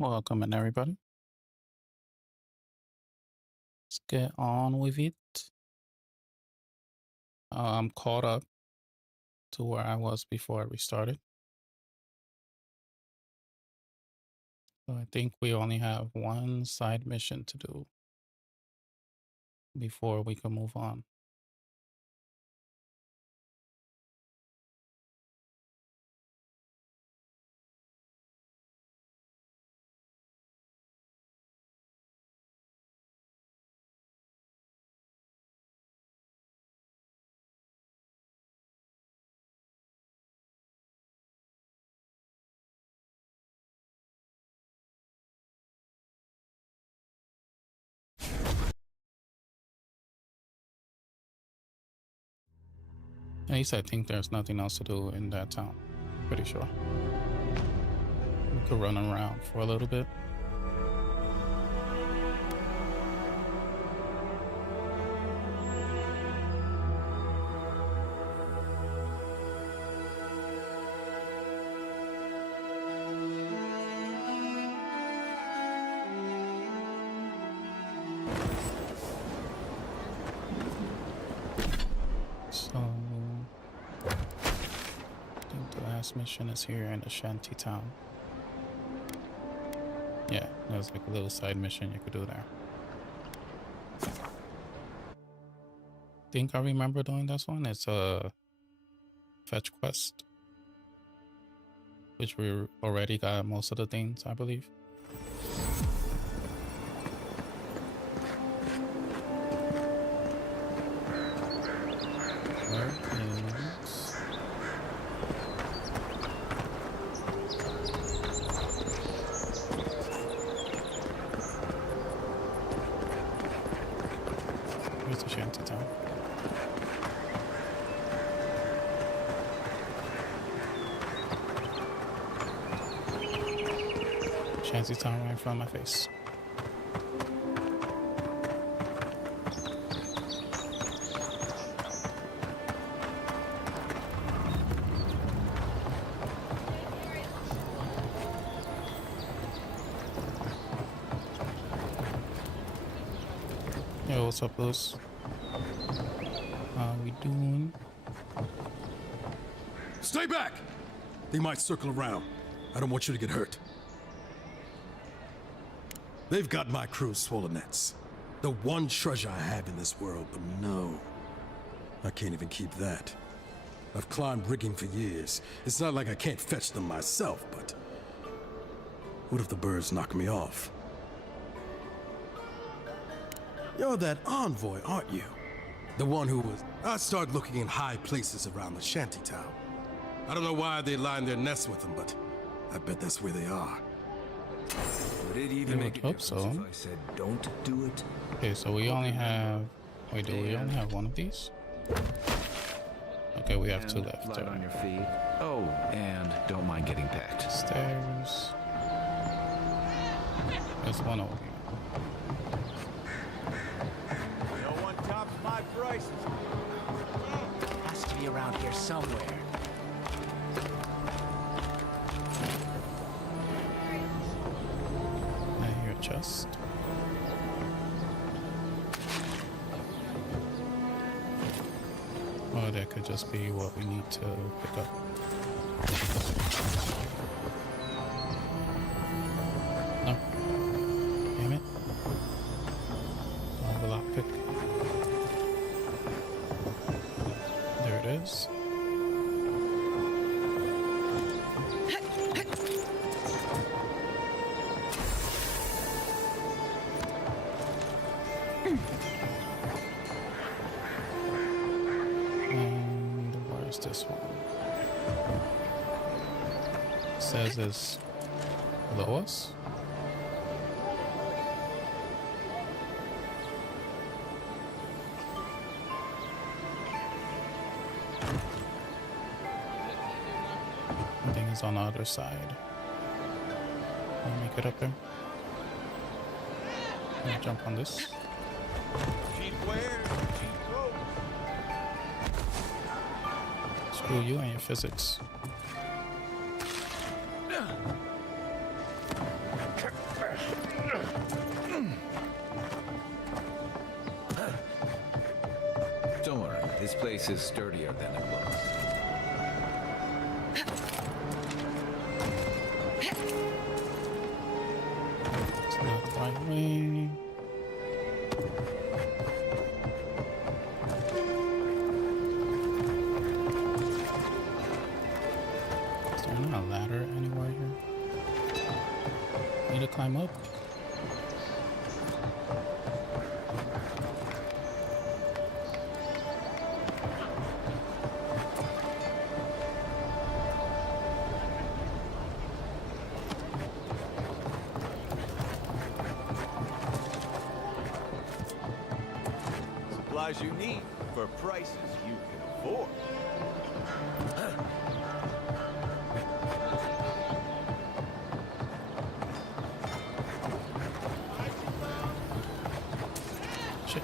Welcome in, everybody. Let's get on with it. I'm caught up to where I was before I restarted. So I think we only have one side mission to do before we can move on. At least I think there's nothing else to do in that town. Pretty sure. We could run around for a little bit. So I think the last mission is here in the shanty town. Yeah, there's like a little side mission you could do there. Think I remember doing this one. It's a fetch quest, which we already got most of the things, I believe. Where is... Where's the shanty town? Shanty town right in front of my face. Yo, what's up, Lewis? How we doing? Stay back! They might circle around. I don't want you to get hurt. They've got my crew's swollen nets. The one treasure I have in this world, but no. I can't even keep that. I've climbed rigging for years. It's not like I can't fetch them myself, but... what if the birds knock me off? You're that envoy, aren't you? The one who was... I started looking in high places around the shantytown. I don't know why they line their nests with them, but I bet that's where they are. Would it even make a hope difference so. if I said don't do it? Okay, so we only have... Wait, do we only have one of these? Okay, we have two left. Light on your feet. Oh, and don't mind getting packed. Stairs. There's one over here. No one tops my prices. Has to be around here somewhere. I hear a chest. Or that could just be what we need to pick up. No. Damn it. Don't have a lockpick. There it is. And where's this one? It says it's below us. I think it's on the other side. Can we make it up there? Can I jump on this? Cheap wares, cheap clothes. Screw you and your physics. This place is sturdier than it looks. It's not the right way. Is there not a ladder anywhere here? Need to climb up? Supplies you need for prices you can afford. Shit.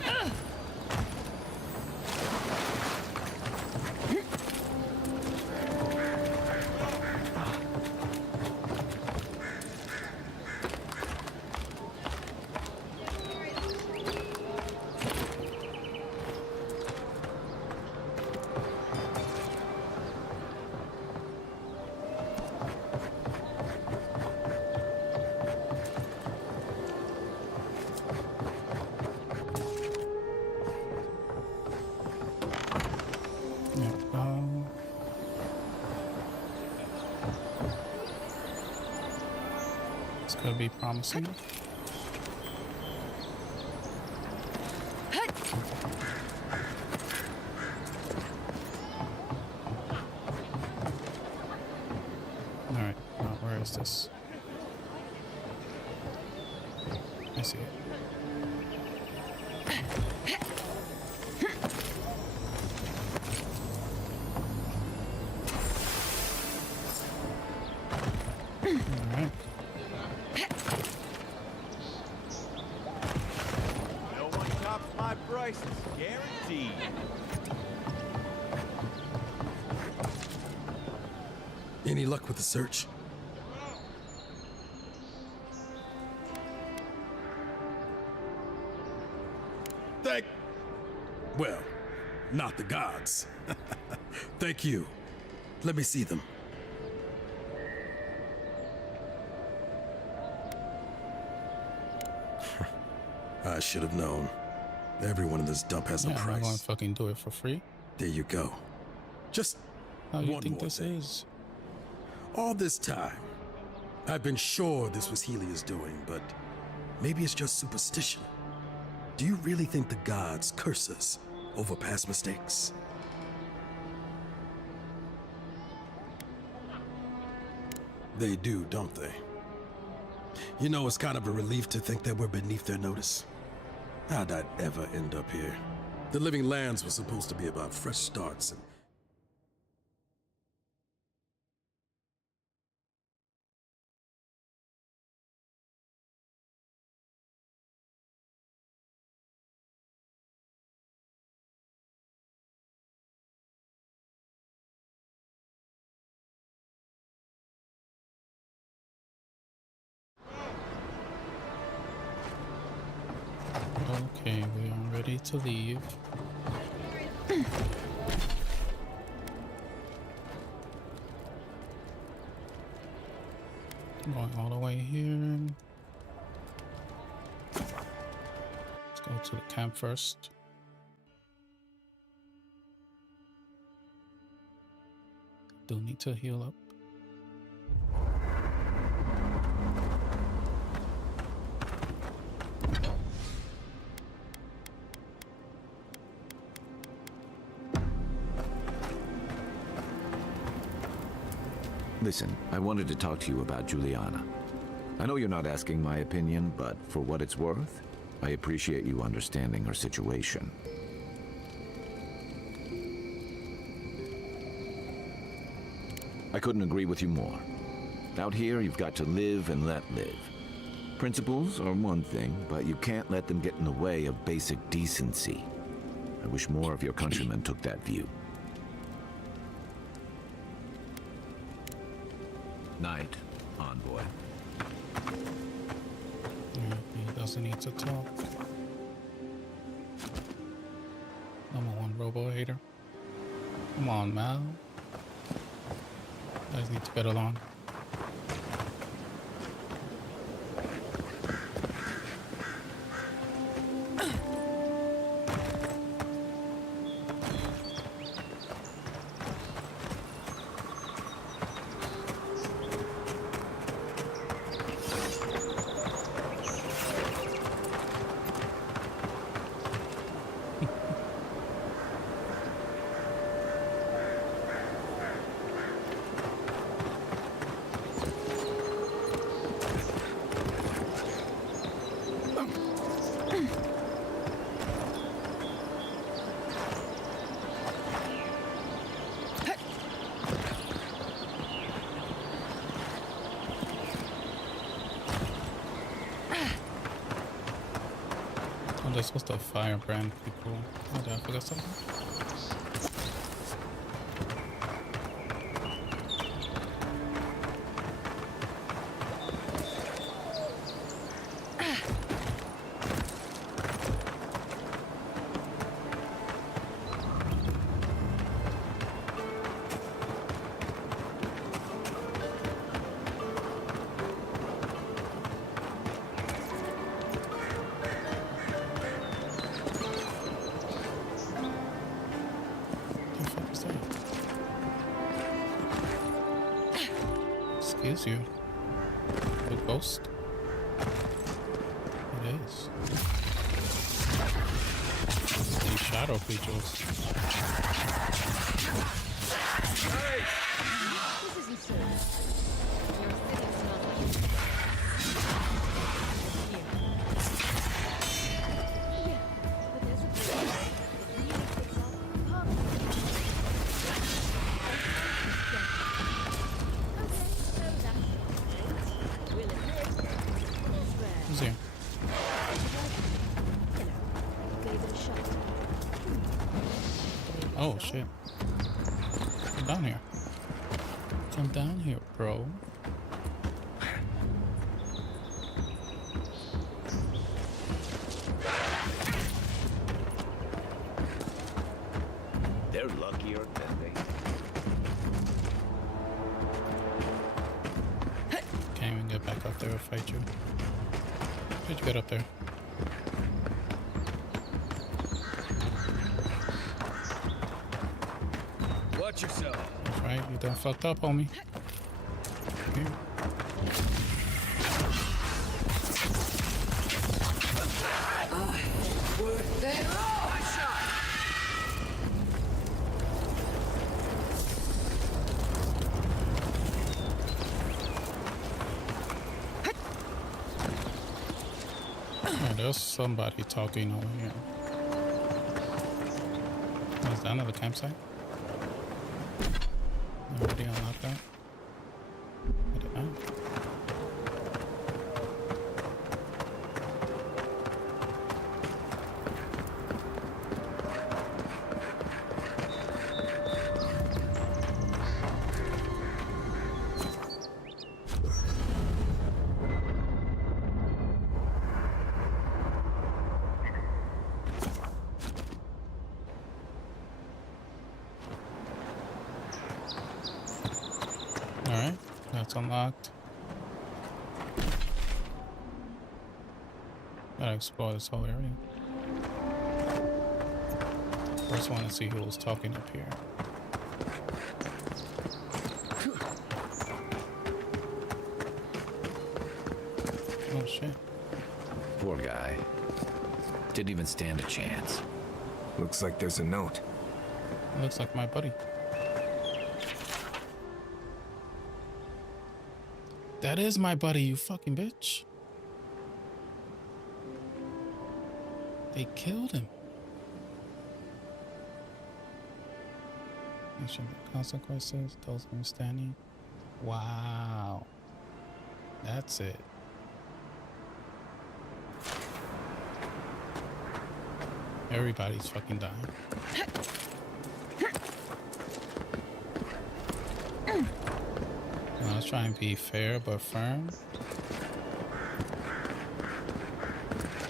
There we go. This could be promising. Alright, now where is this? I see it. Alright. No one tops my prices, guaranteed. Any luck with the search? Well, not the gods. Thank you. Let me see them. I should have known. Everyone in this dump has a Yeah, I'm not gonna price. fucking do it for free. There you go. Just How do you one think more this thing. is? All this time, I've been sure this was Helia's doing, but maybe it's just superstition. Do you really think the gods curse us over past mistakes? They do, don't they? You know, it's kind of a relief to think that we're beneath their notice. How'd I ever end up here? The Living Lands was supposed to be about fresh starts and Okay, we are ready to leave. Going all the way here. Let's go to the camp first. Do need to heal up. Listen, I wanted to talk to you about Juliana. I know you're not asking my opinion, but for what it's worth, I appreciate you understanding her situation. I couldn't agree with you more. Out here, you've got to live and let live. Principles are one thing, but you can't let them get in the way of basic decency. I wish more of your countrymen took that view. Night, envoy. Yeah, he doesn't need to talk. Number one robo hater. Come on, Mal. You guys need to get along. Oh, this was the firebrand people. Oh, did I forget something? Excuse you. A ghost? It is. These shadow creatures. This isn't so. Your city's not like here. Yeah, but there's a place that really takes off the pub. Okay, so that's it. We'll admit, it's rare. Who's here? You know, gave it a shot. Oh, shit. Come down here. Come down here, bro. They're luckier than they. Can't even get back up there or fight you. How'd you get up there? Watch yourself. That's right, you done fucked up, homie. Here. Oh, there's somebody talking over here. Is that another campsite? Already unlocked that? I did not. Alright, that's unlocked. Gotta explore this whole area. First, want to see who was talking up here. Oh shit. Poor guy. Didn't even stand a chance. Looks like there's a note. Looks like my buddy. That is my buddy, you fucking bitch. They killed him. Mention the consequences, those understanding. Wow. That's it. Everybody's fucking dying. Let's try and be fair but firm.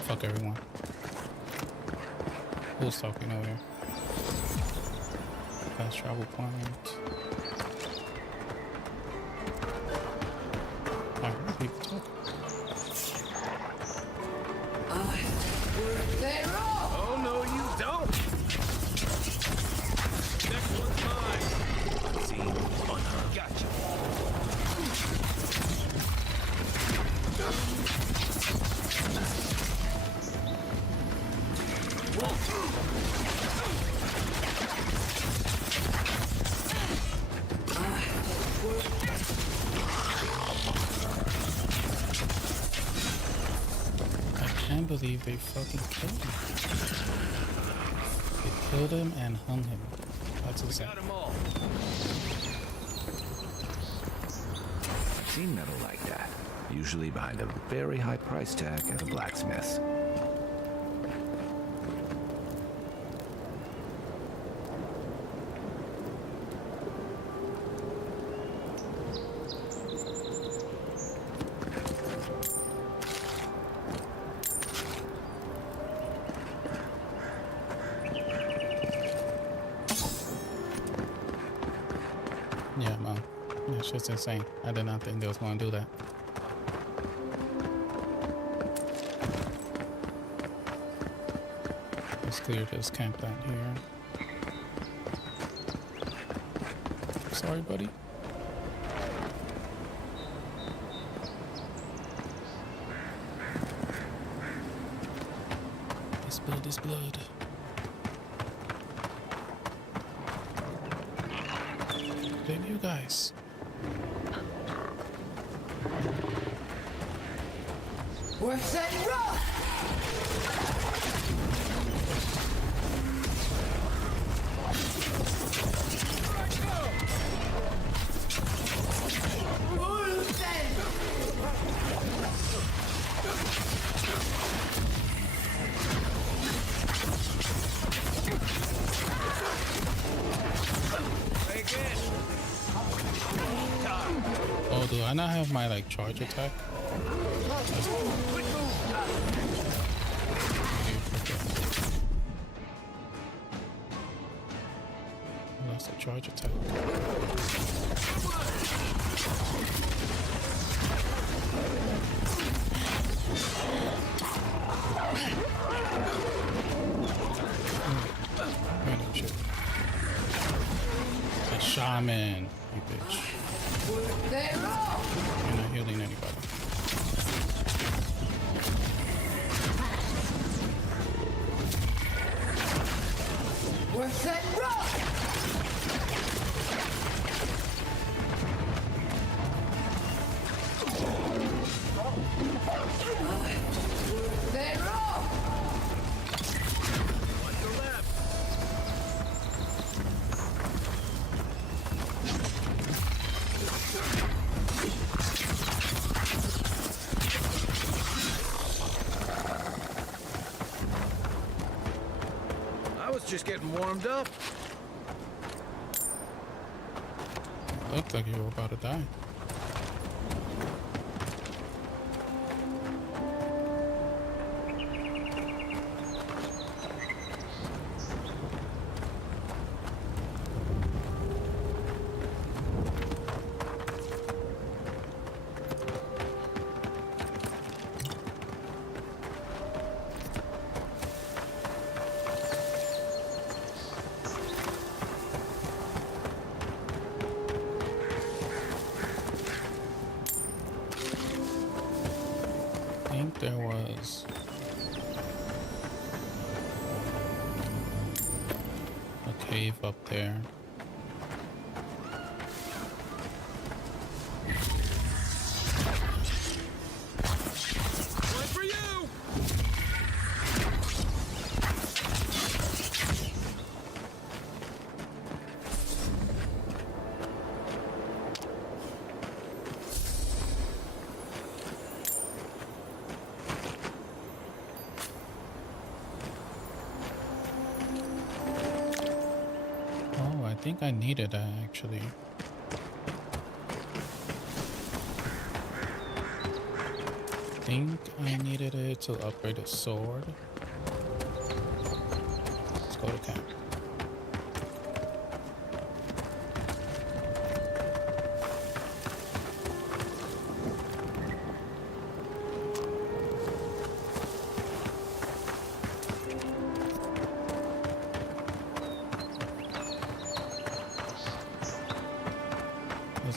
Fuck everyone. Who's talking over here? fast travel point. Alright, what are people talking? Oh, no, you don't! Next one's mine! See, on her. Gotcha. I can't believe they fucking killed him. They killed him and hung him. That's insane. Got 'em all. Seen metal like that. Usually behind a very high price tag at a blacksmith's. Yeah, man. That's just insane. I did not think they was gonna do that. It's clear there's camped out here. Sorry, buddy. This blood is blood. Damn you guys. We're setting rough! Oh, do I not have my like charge attack? That's a charge attack. Random shit. A shaman, you bitch. You're not healing anybody. We're setting rough! Setting rough! What's the left? I was just getting warmed up. Looked like you were about to die. I think there was a cave up there. One for you! Oh, I think I needed that actually. I think I needed it to upgrade a sword. Let's go to camp.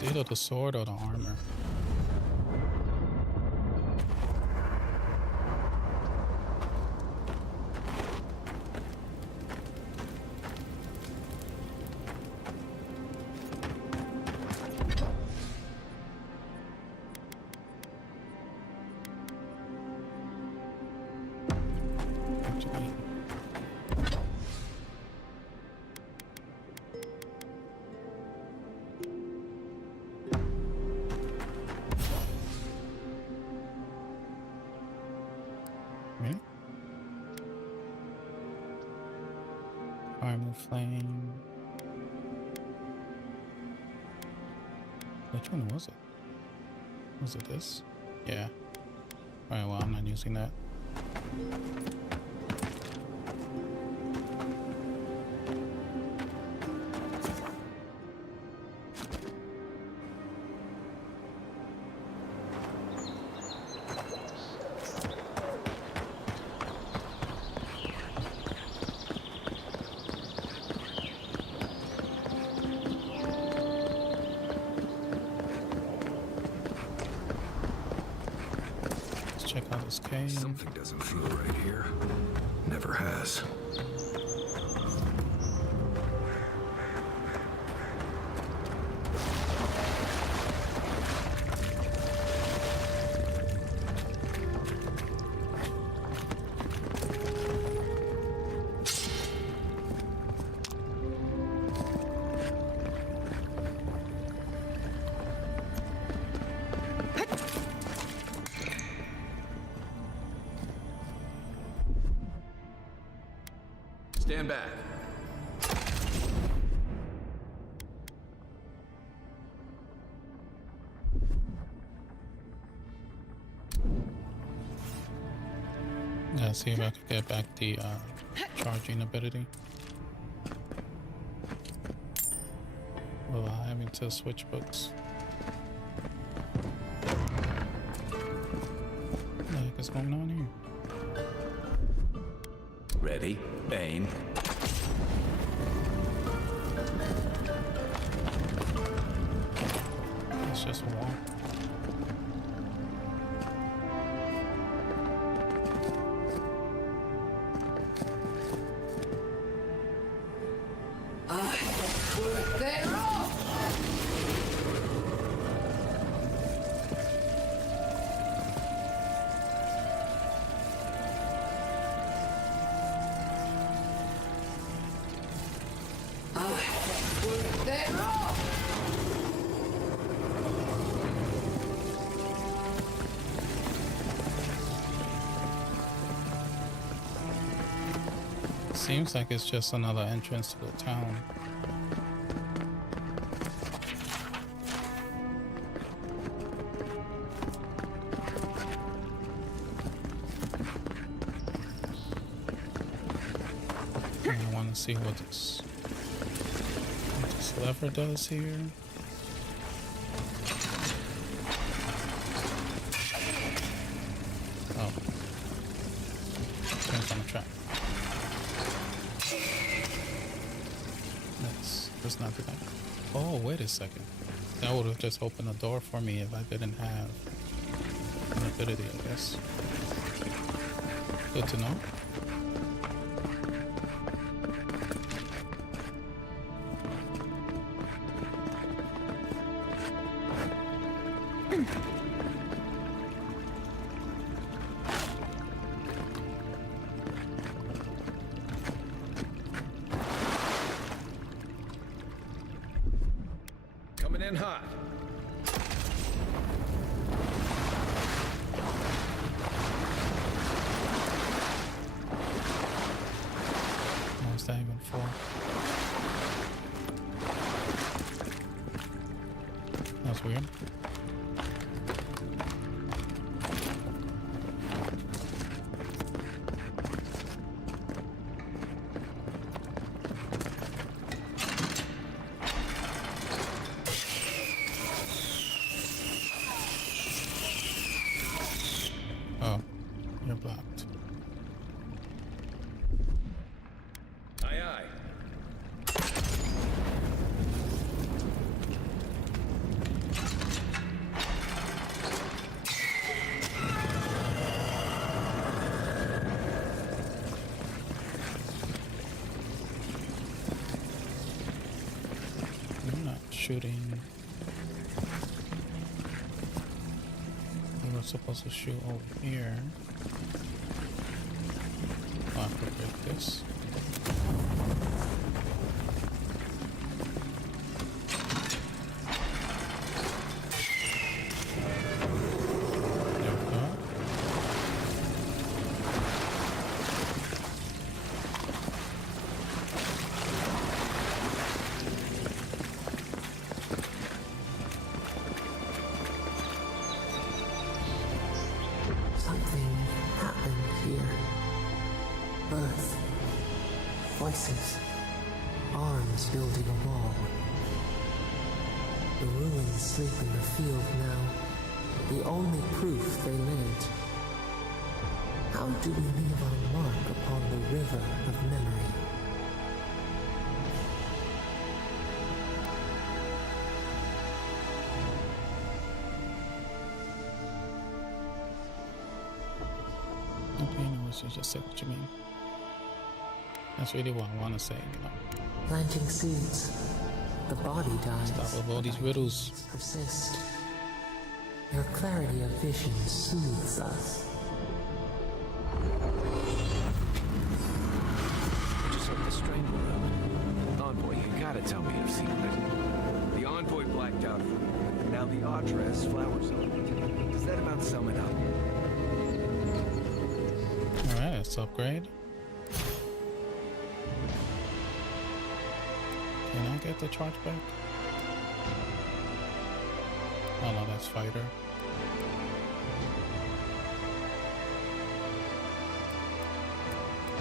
It's either the sword or the armor. Actually, really? Primal flame. Which one was it? Was it this? Yeah. Alright, well, I'm not using that. Let's check out this cave. Something doesn't feel right here. Never has. Stand back. Yeah, see if I could get back the charging ability without having to switch books. What the heck is going on here? Ready, aim. It's just a wall. They roll! They roll! Seems like it's just another entrance to the town. And I want to see what this lever does here. Oh. Turns on the track. Let's not do that. Oh, wait a second. That would have just opened the door for me if I didn't have an ability, I guess. Good to know. Coming in hot. What was that even for? That's weird. Oh, you're blocked. Aye, aye. shooting. We were supposed to shoot over here. Oh, I could break this. There we go. Something happened here. Birth. Voices. Arms building a wall. The ruins sleep in the field now. The only proof they lived. How do we leave our mark upon the river of memory? Okay, anyways, you just say what you mean. That's really what I want to say, you know. Planting seeds. The body dies. Stop with all these riddles. Persist. Your clarity of vision soothes us. Just like the strangle room. Envoy, you gotta tell me you've seen it. The Envoy blacked out for a moment. Now the Atra has flowers on it. Does that about sum it up? Alright, let's upgrade. Can I get the charge back? Oh no, that's fighter.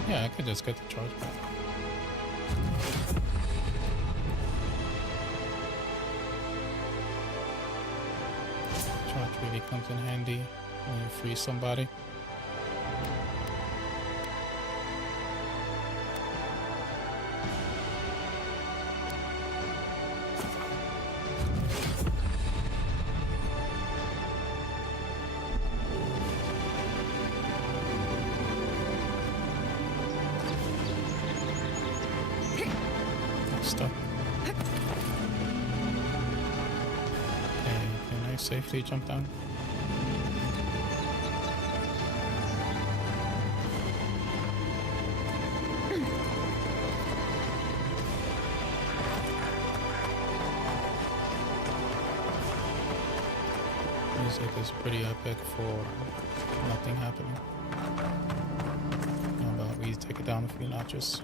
Yeah, I could just get the charge back. Charge really comes in handy when you free somebody. Stuck. Okay, can I safely jump down? Music is pretty epic for nothing happening. How about we take it down a few notches?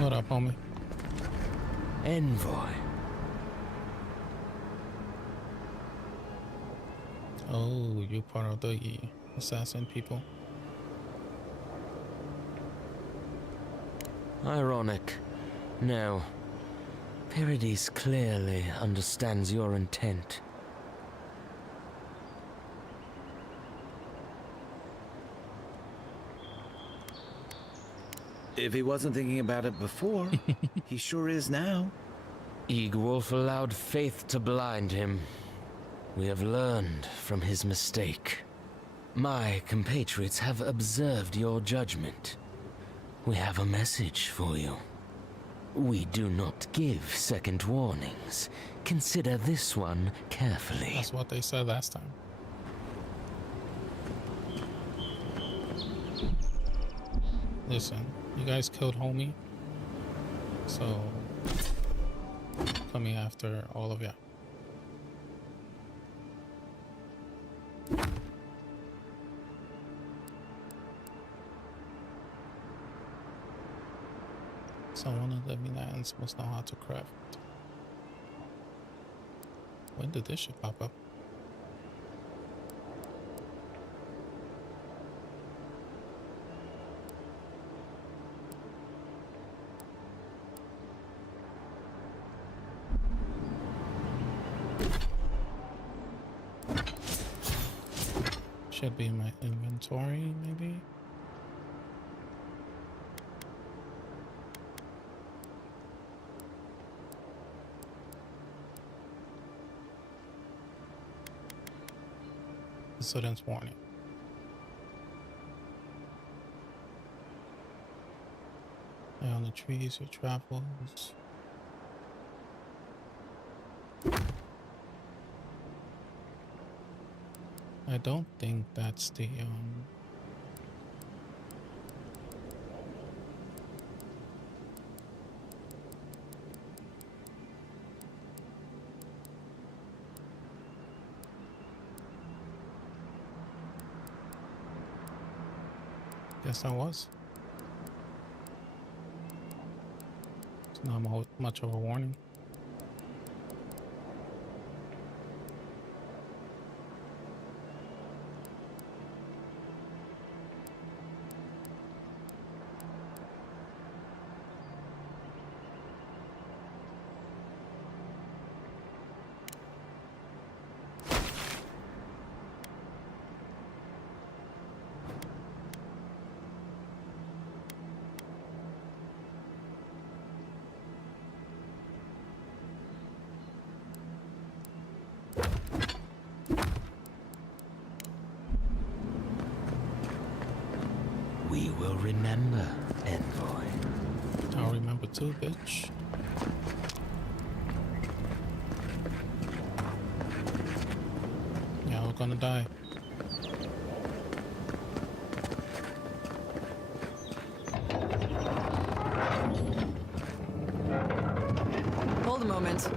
What up, homie? Envoy. Oh, you're part of the assassin people. Ironic. No. Paradis clearly understands your intent. If he wasn't thinking about it before, he sure is now. Eagwolf allowed faith to blind him. We have learned from his mistake. My compatriots have observed your judgment. We have a message for you. We do not give second warnings. Consider this one carefully. That's what they said last time. Listen, you guys killed homie, so coming after all of ya. Someone in living lands must know how to craft. When did this shit pop up? Should be in my inventory, maybe. Incident warning. Eye on the trees, your travels. I don't think that's the Guess I was. It's not much of a warning. We will remember, Envoy. I'll remember too, bitch. Yeah, we're gonna die. Hold a moment.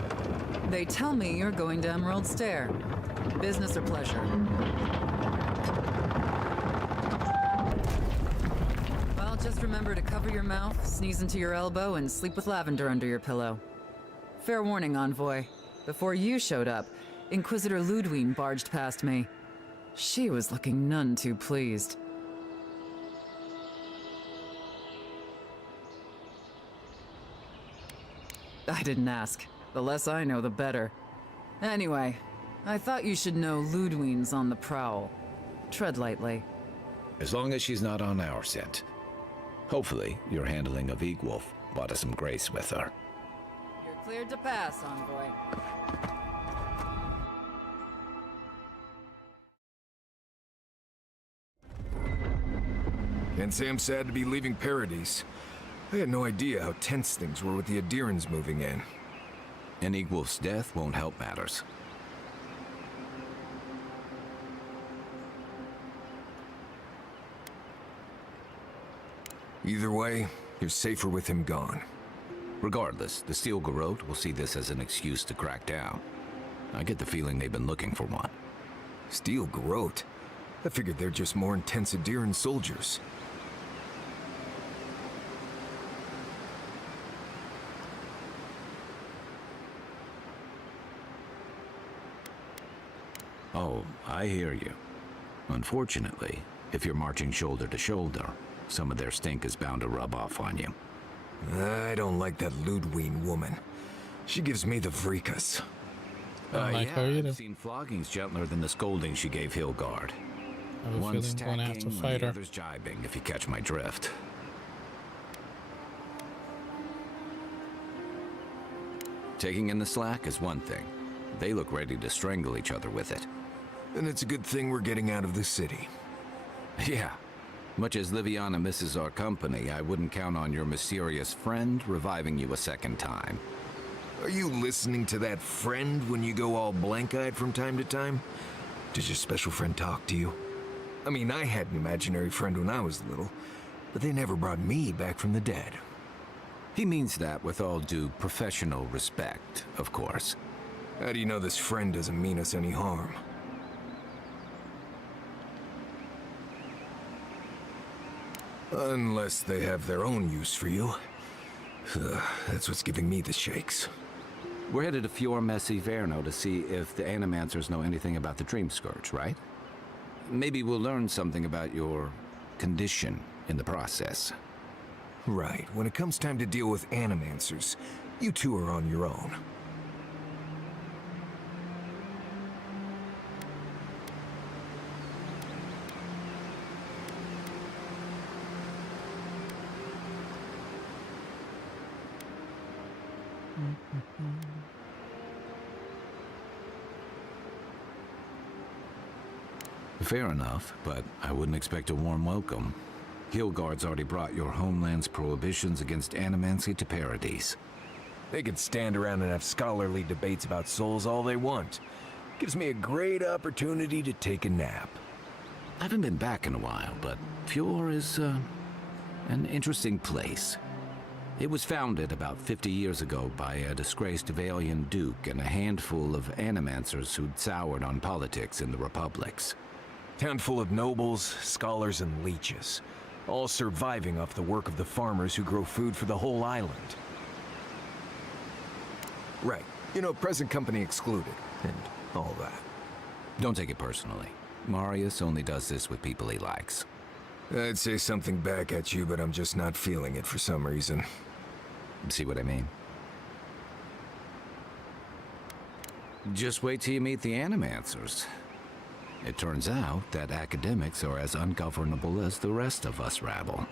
They tell me you're going to Emerald Stair. Business or pleasure? Well, just remember to cover your mouth, sneeze into your elbow, and sleep with lavender under your pillow. Fair warning, Envoy. Before you showed up, Inquisitor Ludwine barged past me. She was looking none too pleased. I didn't ask. The less I know, the better. Anyway, I thought you should know Ludwine's on the prowl. Tread lightly. As long as she's not on our scent. Hopefully, your handling of Egwolf brought us some grace with her. You're cleared to pass, Envoy. Can't say I'm sad to be leaving Paradise. I had no idea how tense things were with the Adirans moving in. And Egwolf's death won't help matters. Either way, you're safer with him gone. Regardless, the Steel Garrote will see this as an excuse to crack down. I get the feeling they've been looking for one. Steel Garrote? I figured they're just more intense Adiran soldiers. Oh, I hear you. Unfortunately, if you're marching shoulder to shoulder, some of their stink is bound to rub off on you. I don't like that Ludwine woman. She gives me the vrikas. Don't like her either. I've seen floggings gentler than the scolding she gave Hilgard. I have a One's feeling I'm gonna have to tacking, fight the her. other's jibing, if you catch my drift. Taking in the slack is one thing. They look ready to strangle each other with it. And it's a good thing we're getting out of the city. Yeah. Much as Liviana misses our company, I wouldn't count on your mysterious friend reviving you a second time. Are you listening to that friend when you go all blank-eyed from time to time? Does your special friend talk to you? I mean, I had an imaginary friend when I was little, but they never brought me back from the dead. He means that with all due professional respect, of course. How do you know this friend doesn't mean us any harm? Unless they have their own use for you. That's what's giving me the shakes. We're headed to Fior Messi Verno to see if the Animancers know anything about the Dream Scourge, right? Maybe we'll learn something about your condition in the process. Right. When it comes time to deal with Animancers, you two are on your own. Fair enough, but I wouldn't expect a warm welcome. Hillguard's already brought your homeland's prohibitions against animancy to Paradise. They can stand around and have scholarly debates about souls all they want. Gives me a great opportunity to take a nap. I haven't been back in a while, but Fjord is, an interesting place. It was founded about 50 years ago by a disgraced Valian duke and a handful of animancers who'd soured on politics in the republics. Town full of nobles, scholars, and leeches, all surviving off the work of the farmers who grow food for the whole island. Right. You know, present company excluded, and all that. Don't take it personally. Marius only does this with people he likes. I'd say something back at you, but I'm just not feeling it for some reason. See what I mean? Just wait till you meet the Animancers. It turns out that academics are as ungovernable as the rest of us rabble.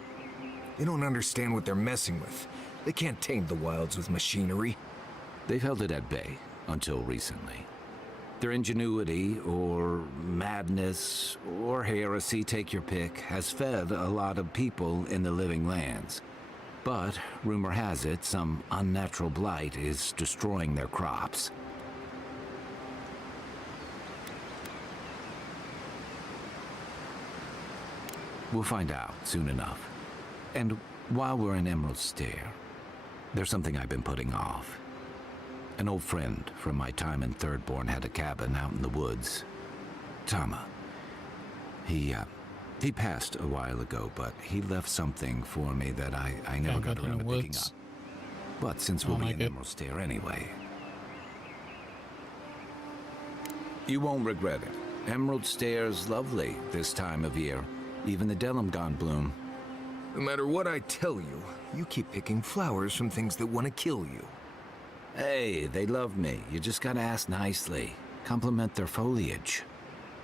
You don't understand what they're messing with. They can't tame the wilds with machinery. They've held it at bay until recently. Their ingenuity, or madness, or heresy, take your pick, has fed a lot of people in the living lands. But, rumor has it, some unnatural blight is destroying their crops. We'll find out soon enough. And while we're in Emerald Stair, there's something I've been putting off. An old friend from my time in Thirdborn had a cabin out in the woods. Tama. He passed a while ago, but he left something for me that I never got around to picking up. But since we'll be in Emerald Stair anyway... You won't regret it. Emerald Stair's lovely this time of year. Even the Delimgon bloom. No matter what I tell you, you keep picking flowers from things that want to kill you. Hey, they love me. You just gotta ask nicely. Compliment their foliage.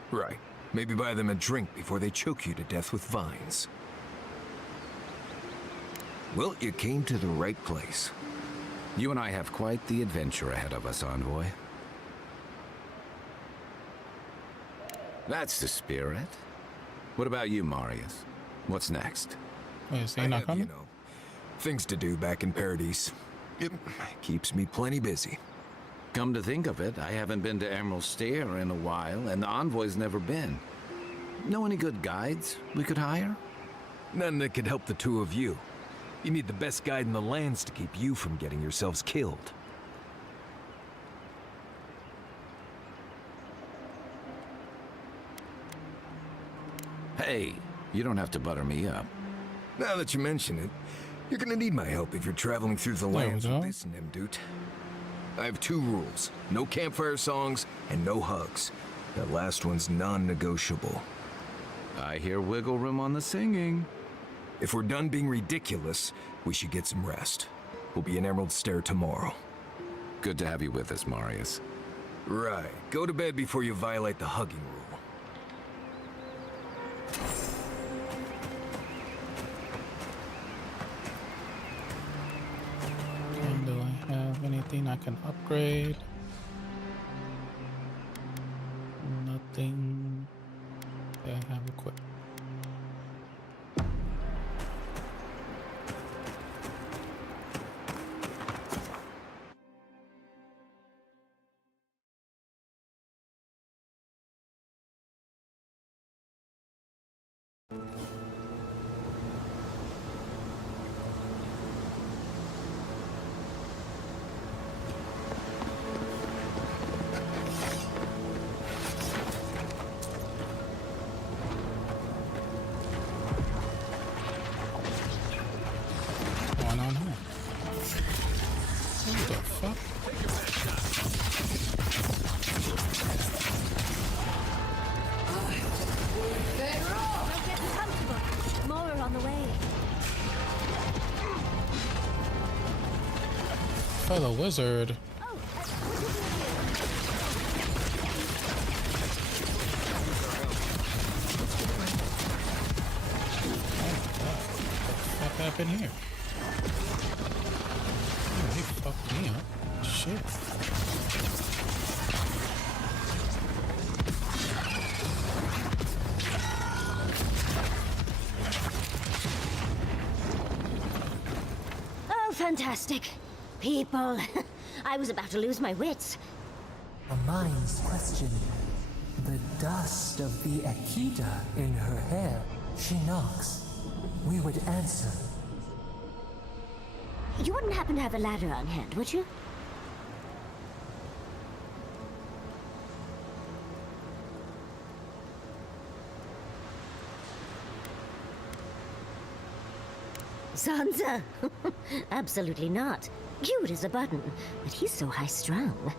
Right. Maybe buy them a drink before they choke you to death with vines. Well, you came to the right place. You and I have quite the adventure ahead of us, Envoy. That's the spirit. What about you, Marius? What's next? Wait, is he not coming? You know, things to do back in Paradise. It keeps me plenty busy. Come to think of it, I haven't been to Emerald Stair in a while, and the Envoy's never been. Know any good guides we could hire? None that could help the two of you. You need the best guide in the lands to keep you from getting yourselves killed. Hey, you don't have to butter me up. Now that you mention it, you're gonna need my help if you're traveling through the lands with this Nimdut. I have two rules. No campfire songs and no hugs. That last one's non-negotiable. I hear wiggle room on the singing. If we're done being ridiculous, we should get some rest. We'll be in Emerald Stair tomorrow. Good to have you with us, Marius. Right. Go to bed before you violate the hugging rule. And do I have anything I can upgrade? Nothing that I have equipped. Fellow wizard. What happened here? fucked me up. Shit. Oh, fantastic. People. I was about to lose my wits. A mind's question. The dust of the Akita in her hair. She knocks. We would answer. You wouldn't happen to have a ladder on hand, would you? Sansa? Absolutely not. Cute as a button, but he's so high-strung.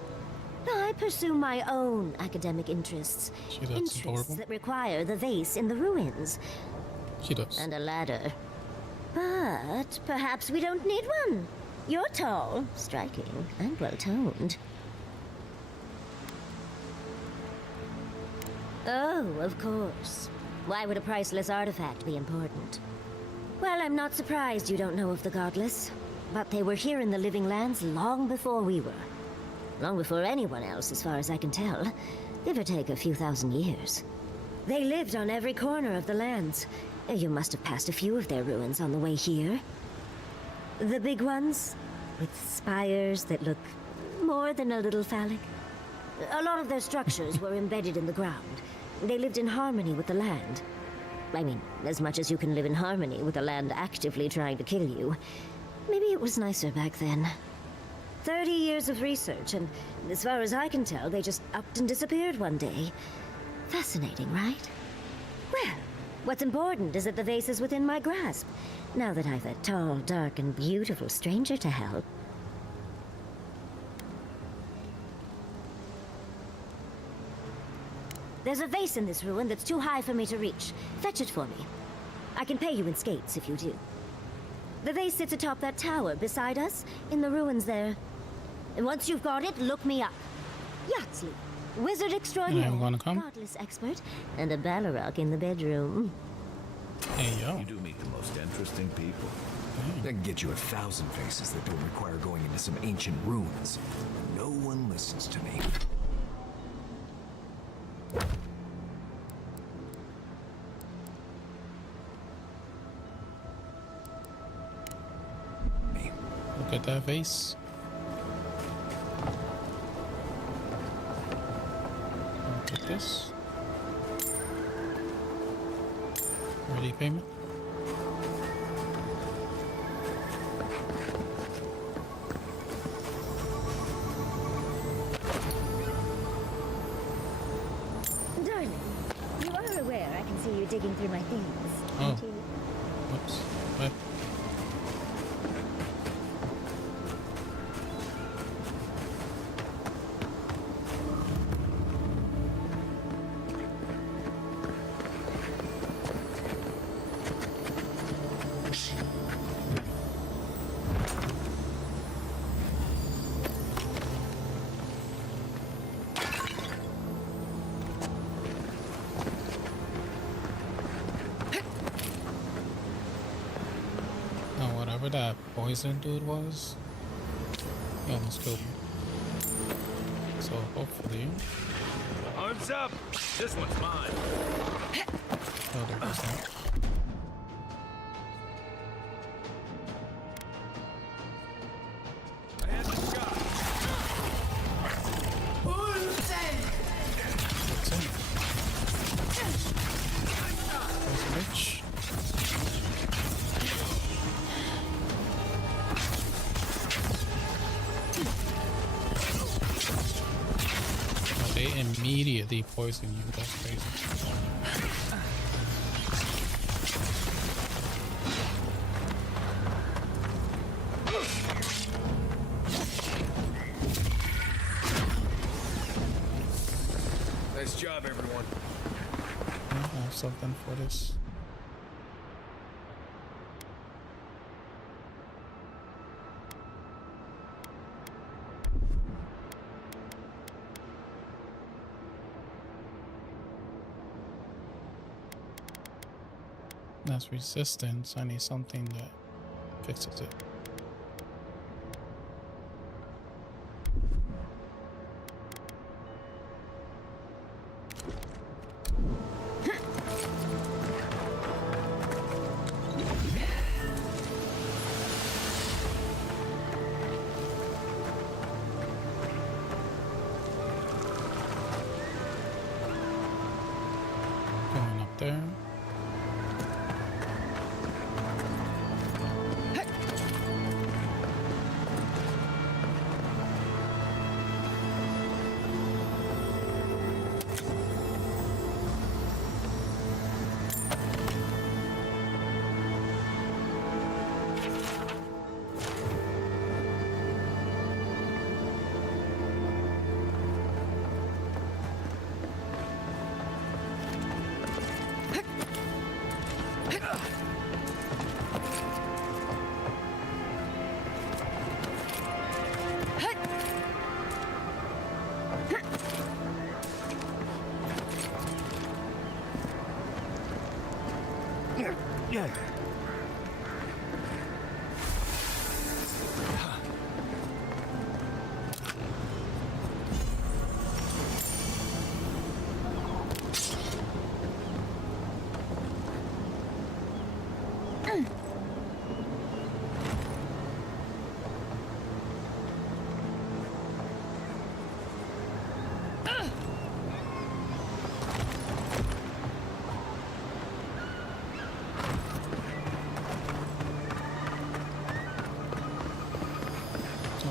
I pursue my own academic interests. Interests adorable. that require the vase in the ruins. She does. And a ladder. But perhaps we don't need one. You're tall, striking, and well-toned. Oh, of course. Why would a priceless artifact be important? Well, I'm not surprised you don't know of the Godless. But they were here in the Living Lands long before we were. Long before anyone else, as far as I can tell. Give or take a few thousand years. They lived on every corner of the lands. You must have passed a few of their ruins on the way here. The big ones, with spires that look more than a little phallic. A lot of their structures were embedded in the ground. They lived in harmony with the land. I mean, as much as you can live in harmony with the land actively trying to kill you. Maybe it was nicer back then. 30 years of research, and as far as I can tell, they just upped and disappeared one day. Fascinating, right? Well, what's important is that the vase is within my grasp, now that I've a tall, dark, and beautiful stranger to help. There's a vase in this ruin that's too high for me to reach. Fetch it for me. I can pay you in skates if you do. The vase sits atop that tower beside us, in the ruins there. And once you've got it, look me up. Yahtzee, wizard extraordinaire, gonna come? godless expert, and a Balrog in the bedroom. Hey, yo. You do meet the most interesting people. I can get you 1,000 faces that don't require going into some ancient ruins. No one listens to me. Look at that vase. Look at this. Ready payment. Darling, you are aware I can see you digging through my things. Oh. Aren't you? Whoops. What? Whatever that poison dude was, he almost killed me. So hopefully, Arms up! This one's mine. oh, there goes that. I had the shot. What's in it? There's a bitch. They immediately poison you. That's crazy. Nice job, everyone. I have something for this. That's resistance. I need something that fixes it. right there.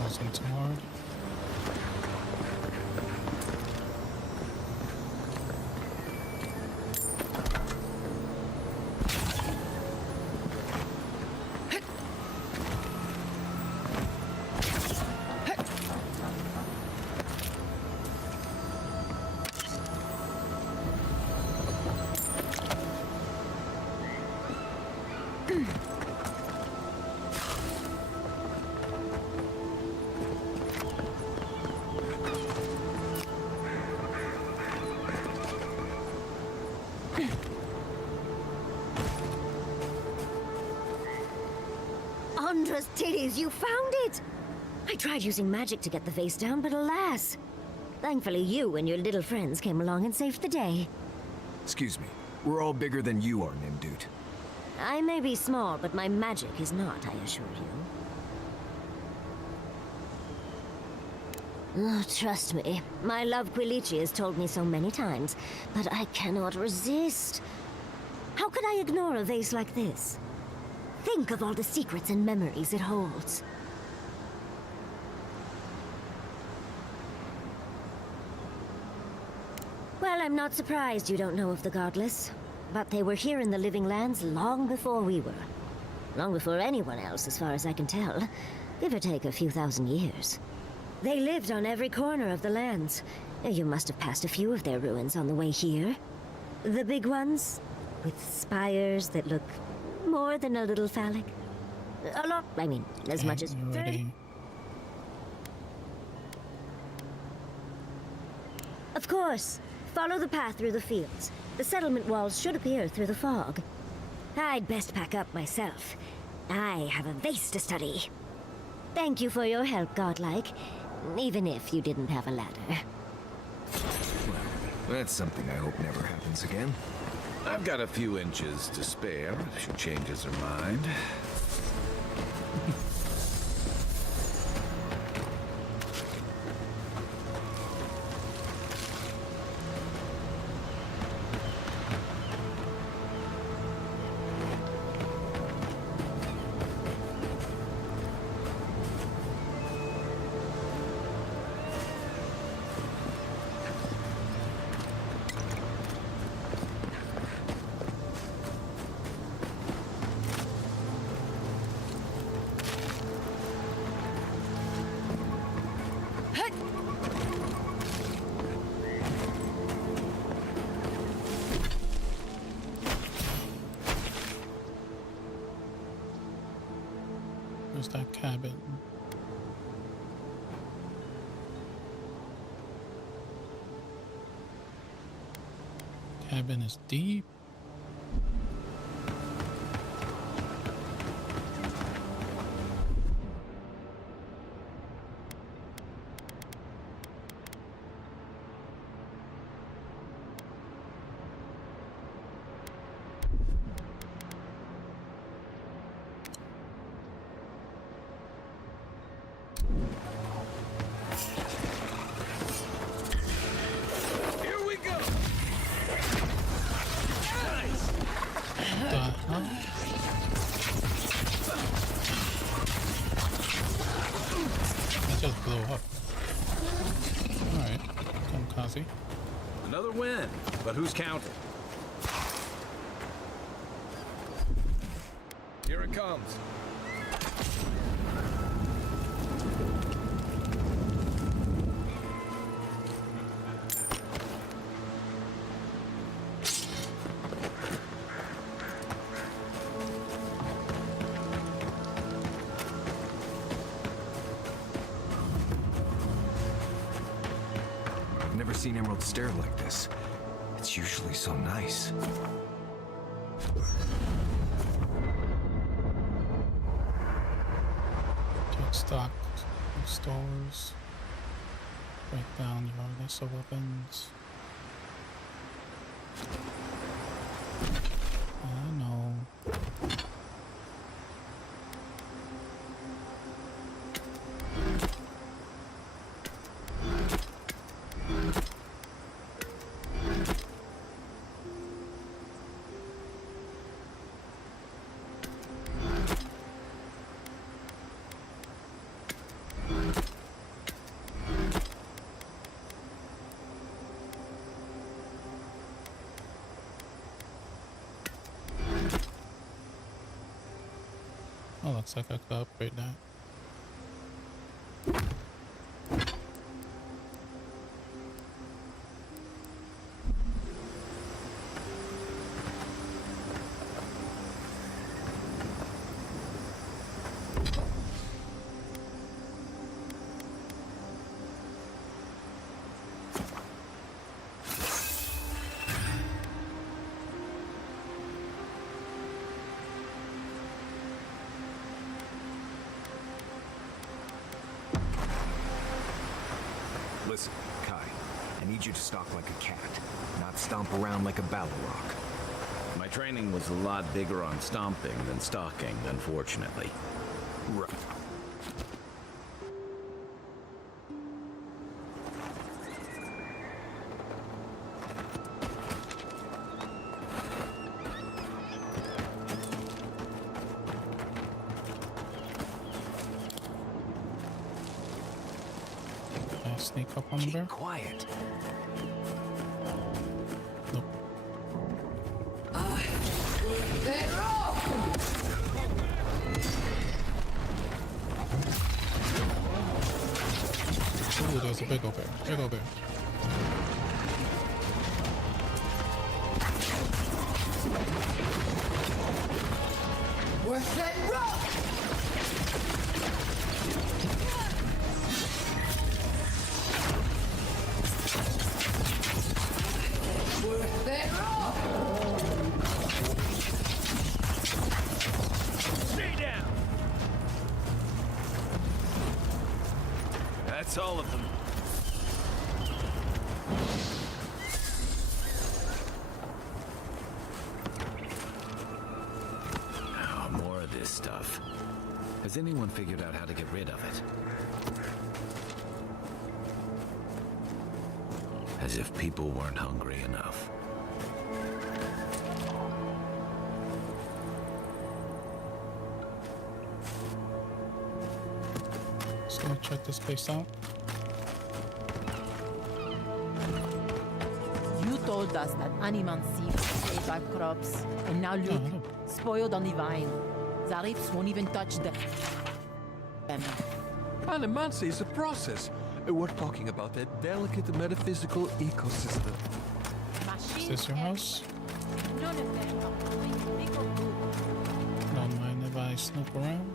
Wasn't too hard. Andra's titties, you found it! I tried using magic to get the face down, but alas. Thankfully, you and your little friends came along and saved the day. Excuse me. We're all bigger than you are, Nimdut. I may be small, but my magic is not, I assure you. Oh, trust me, my love Quilichi has told me so many times, but I cannot resist. How could I ignore a vase like this? Think of all the secrets and memories it holds. Well, I'm not surprised you don't know of the Godless. But they were here in the Living Lands long before we were. Long before anyone else, as far as I can tell. Give or take a few thousand years. They lived on every corner of the lands. You must have passed a few of their ruins on the way here. The big ones, with spires that look more than a little phallic. A lot, I mean, as much as... Ready. Of course. Follow the path through the fields. The settlement walls should appear through the fog. I'd best pack up myself. I have a vase to study. Thank you for your help, Godlike. Even if you didn't have a ladder. Well, that's something I hope never happens again. I've got a few inches to spare if she changes her mind. Where's that cabin? Cabin is deep. up. Alright, kamikaze. Another win, but who's counting? Here it comes. I've never seen Emerald stare like this. It's usually so nice. Check stock stores. Break down your lesser weapons. I know. Oh, looks like I could upgrade that. Listen, Kai, I need you to stalk like a cat, not stomp around like a Balrog. My training was a lot bigger on stomping than stalking, unfortunately. Right. Can I sneak up on the bear? Quiet. Nope. Ooh, there's a big old bear. Big old bear. Worth that rock! Worth that rock! Stay down! That's all of them. Oh, more of this stuff. Has anyone figured out how to get rid of it? As if people weren't hungry enough. Just gonna check this place out. You told us that Animancy saved our crops, and now look, hello. spoiled on the vine. Zarifs won't even touch them. Animancy is a process. We're talking about a delicate metaphysical ecosystem. Is this your house? None of them are doing big or good. Don't mind if I snoop around.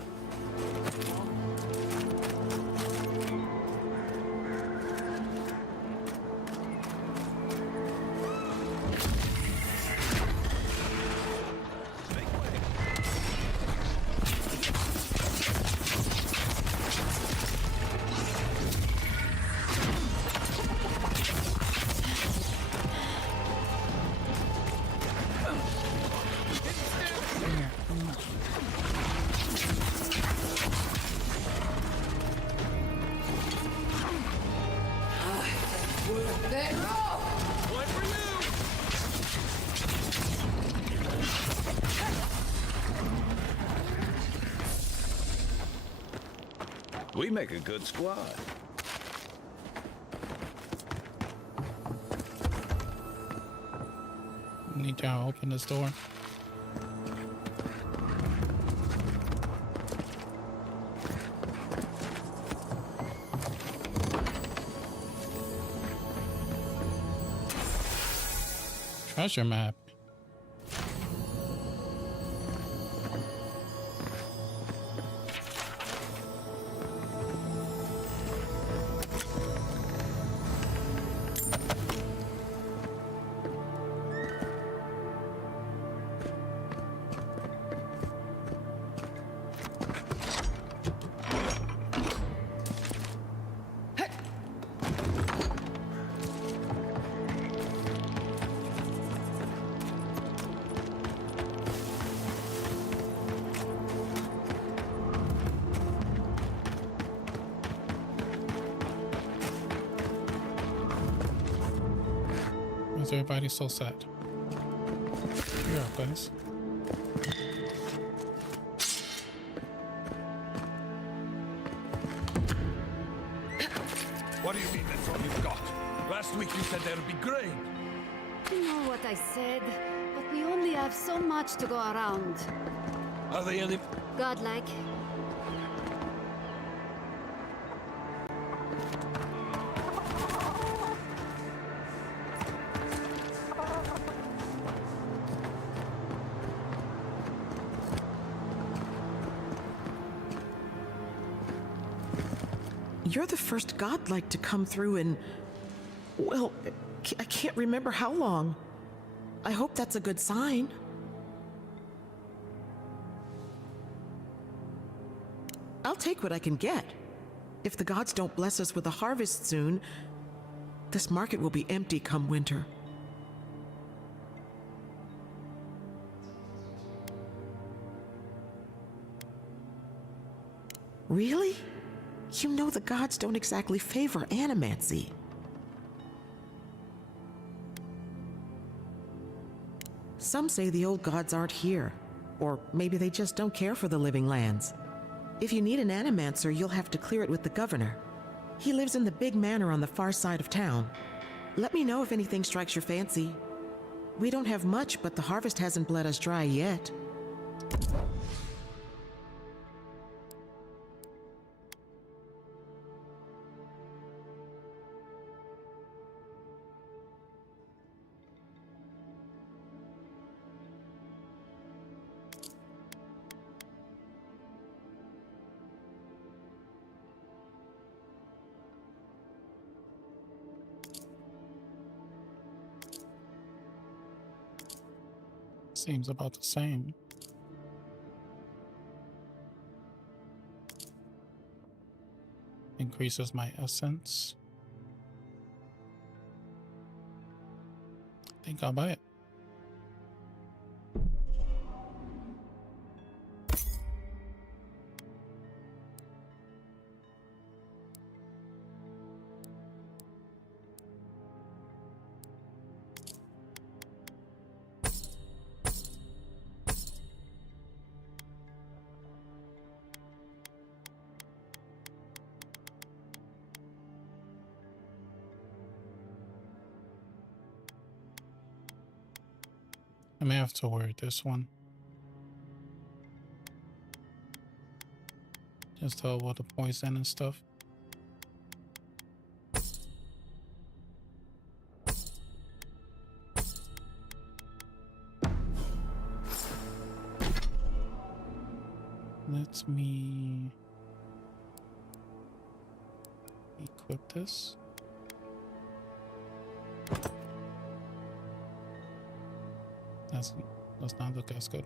Worth that rock! One for you! We make a good squad. Any dare open this door? Treasure map. Why is everybody so sad? Cheer up, guys. What do you mean that's all you've got? Last week you said there'd be grain. You know what I said, but we only have so much to go around. Are they any... Godlike. You're the first godlike to come through in, well, I can't remember how long. I hope that's a good sign. I'll take what I can get. If the gods don't bless us with a harvest soon, this market will be empty come winter. Really? You know the gods don't exactly favor animancy. Some say the old gods aren't here, or maybe they just don't care for the living lands. If you need an animancer, you'll have to clear it with the governor. He lives in the big manor on the far side of town. Let me know if anything strikes your fancy. We don't have much, but the harvest hasn't bled us dry yet. Seems about the same. Increases my essence. I think I'll buy it. I may have to wear this one. Just to avoid the poison and stuff. Let me equip this. Does not look as good.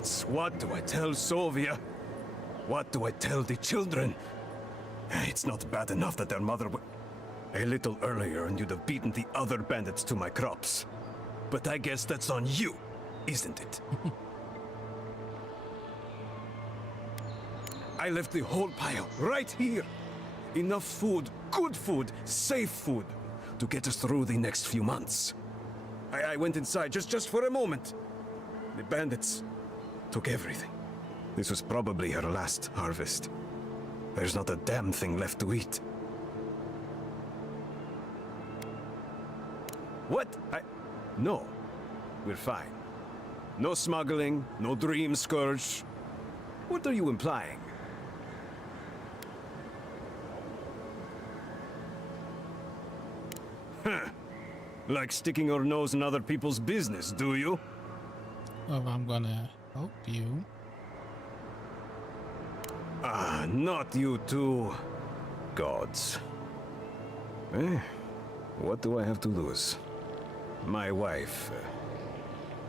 gods, what do I tell Sovia? What do I tell the children? It's not bad enough that their mother a little earlier and you'd have beaten the other bandits to my crops. But I guess that's on you, isn't it? I left the whole pile right here. Enough food, good food, safe food, to get us through the next few months. I went inside just for a moment. The bandits took everything. This was probably her last harvest. There's not a damn thing left to eat. What? No. We're fine. No smuggling, no dream scourge. What are you implying? Huh. Like sticking your nose in other people's business, do you? Well, I'm gonna help you. Ah, not you two. Gods. What do I have to lose? My wife.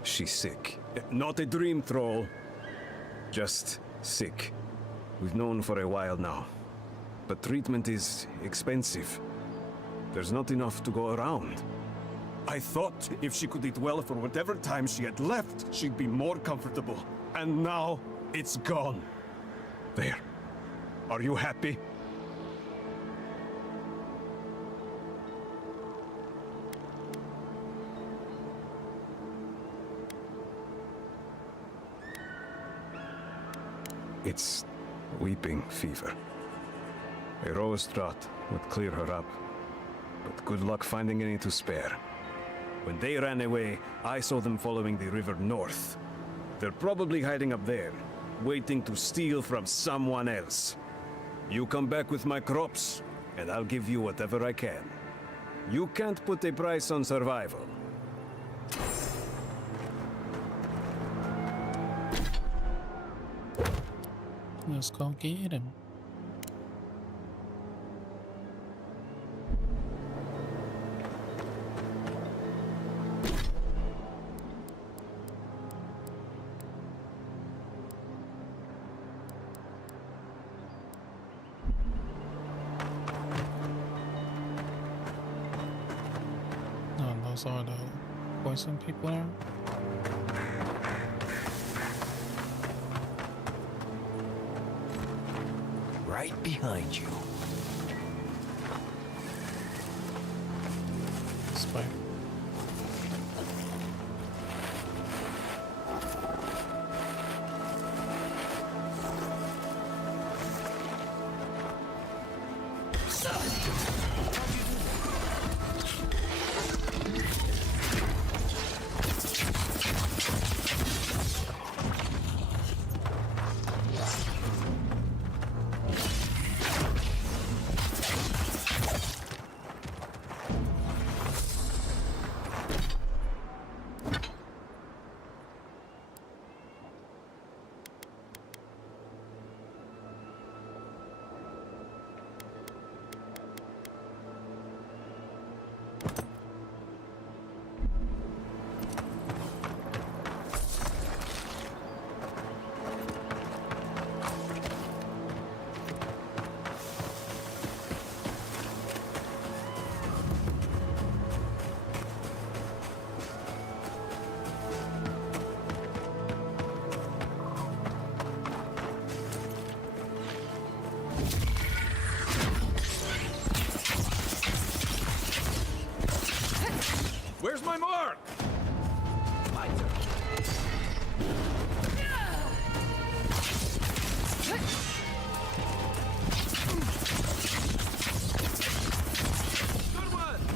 She's sick. Not a dream troll. Just sick. We've known for a while now. But treatment is expensive. There's not enough to go around. I thought if she could eat well for whatever time she had left, she'd be more comfortable. And now, it's gone. There. Are you happy? It's weeping fever. A rose draught would clear her up, but good luck finding any to spare. When they ran away, I saw them following the river north. They're probably hiding up there, waiting to steal from someone else. You come back with my crops, and I'll give you whatever I can. You can't put a price on survival. Let's go get him. No, those are the poison people there. Right behind you. Spider. Where's my mark? My turn. Good one.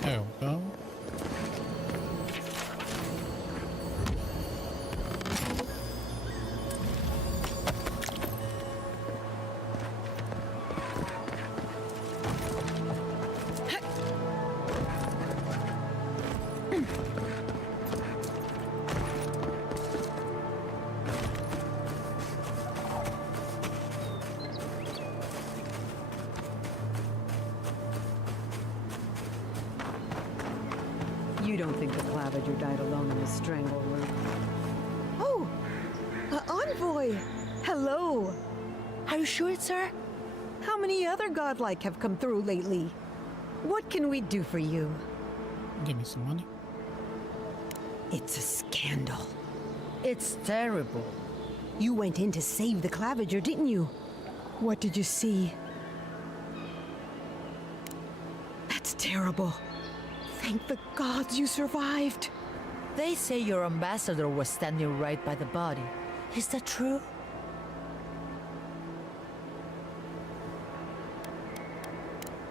There we go. You don't think the Claviger died alone in the strangle room? Oh! Envoy! Hello! Are you sure it's her? How many other godlike have come through lately? What can we do for you? Give me some money. It's a scandal. It's terrible. You went in to save the Claviger, didn't you? What did you see? That's terrible. Thank the gods you survived. They say your ambassador was standing right by the body. Is that true?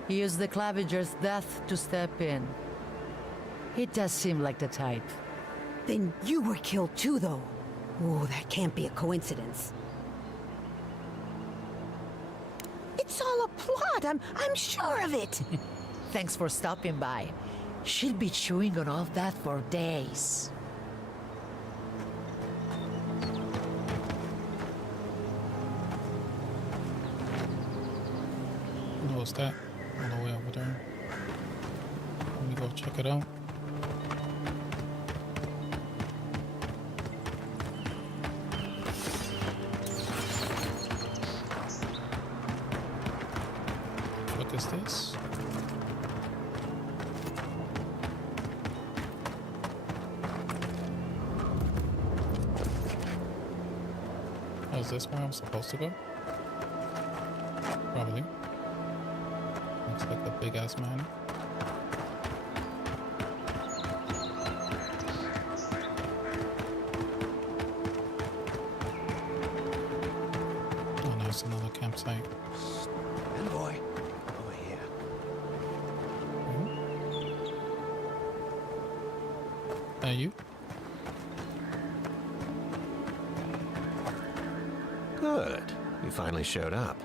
He used the Claviger's death to step in. It does seem like the type. Then you were killed too, though. Oh, that can't be a coincidence. It's all a plot. I'm sure of it. Thanks for stopping by. She'll be chewing on all that for days. What's that? All the way over there. Let me go check it out. What is this? Oh, is this where I'm supposed to go? Probably. Looks like a big ass man. Oh, there's another campsite. Envoy, over here. You? Good. You finally showed up.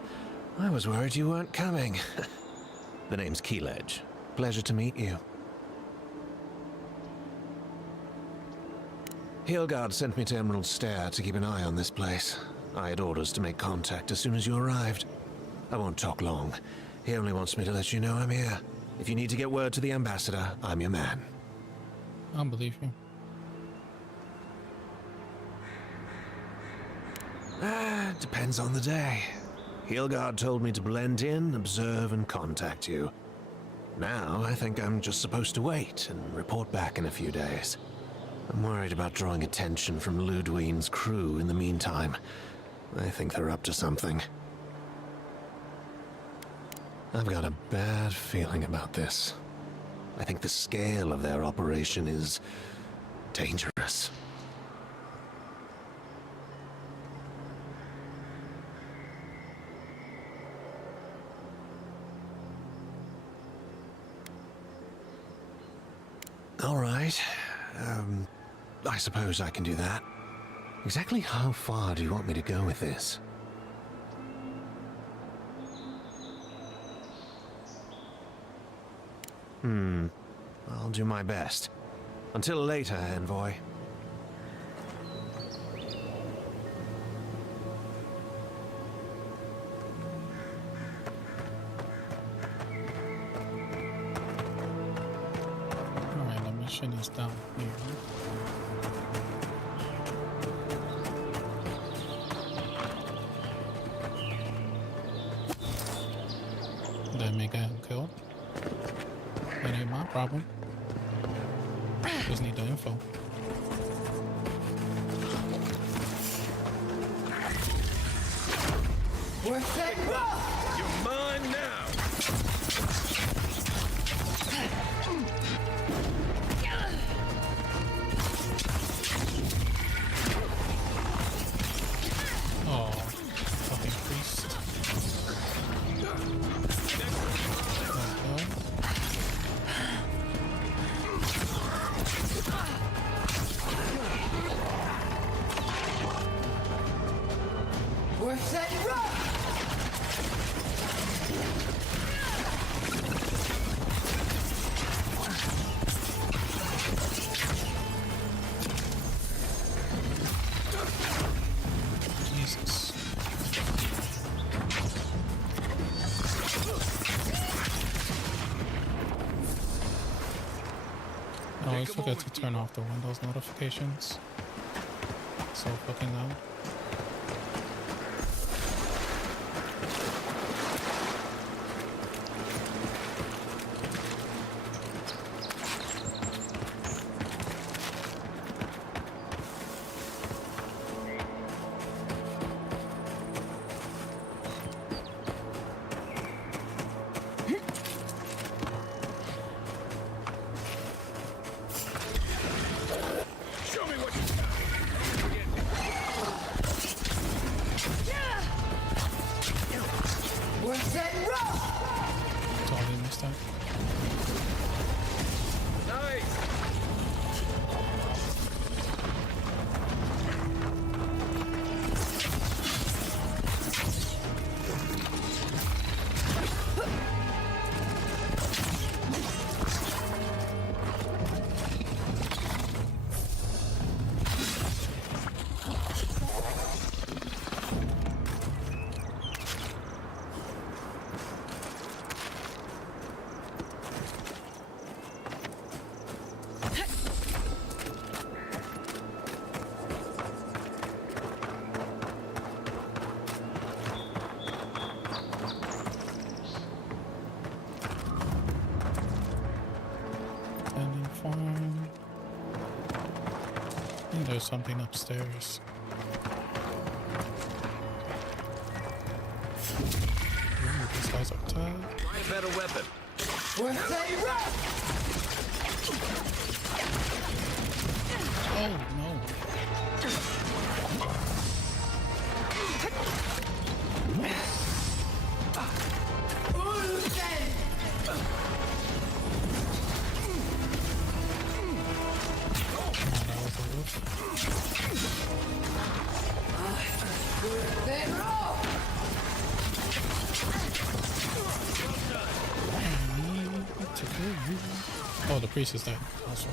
I was worried you weren't coming. The name's Keeledge. Pleasure to meet you. Hilgard sent me to Emerald Stair to keep an eye on this place. I had orders to make contact as soon as you arrived. I won't talk long. He only wants me to let you know I'm here. If you need to get word to the ambassador, I'm your man. I believe you. Depends on the day. Hilgard told me to blend in, observe, and contact you. Now, I think I'm just supposed to wait and report back in a few days. I'm worried about drawing attention from Ludwine's crew in the meantime. I think they're up to something. I've got a bad feeling about this. I think the scale of their operation is dangerous. All right. I suppose I can do that. Exactly how far do you want me to go with this? I'll do my best. Until later, Envoy. Alright, the mission is down here. They may get him killed. That ain't my problem. Just need the info. Worth it? You're mine now! Oh, fucking priest. Worth it? I always forget to turn off the Windows notifications. So fucking loud. There's something upstairs. Ooh, these guys are tough. Try a better weapon. Oh no. Oh, the priest is dead also.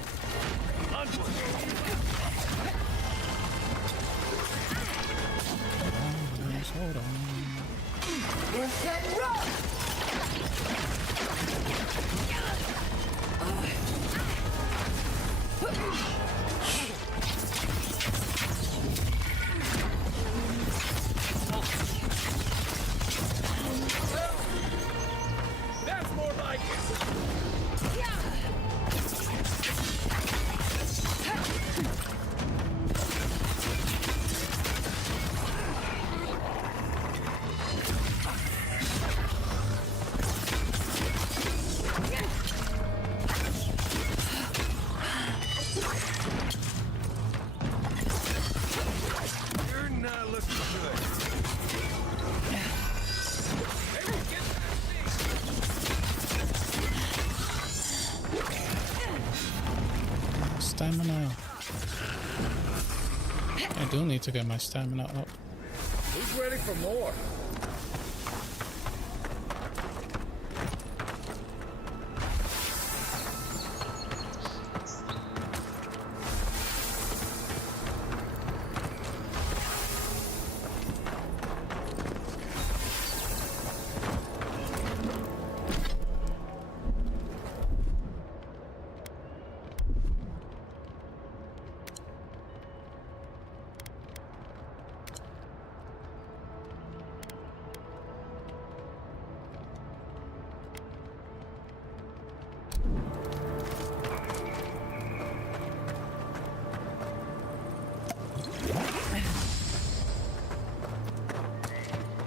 Hold on. That's more like it. You're not looking good. Stamina. I do need to get my stamina up. Who's ready for more?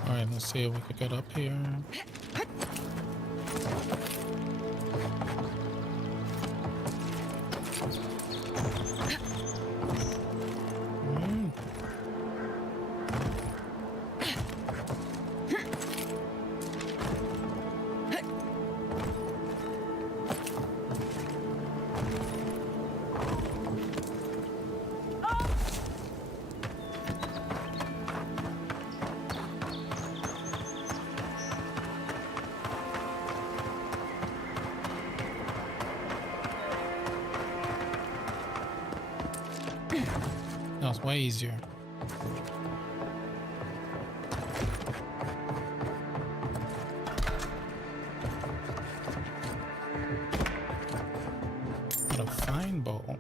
Alright, let's see if we could get up here. That was way easier. What a fine bowl.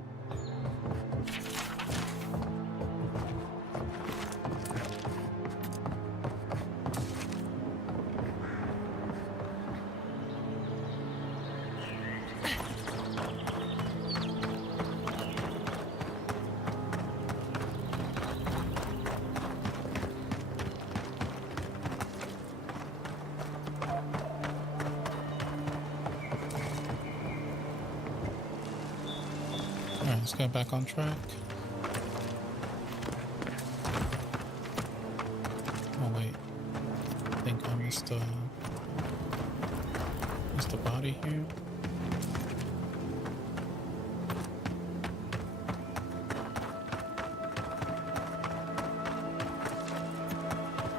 Alright, let's get back on track. Oh wait, I think I missed the body here.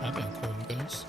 I didn't kill you guys.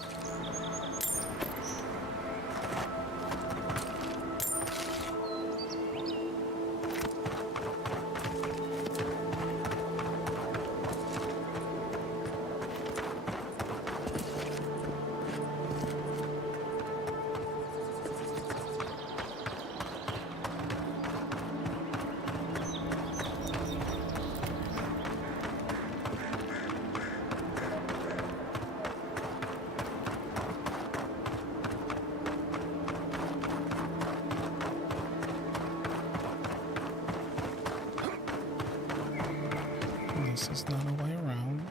This is not a way around.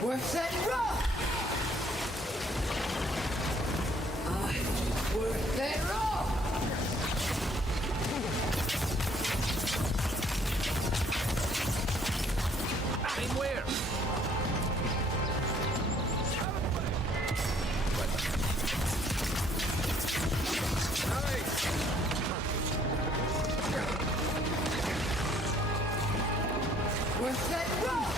We're set rock! We're set rock! Aim where? We're set rock!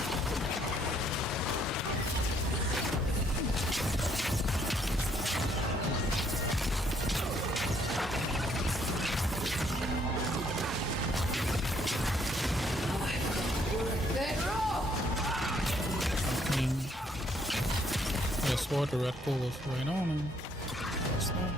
I swore the Red Bull was right on him. What's that?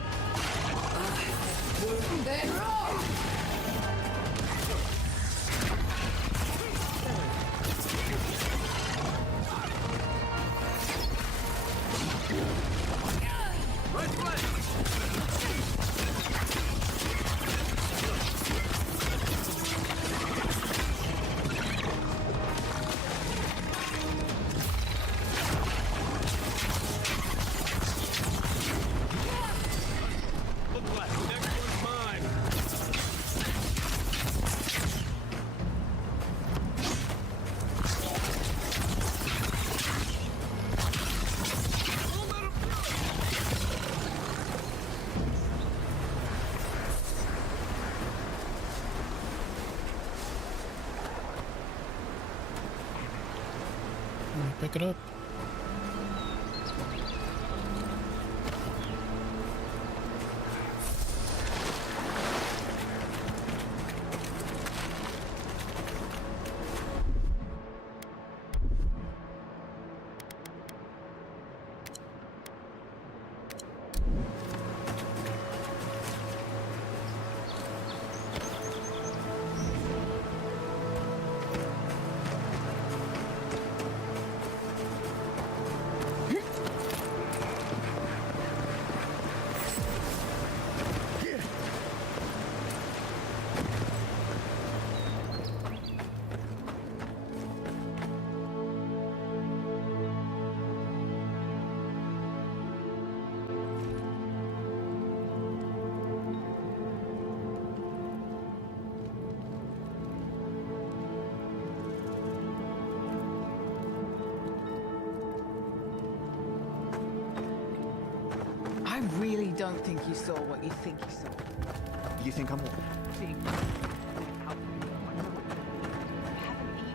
Pick it up. really don't think you saw what you think you saw. You think I'm what?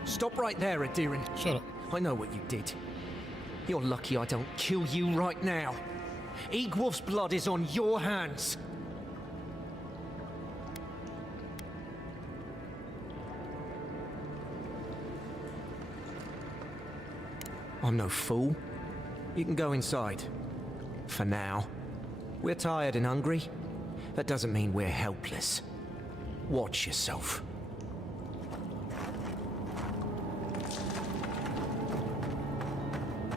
Stop right there, Adirin. Shut up. I know what you did. You're lucky I don't kill you right now. Egwolf's blood is on your hands. I'm no fool. You can go inside. For now. We're tired and hungry. That doesn't mean we're helpless. Watch yourself.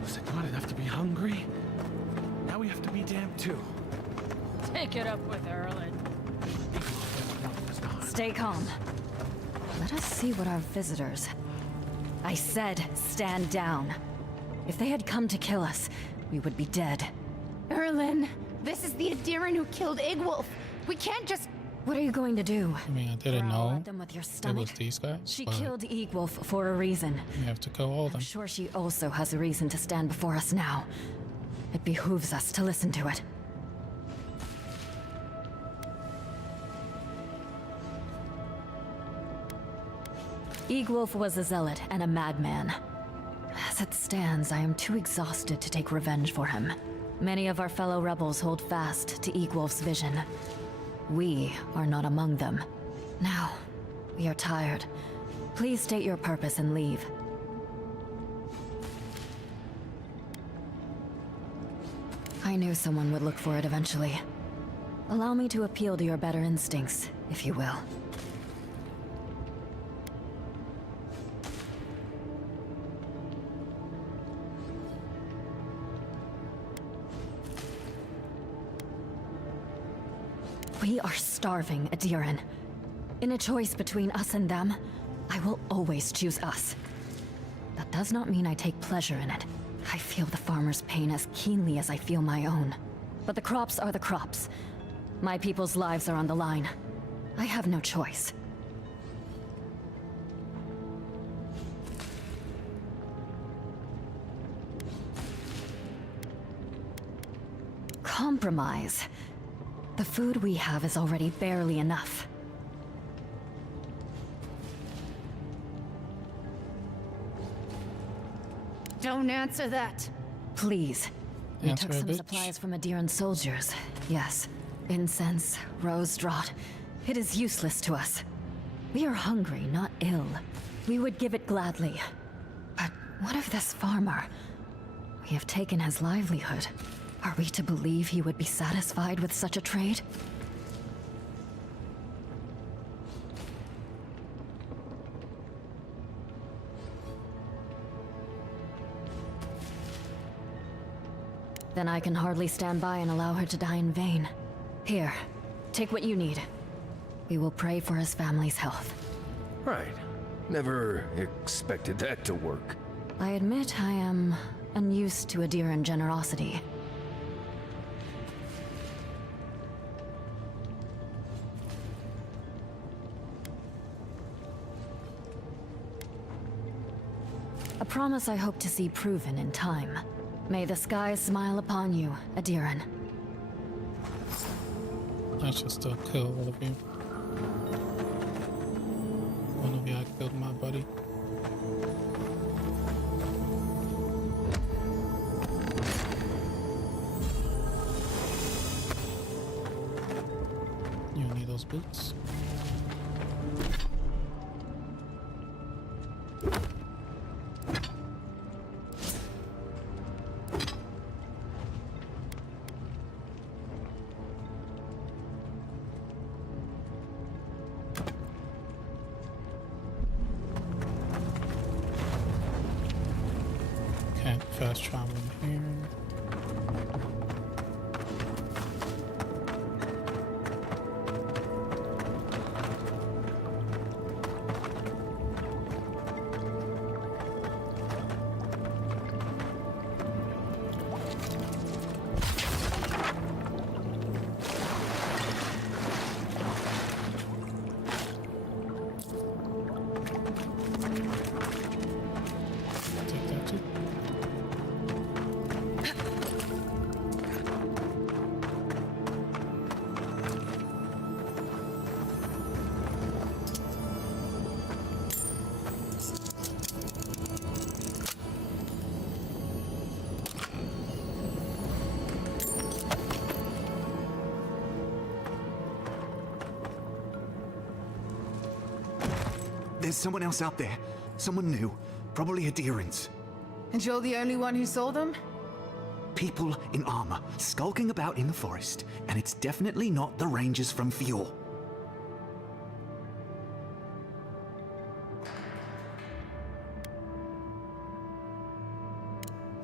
Was it not enough to be hungry? Now we have to be damned too. Take it up with Erlen. Stay calm. Let us see what our visitors... I said stand down. If they had come to kill us, we would be dead. Erlen, this is the Adiran who killed Igwolf. We can't just... What are you going to do? I mean, I didn't Growl know at them with your it stomach? was these guys. She but killed Egwolf for a reason. You have to kill all of them. I'm sure she also has a reason to stand before us now. It behooves us to listen to it. Egwolf was a zealot and a madman. As it stands, I am too exhausted to take revenge for him. Many of our fellow rebels hold fast to Egwolf's vision. We are not among them. Now, we are tired. Please state your purpose and leave. I knew someone would look for it eventually. Allow me to appeal to your better instincts, if you will. We are starving, Adiran. In a choice between us and them, I will always choose us. That does not mean I take pleasure in it. I feel the farmer's pain as keenly as I feel my own. But the crops are the crops. My people's lives are on the line. I have no choice. Compromise. The food we have is already barely enough. Don't answer that. Please. We Answer took a some bitch. supplies from Adiran soldiers. Yes. Incense, rose draught. It is useless to us. We are hungry, not ill. We would give it gladly. But what of this farmer? We have taken his livelihood. Are we to believe he would be satisfied with such a trade? Then I can hardly stand by and allow her to die in vain. Here, take what you need. We will pray for his family's health. Right. Never expected that to work. I admit I am unused to Adiran generosity. A promise I hope to see proven in time. May the skies smile upon you, Adiran. I should still kill all of you. One of y'all killed my buddy. You need those boots. Can't fast travel in here. Take that too. There's someone else out there. Someone new. Probably adherents. And you're the only one who saw them? People in armor, skulking about in the forest. And it's definitely not the rangers from Fjord.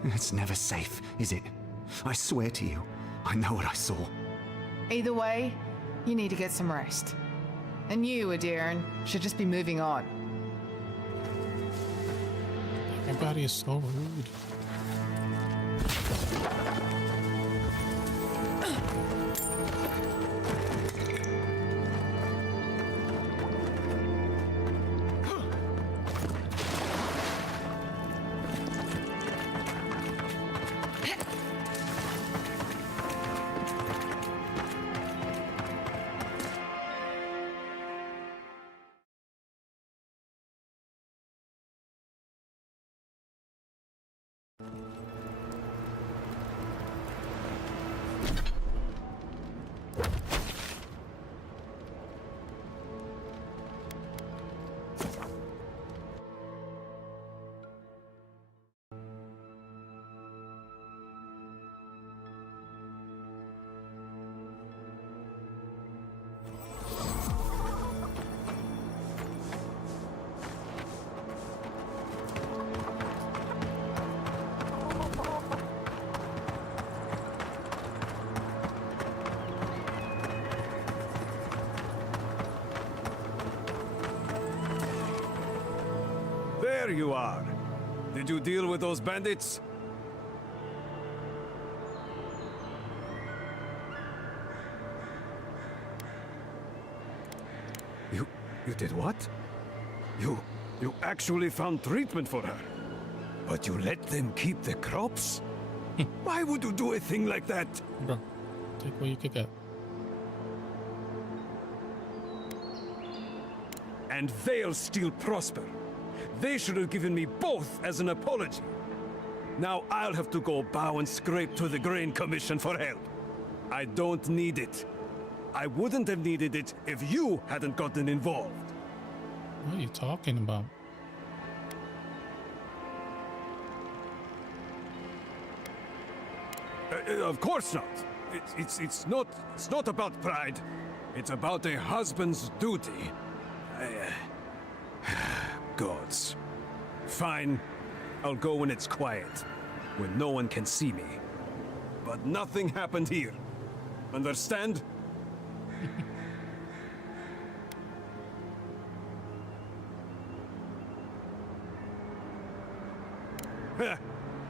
It's never safe, is it? I swear to you, I know what I saw. Either way, you need to get some rest. And you, Adiran, should just be moving on. Everybody is so rude. There you are. Did you deal with those bandits? You did what? You actually found treatment for her? But you let them keep the crops? Why would you do a thing like that? Bro, take what you could get. And they'll still prosper. They should have given me both as an apology. Now I'll have to go bow and scrape to the Grain Commission for help. I don't need it. I wouldn't have needed it if you hadn't gotten involved. What are you talking about? Of course not. It's not about pride. It's about a husband's duty. Gods. Fine. I'll go when it's quiet, when no one can see me. But nothing happened here. Understand?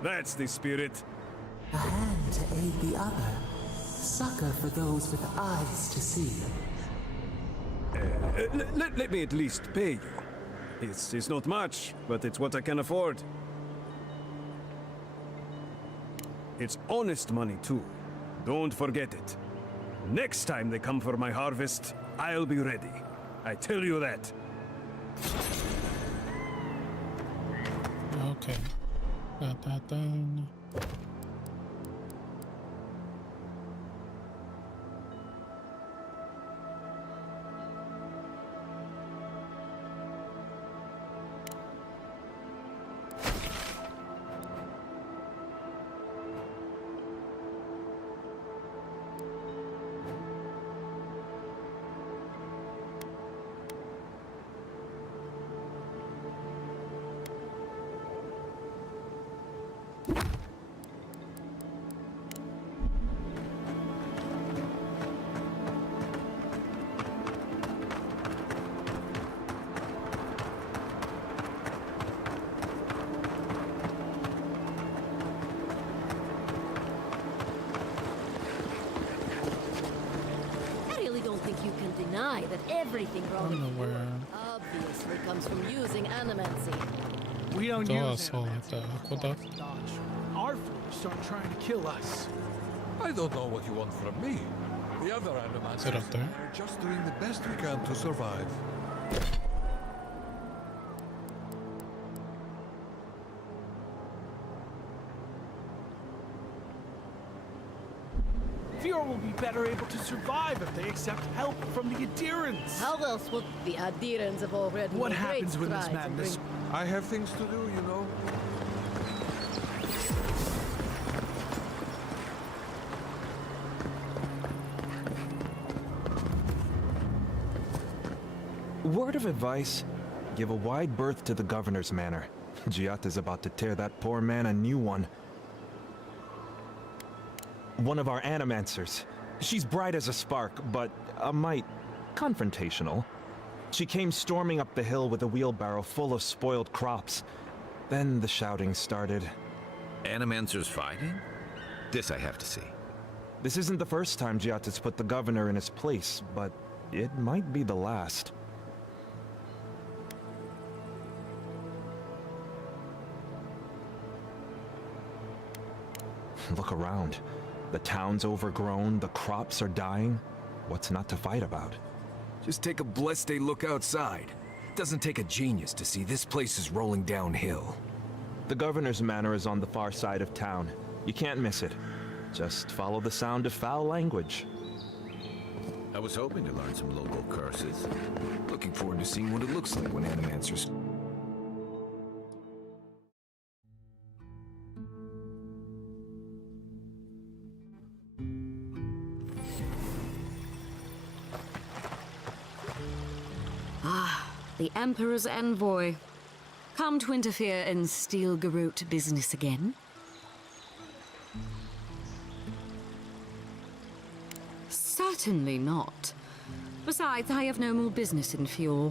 That's the spirit. A hand to aid the other. Succor for those with eyes to see. Let me at least pay you. It's not much, but it's what I can afford. It's honest money, too. Don't forget it. Next time they come for my harvest, I'll be ready. I tell you that. Okay. Got that done. Deny that everything brought I don't know where. obviously comes from using animancy. We don't It's use also like the aqueduct. Our foes aren't trying to kill us. I don't know what you want from me. The other animals Is it up there? are just doing the best we can to survive. Fior will be better able to survive if they accept help from the Adirans. How else would the Adirans have already What made great happens when this strides in madness... I have things to do, you know. Word of advice, give a wide berth to the governor's manor. Giata's about to tear that poor man a new one. One of our animancers. She's bright as a spark, but a mite confrontational. She came storming up the hill with a wheelbarrow full of spoiled crops. Then the shouting started. Animancers fighting? This I have to see. This isn't the first time Giata's put the governor in his place, but it might be the last. Look around. The town's overgrown, the crops are dying. What's not to fight about? Just take a blessed day look outside. Doesn't take a genius to see this place is rolling downhill. The governor's manor is on the far side of town. You can't miss it. Just follow the sound of foul language. I was hoping to learn some local curses. Looking forward to seeing what it looks like when Animancers... The Emperor's envoy. Come to interfere in Steel-Garrote business again? Certainly not. Besides, I have no more business in Fior.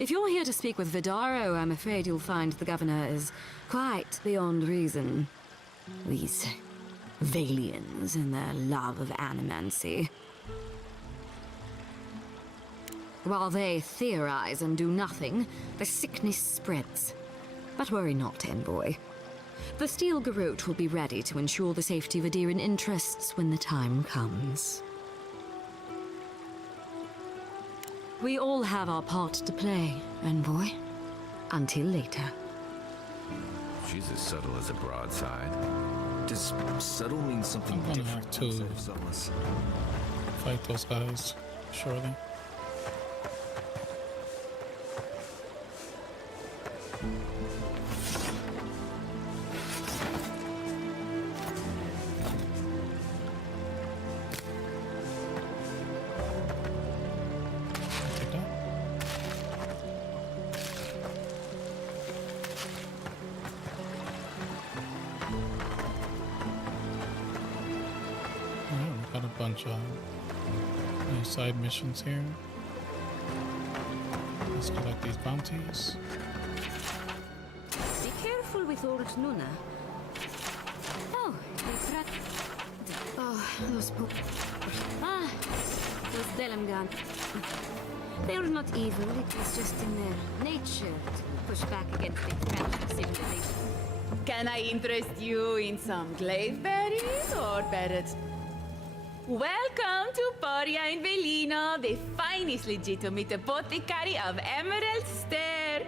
If you're here to speak with Vidaro, I'm afraid you'll find the governor is quite beyond reason. These Valians and their love of animancy. While they theorize and do nothing, the sickness spreads. But worry not, envoy. The Steel-Garrote will be ready to ensure the safety of Adiran interests when the time comes. We all have our part to play, envoy. Until later. She's as subtle as a broadside. Does subtle mean something I'm gonna different have to outside of subtlest? fight those guys, surely. Take that. Alright, we got a bunch of new side missions here. Let's collect these bounties. Be careful with old Nuna. Oh, those Delamgan. They were not evil, it was just in their nature to push back against the French civilization. Can I interest you in some glaive berries or berries? Welcome to Poria in Velino, the finest legitimate apothecary of Emerald Stair.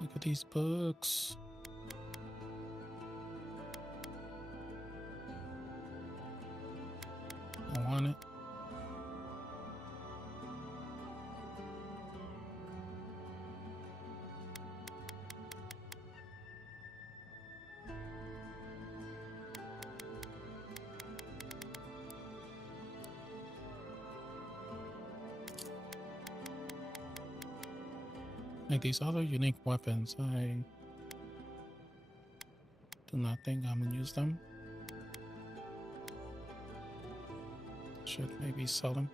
Look at these books. I want it. Like these other unique weapons, I do not think I'm gonna use them. Should maybe sell them.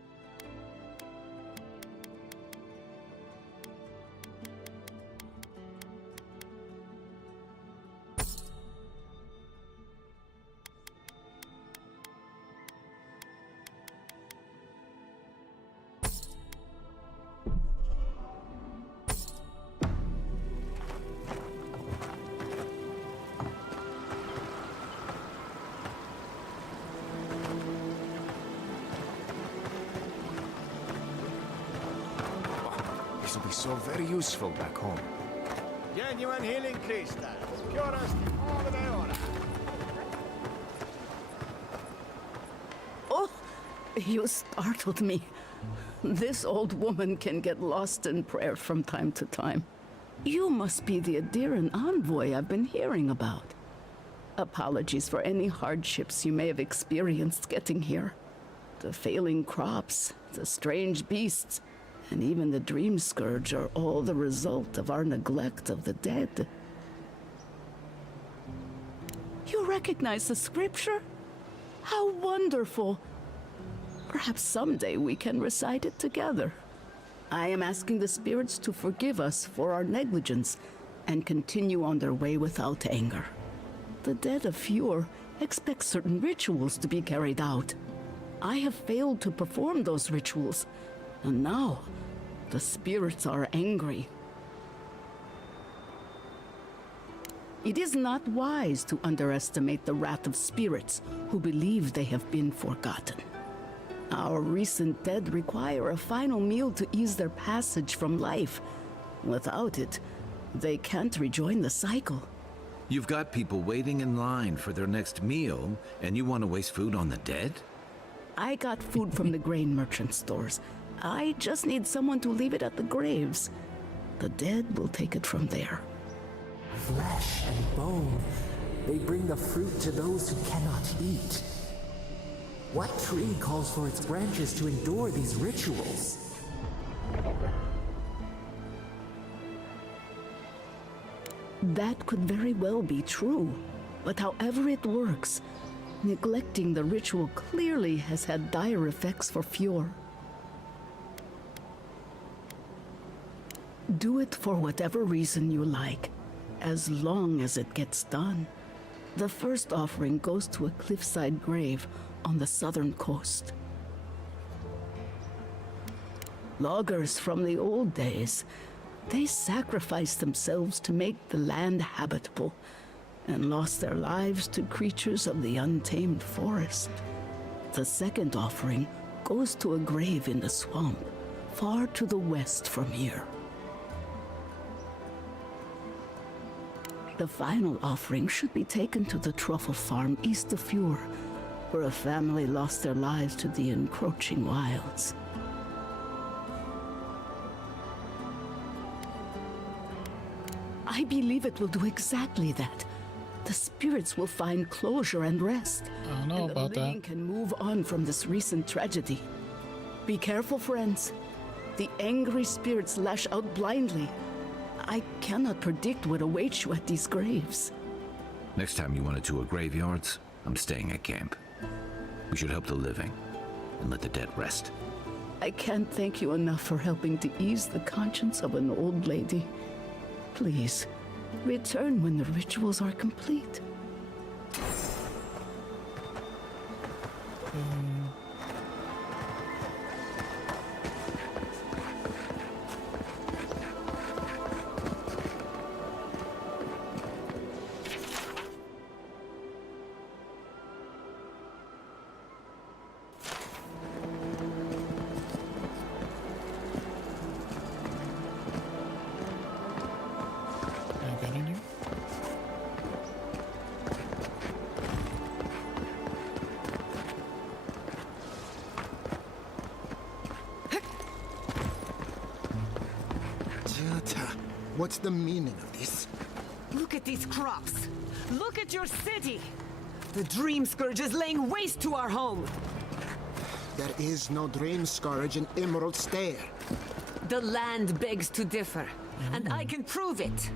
will be so very useful back home. Genuine healing crystals. Purest in all of Eora. Oh, you startled me. This old woman can get lost in prayer from time to time. You must be the Adiran envoy I've been hearing about. Apologies for any hardships you may have experienced getting here. The failing crops, the strange beasts, and even the dream scourge are all the result of our neglect of the dead. You recognize the scripture? How wonderful! Perhaps someday we can recite it together. I am asking the spirits to forgive us for our negligence and continue on their way without anger. The dead of Fjord expect certain rituals to be carried out. I have failed to perform those rituals, and now the spirits are angry. It is not wise to underestimate the wrath of spirits who believe they have been forgotten. Our recent dead require a final meal to ease their passage from life. Without it, they can't rejoin the cycle. You've got people waiting in line for their next meal, and you want to waste food on the dead? I got food from the grain merchant stores. I just need someone to leave it at the graves. The dead will take it from there. Flesh and bone, they bring the fruit to those who cannot eat. What tree calls for its branches to endure these rituals? That could very well be true, but however it works, neglecting the ritual clearly has had dire effects for Fjord. Do it for whatever reason you like, as long as it gets done. The first offering goes to a cliffside grave on the southern coast. Loggers from the old days, they sacrificed themselves to make the land habitable and lost their lives to creatures of the untamed forest. The second offering goes to a grave in the swamp, far to the west from here. The final offering should be taken to the truffle farm east of Fjord, where a family lost their lives to the encroaching wilds. I believe it will do exactly that. The spirits will find closure and rest. I don't know and about the living that. can move on from this recent tragedy. Be careful, friends. The angry spirits lash out blindly. I cannot predict what awaits you at these graves. Next time you want to tour graveyards, I'm staying at camp. We should help the living and let the dead rest. I can't thank you enough for helping to ease the conscience of an old lady. Please, return when the rituals are complete. What's the meaning of this? Look at these crops. Look at your city. The Dream Scourge is laying waste to our home. There is no Dream Scourge in Emerald Stair. The land begs to differ, and I can prove it.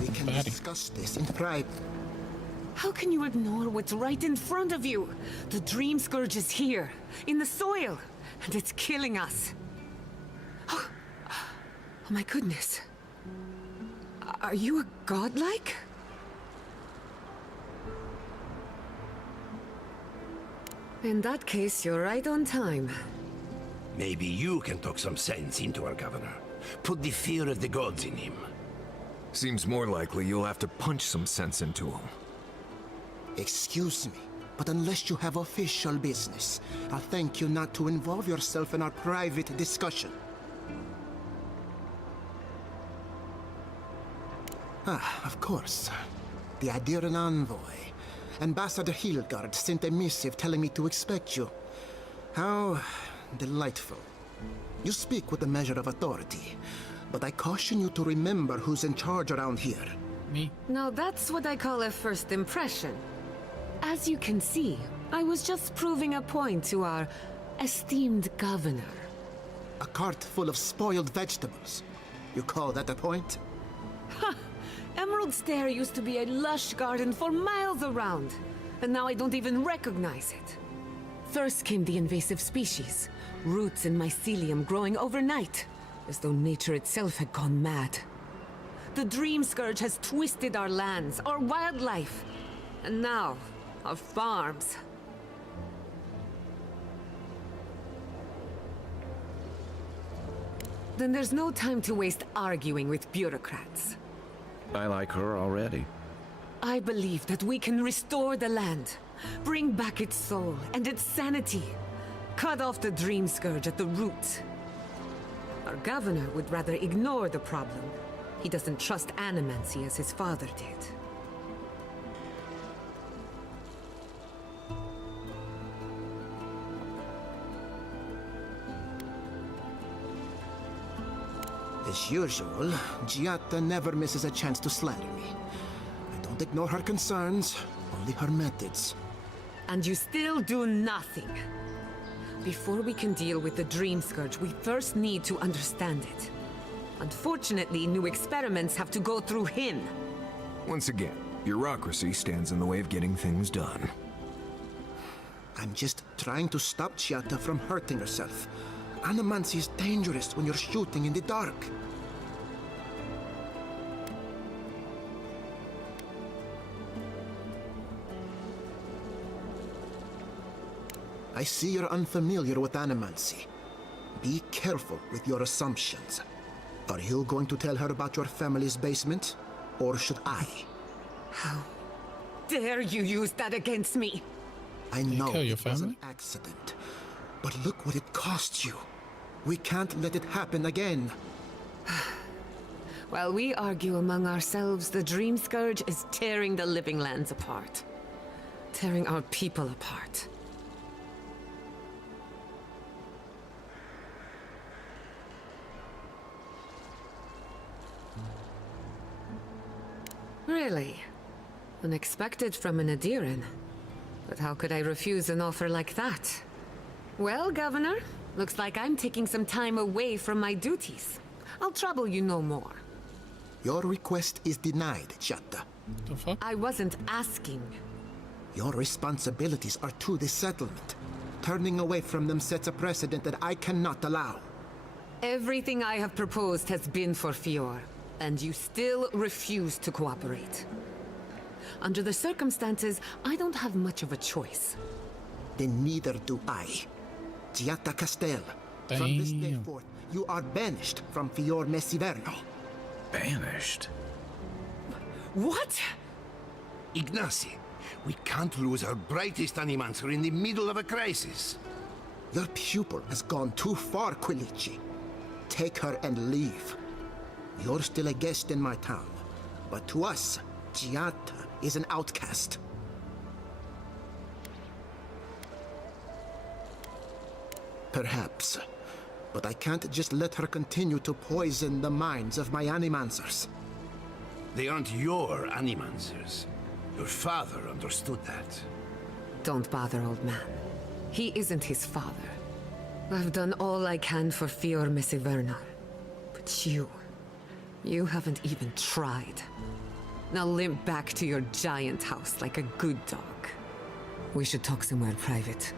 We can discuss this in private. How can you ignore what's right in front of you? The Dream Scourge is here, in the soil, and it's killing us. Oh my goodness. Are you a godlike? In that case, you're right on time. Maybe you can talk some sense into our governor. Put the fear of the gods in him. Seems more likely you'll have to punch some sense into him. Excuse me, but unless you have official business, I'll thank you not to involve yourself in our private discussion. Ah, of course. The Adiran envoy. Ambassador Hilgard sent a missive telling me to expect you. How delightful. You speak with a measure of authority, but I caution you to remember who's in charge around here. Me? Now that's what I call a first impression. As you can see, I was just proving a point to our esteemed governor. A cart full of spoiled vegetables. You call that a point? Ha! Emerald Stair used to be a lush garden for miles around, and now I don't even recognize it. First came the invasive species, roots and mycelium growing overnight, as though nature itself had gone mad. The Dream Scourge has twisted our lands, our wildlife, and now, our farms. Then there's no time to waste arguing with bureaucrats. I like her already. I believe that we can restore the land, bring back its soul and its sanity, cut off the Dream Scourge at the root. Our governor would rather ignore the problem. He doesn't trust animancy as his father did. As usual, Giatta never misses a chance to slander me. I don't ignore her concerns, only her methods. And you still do nothing. Before we can deal with the Dream Scourge, we first need to understand it. Unfortunately, new experiments have to go through him. Once again, bureaucracy stands in the way of getting things done. I'm just trying to stop Giatta from hurting herself. Animancy is dangerous when you're shooting in the dark. I see you're unfamiliar with animancy. Be careful with your assumptions. Are you going to tell her about your family's basement? Or should I? How dare you use that against me? I know kill your it was an family? accident. But look what it cost you. We can't let it happen again. While we argue among ourselves, the Dream Scourge is tearing the living lands apart. Tearing our people apart. Really? Unexpected from an Adiran. But how could I refuse an offer like that? Well, Governor, looks like I'm taking some time away from my duties. I'll trouble you no more. Your request is denied, Giatta. The fuck? I wasn't asking. Your responsibilities are to the settlement. Turning away from them sets a precedent that I cannot allow. Everything I have proposed has been for Fior, and you still refuse to cooperate. Under the circumstances, I don't have much of a choice. Then neither do I. Giatta Castel, from this day forth, you are banished from Fior Messiverno. Banished? What? Ignacy, we can't lose our brightest animancer in the middle of a crisis. Your pupil has gone too far, Quilici. Take her and leave. You're still a guest in my town, but to us, Giatta is an outcast. Perhaps, but I can't just let her continue to poison the minds of my animancers. They aren't your animancers. Your father understood that. Don't bother, old man. He isn't his father. I've done all I can for Fior Messiverno. But you haven't even tried. Now limp back to your giant house like a good dog. We should talk somewhere private.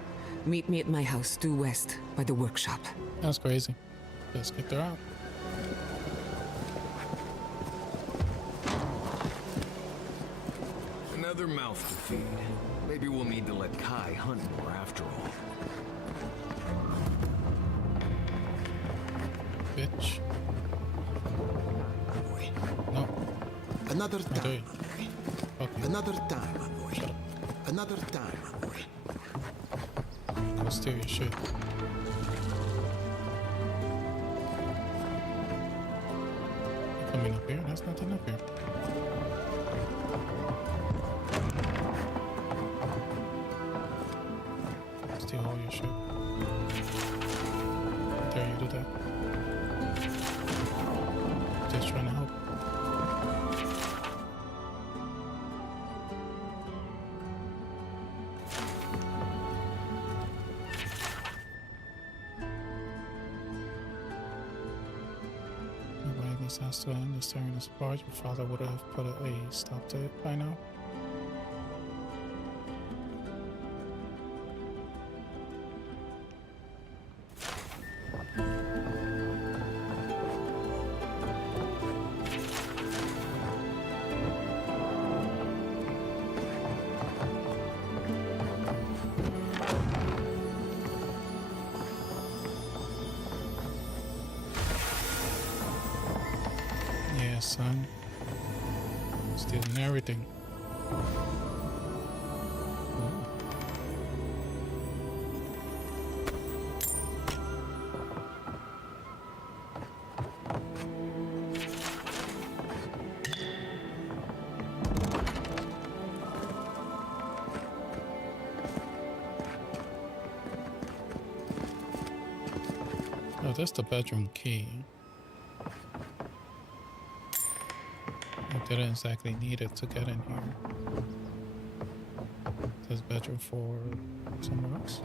Meet me at my house due west by the workshop. That's crazy. Let's get her out. Another mouth to feed. Maybe we'll need to let Kai hunt more after all. Bitch. No. Another I do time, it. Fuck you. another time, my boy. Another time, my boy. Go steal your shit. You coming up here? There's nothing up here. shit. Dare you do that? Just trying to help. Anyway, this has to end. This turn is barge. Your father would have put a stop to it by now. Yeah, son. Stealing everything. Oh, that's the bedroom key. I didn't exactly need it to get in here. This bedroom for somewhere else.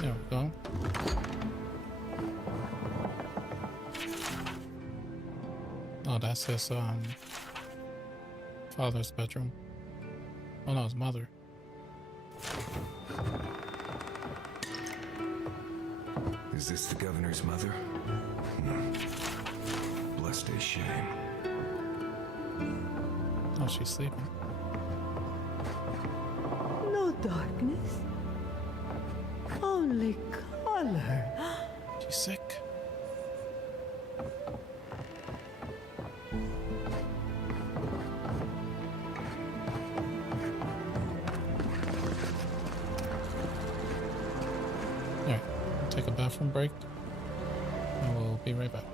There we go. Oh, that's his father's bedroom. Oh no, his mother. Is this the governor's mother? Blessed a shame. Oh, she's sleeping. No darkness. Only color. She's sick. Alright, take a bathroom break and we'll be right back.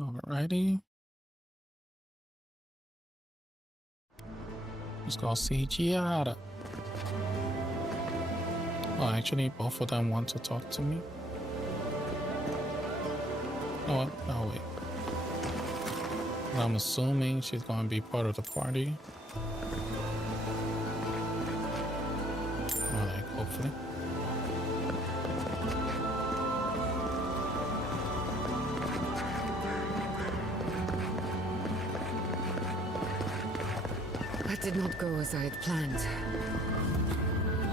Alrighty. Let's go see Giada. Well, actually, both of them want to talk to me. Oh, no, wait. I'm assuming she's going to be part of the party. Or like, hopefully. That did not go as I had planned.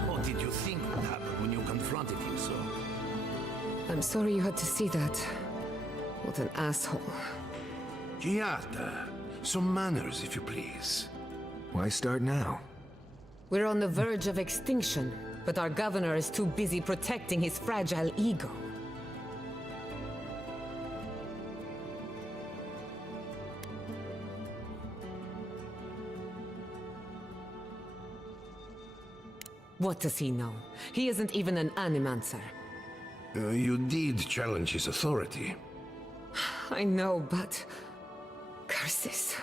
What did you think would happen when you confronted him so? I'm sorry you had to see that. What an asshole. Giada, some manners, if you please. Why start now? We're on the verge of extinction, but our governor is too busy protecting his fragile ego. What does he know? He isn't even an animancer. You did challenge his authority. I know, but... curses.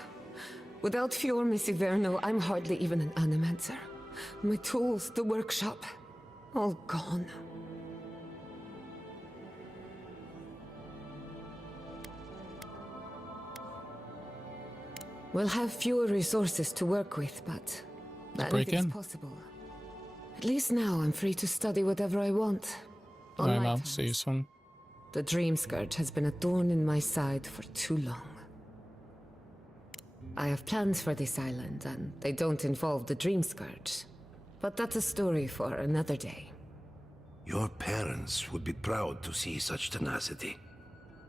Without Fior Misiverno, I'm hardly even an animancer. My tools, the workshop, all gone. We'll have fewer resources to work with, but anything's possible. At least now I'm free to study whatever I want. Alright, Mom. See you soon. The Dream Scourge has been a thorn in my side for too long. I have plans for this island, and they don't involve the Dream Scourge. But that's a story for another day. Your parents would be proud to see such tenacity.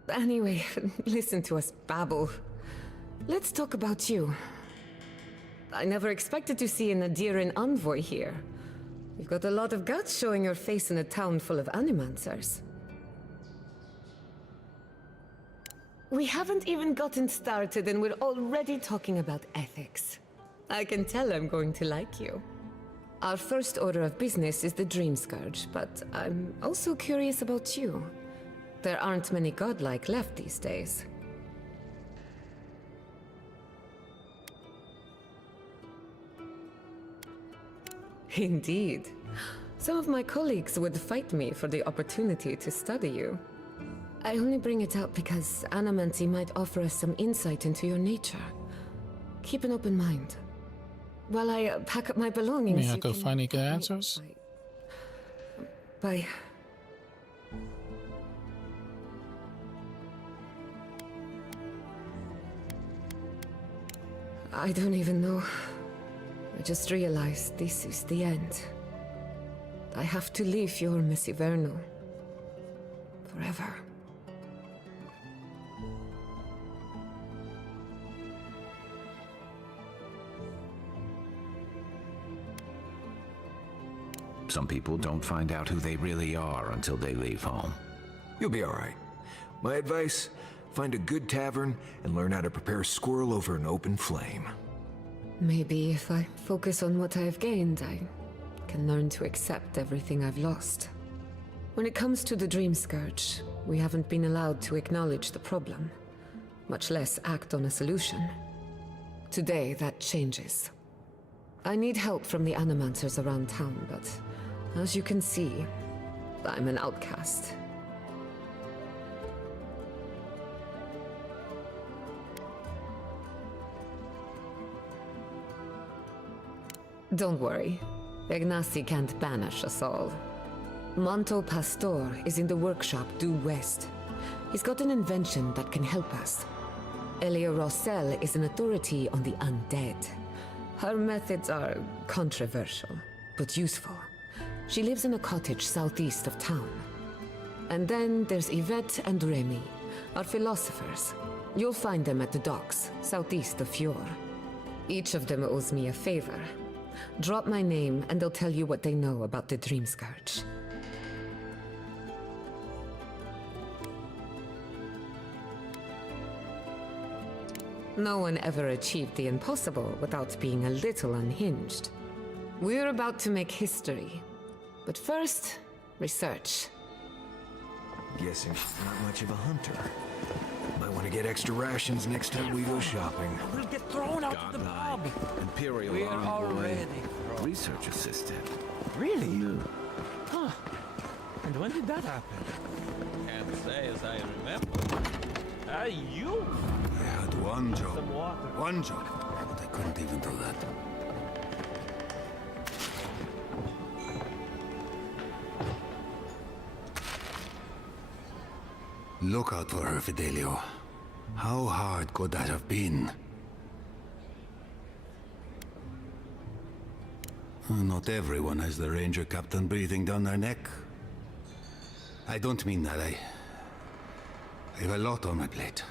Anyway, listen to us babble. Let's talk about you. I never expected to see an Adiran envoy here. You've got a lot of guts showing your face in a town full of animancers. We haven't even gotten started and we're already talking about ethics. I can tell I'm going to like you. Our first order of business is the Dream Scourge, but I'm also curious about you. There aren't many godlike left these days. Indeed. Some of my colleagues would fight me for the opportunity to study you. I only bring it up because Animancy might offer us some insight into your nature. Keep an open mind. While I pack up my belongings, I could find any good answers? Bye. I don't even know. I just realized this is the end. I have to leave Fior Misiverno. Forever. Some people don't find out who they really are until they leave home. You'll be all right. My advice, find a good tavern and learn how to prepare squirrel over an open flame. Maybe if I focus on what I've gained, I can learn to accept everything I've lost. When it comes to the Dream Scourge, we haven't been allowed to acknowledge the problem, much less act on a solution. Today, that changes. I need help from the Animancers around town, but as you can see, I'm an outcast. Don't worry. Ignasi can't banish us all. Manto Pastor is in the workshop due west. He's got an invention that can help us. Elia Rossell is an authority on the undead. Her methods are controversial, but useful. She lives in a cottage southeast of town. And then there's Yvette and Remy, our philosophers. You'll find them at the docks, southeast of Fior. Each of them owes me a favor. Drop my name and they'll tell you what they know about the Dream Scourge. No one ever achieved the impossible without being a little unhinged. We're about to make history. But first, research. Guessing she's not much of a hunter. Might want to get extra rations next time we go shopping. We'll get thrown out of the pub. Imperial We're envoy, already research assistant. Really? New. Huh. And when did that happen? Can't say as I remember. You? I had one job. Some water. One job. But I couldn't even do that. Look out for her, Fidelio. How hard could that have been? Not everyone has the Ranger Captain breathing down their neck. I don't mean that. I have a lot on my plate.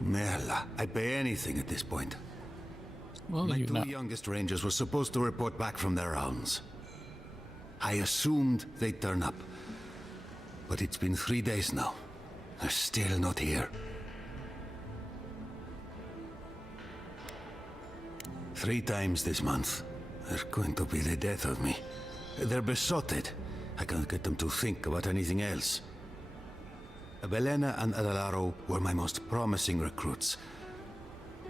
Merla, I'd pay anything at this point. Well, my you two know. youngest rangers were supposed to report back from their rounds. I assumed they'd turn up. But it's been 3 days now. They're still not here. 3 times this month. They're going to be the death of me. They're besotted. I can't get them to think about anything else. Belena and Adelaro were my most promising recruits.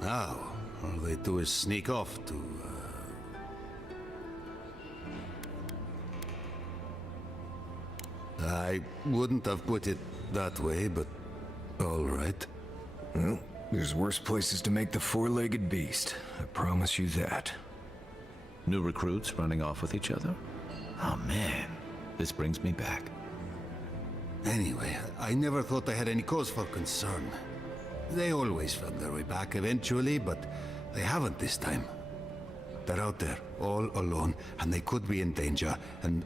Now, all they do is sneak off to... I wouldn't have put it that way, but all right. Well, there's worse places to make the four-legged beast. I promise you that. New recruits running off with each other? Oh man, this brings me back. Anyway, I never thought I had any cause for concern. They always found their way back eventually, but they haven't this time. They're out there, all alone, and they could be in danger, and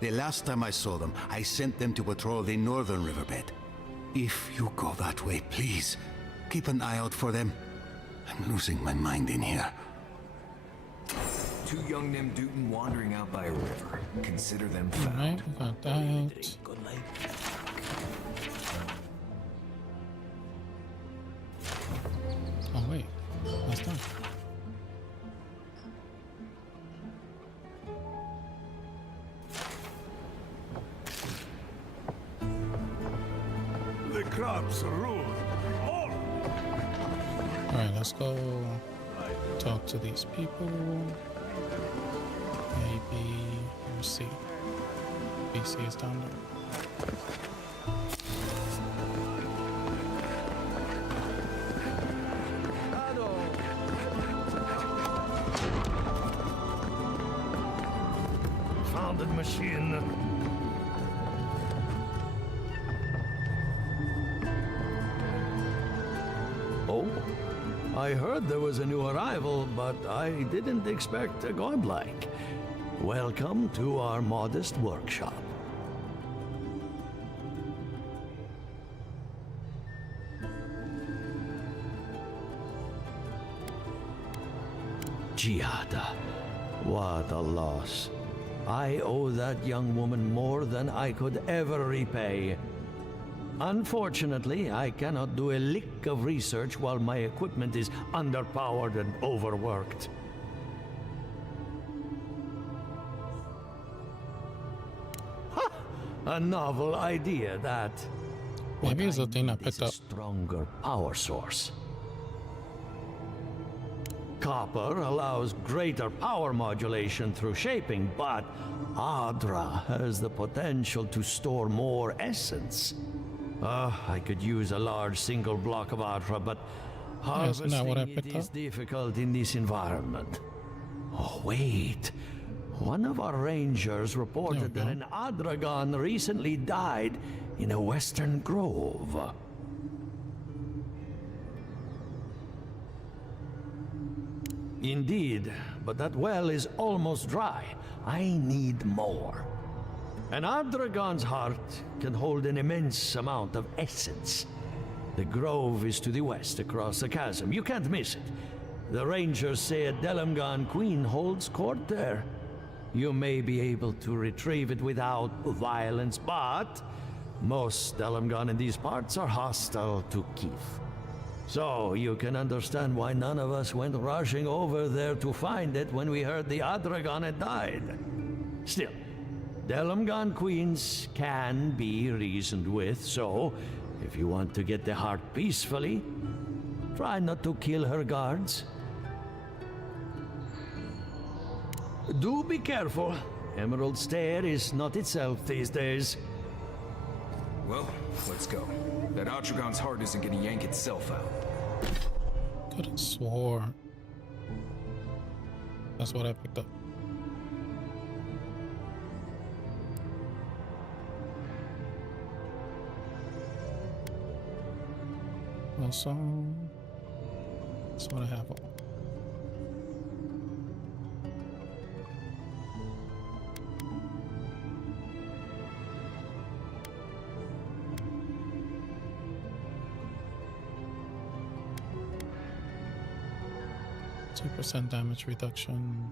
The last time I saw them, I sent them to patrol the northern riverbed. If you go that way, please, keep an eye out for them. I'm losing my mind in here. 2 young Nemdutin wandering out by a river. Consider them found. Alright, we got that. Oh wait, that's done. The crops rule. All. Alright, let's go talk to these people. Maybe, let's see. BC is down there. Founded machine. Oh, I heard there was a new arrival, but I didn't expect a godlike. Welcome to our modest workshop. Giada, what a loss. I owe that young woman more than I could ever repay. Unfortunately, I cannot do a lick of research while my equipment is underpowered and overworked. Ha! A novel idea, that. Maybe it's the thing I picked It's a up. stronger power source. Copper allows greater power modulation through shaping, but Adra has the potential to store more essence. I could use a large single block of Adra, but isn't that what I harvesting it picked is up? difficult in this environment. Oh, wait. One of our rangers reported that an Adragon recently died in a western grove. Indeed, but that well is almost dry. I need more. An Adragon's heart can hold an immense amount of essence. The grove is to the west across the chasm. You can't miss it. The rangers say a Delamgan queen holds court there. You may be able to retrieve it without violence, but most Delamgan in these parts are hostile to Keith. So you can understand why none of us went rushing over there to find it when we heard the Adragon had died. Still, Delumgan queens can be reasoned with, so if you want to get the heart peacefully, try not to kill her guards. Do be careful. Emerald Stair is not itself these days. Well, let's go. That Atragon's heart isn't gonna yank itself out. Could have swore that's what I picked up. Also, that's what I have. 2% damage reduction.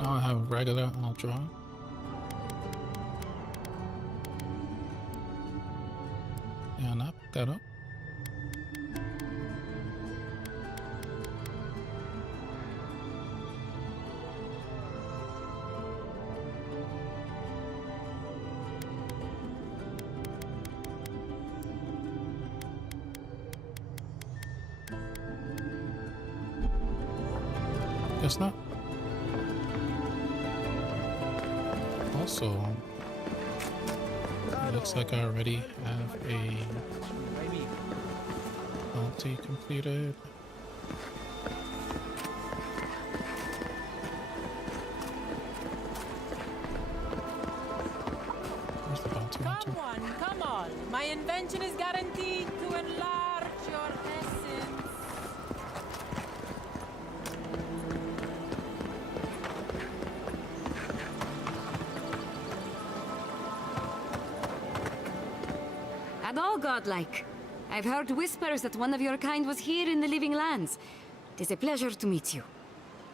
Now I have regular ultra. And I picked that up. Guess not. Also, it looks like I already have a bounty completed. Where's the bounty one too? Come on. My invention is guaranteed to enlarge your essence. And all godlike. I've heard whispers that one of your kind was here in the Living Lands. It is a pleasure to meet you.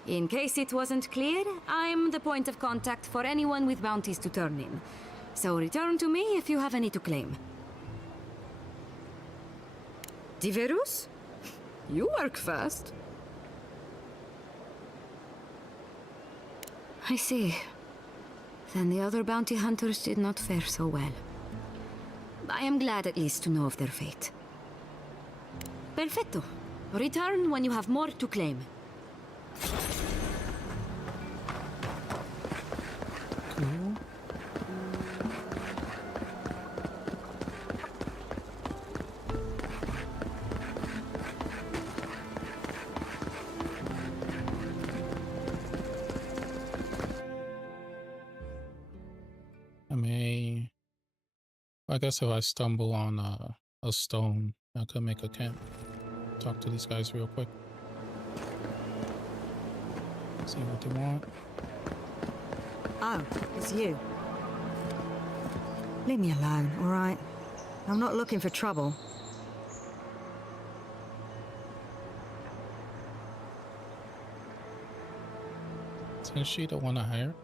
In case it wasn't clear, I'm the point of contact for anyone with bounties to turn in. So return to me if you have any to claim. Diverus? You work fast. I see. Then the other bounty hunters did not fare so well. I am glad at least to know of their fate. Perfetto. Return when you have more to claim. Cool. I guess if I stumble on a stone, I could make a camp. Talk to these guys real quick. See what they want. Oh, it's you. Leave me alone, all right? I'm not looking for trouble. Is she the one I hired?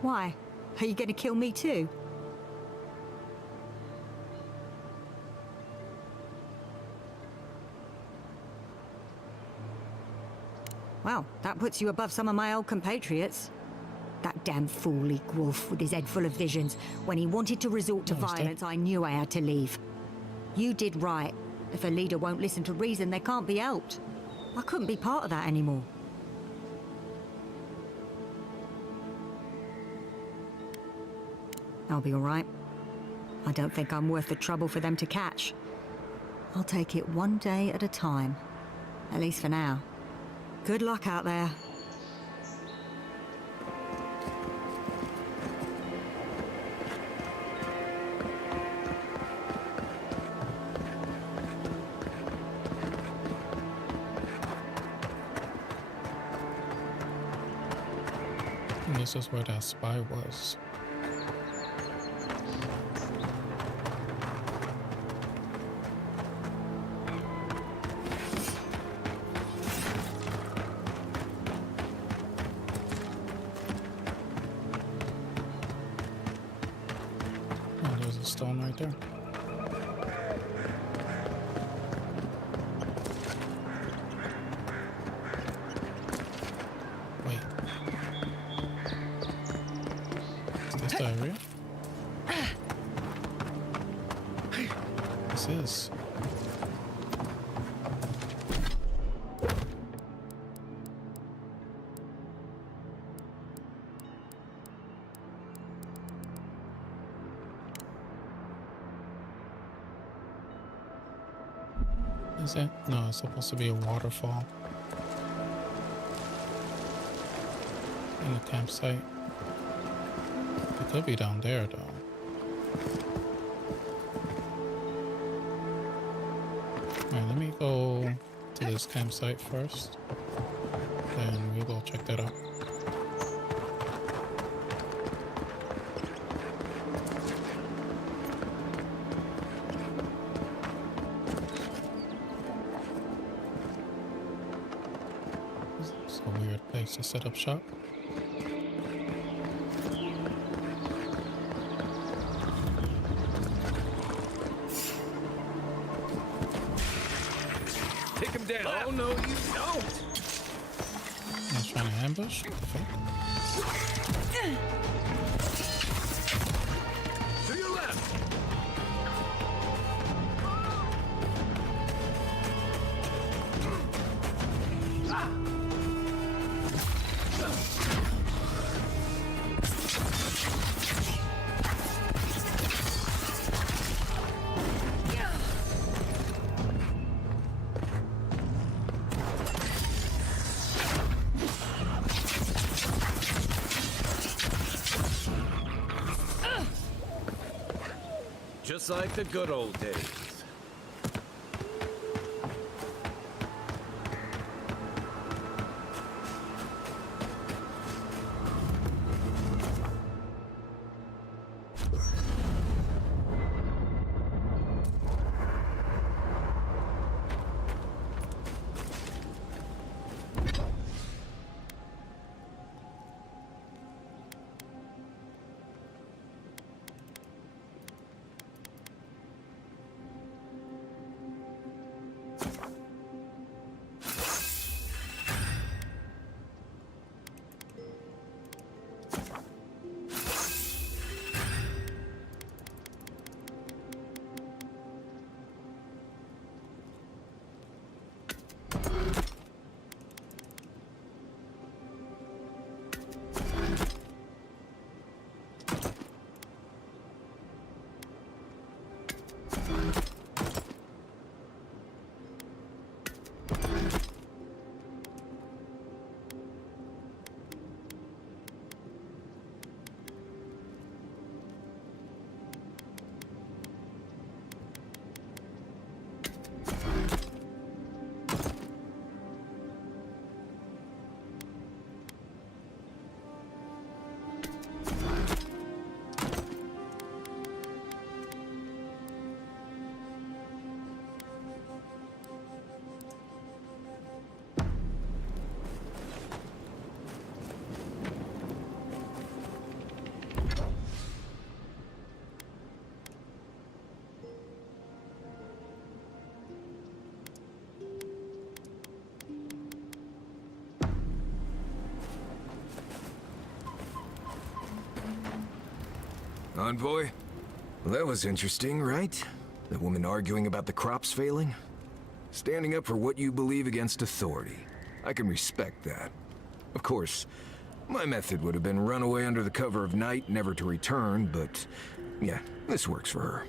Why? Are you going to kill me too? Well, that puts you above some of my old compatriots. That damn fool Wolf with his head full of visions. When he wanted to resort to violence, I knew I had to leave. You did right. If a leader won't listen to reason, they can't be helped. I couldn't be part of that anymore. I'll be all right. I don't think I'm worth the trouble for them to catch. I'll take it one day at a time. At least for now. Good luck out there. And this is where that spy was. Oh, there's a stone right there. Diarrhea? This is. Is it? No, it's supposed to be a waterfall. In the campsite. It could be down there, though. Alright, let me go to this campsite first. Then we'll go check that out. It's a weird place to set up shop. Oh, no, you don't! He's trying to ambush? What the fuck? To your left! Just like the good old days. Envoy? Well, that was interesting, right? The woman arguing about the crops failing? Standing up for what you believe against authority. I can respect that. Of course, my method would have been run away under the cover of night, never to return, but yeah, this works for her.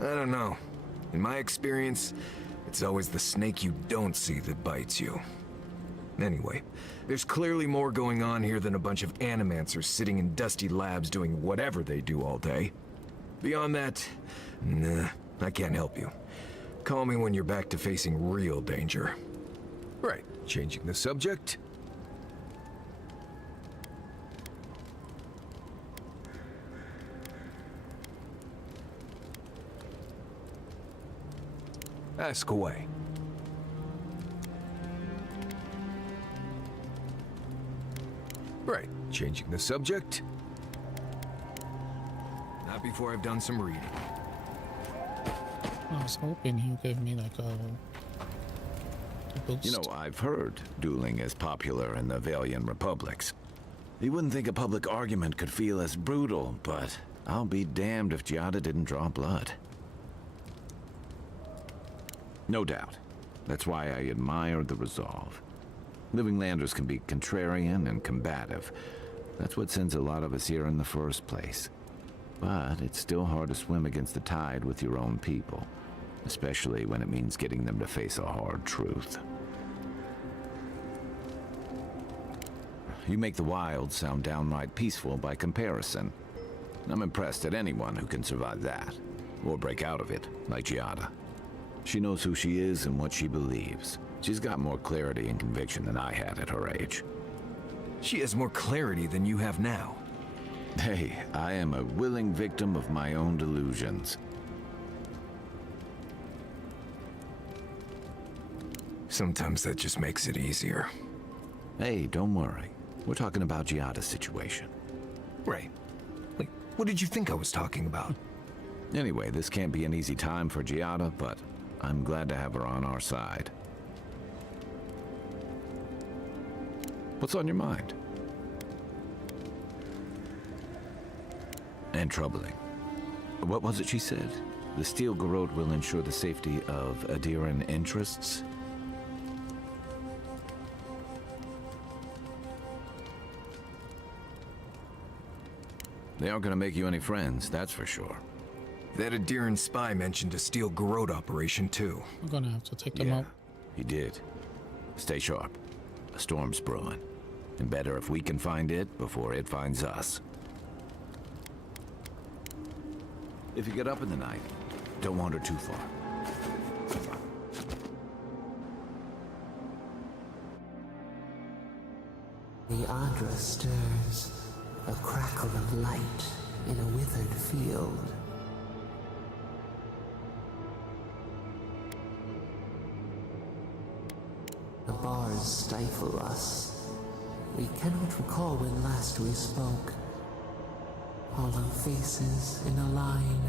I don't know. In my experience, it's always the snake you don't see that bites you. Anyway, there's clearly more going on here than a bunch of animancers sitting in dusty labs doing whatever they do all day. Beyond that, nah, I can't help you. Call me when you're back to facing real danger. Right, changing the subject. Ask away. Right, changing the subject. Not before I've done some reading. I was hoping he'd give me like a boost. You know, I've heard dueling is popular in the Valian republics. You wouldn't think a public argument could feel as brutal, but I'll be damned if Giada didn't draw blood. No doubt. That's why I admire the resolve. Living Landers can be contrarian and combative. That's what sends a lot of us here in the first place. But it's still hard to swim against the tide with your own people, especially when it means getting them to face a hard truth. You make the Wilds sound downright peaceful by comparison. I'm impressed at anyone who can survive that, or break out of it, like Giada. She knows who she is and what she believes. She's got more clarity and conviction than I had at her age. She has more clarity than you have now. Hey, I am a willing victim of my own delusions. Sometimes that just makes it easier. Hey, don't worry. We're talking about Giada's situation. Right. Wait, what did you think I was talking about? Anyway, this can't be an easy time for Giada, but I'm glad to have her on our side. What's on your mind? And troubling. What was it she said? The Steel Garrote will ensure the safety of Adiran interests? They aren't going to make you any friends, that's for sure. That Adiran spy mentioned a Steel Garrote operation, too. We're gonna have to take them Yeah, out. he did. Stay sharp. A storm's brewing. And better if we can find it before it finds us. If you get up in the night, don't wander too far. The Adra stirs, a crackle of light in a withered field. The bars stifle us. We cannot recall when last we spoke. Hollow faces in a line.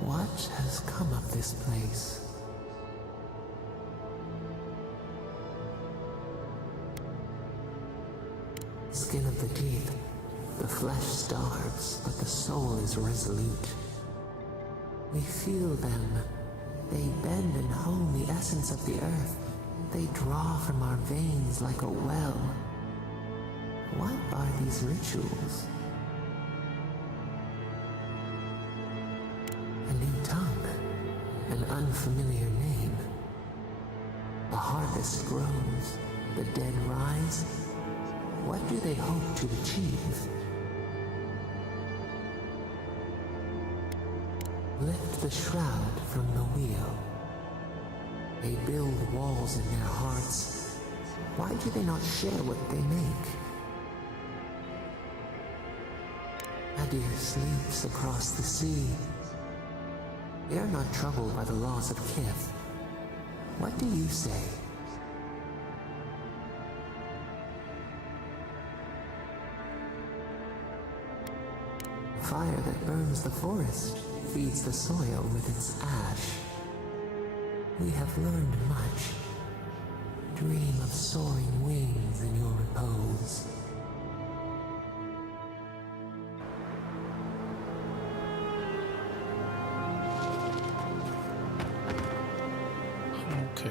What has come of this place? Skin of the teeth. The flesh starves, but the soul is resolute. We feel them. They bend and hone the essence of the earth. They draw from our veins like a well. What are these rituals? A new tongue, an unfamiliar name. The harvest grows, the dead rise. What do they hope to achieve? Lift the shroud from the wheel. They build walls in their hearts. Why do they not share what they make? Adir sleeps across the sea. They are not troubled by the loss of kith. What do you say? Fire that burns the forest feeds the soil with its ash. We have learned much. Dream of soaring wings in your repose. Okay.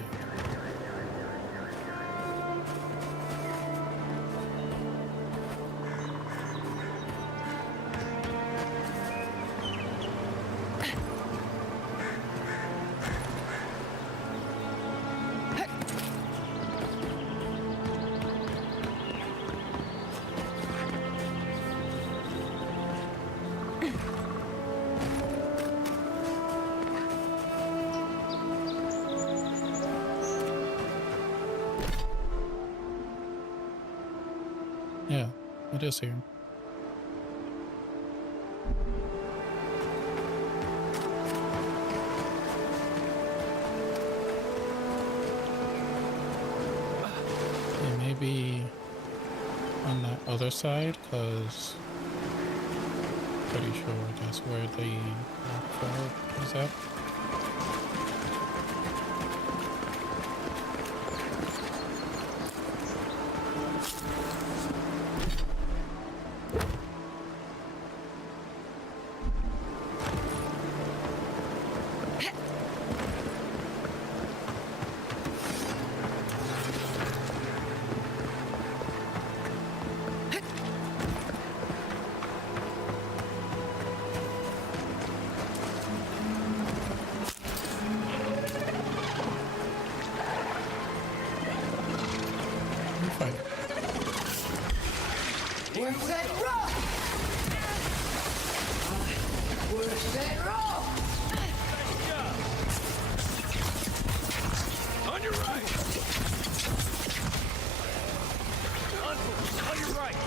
Yeah, it is here. It may be on the other side, because pretty sure that's where the waterfall is at. Where's that rock? Where's that rock? On your right! On your right!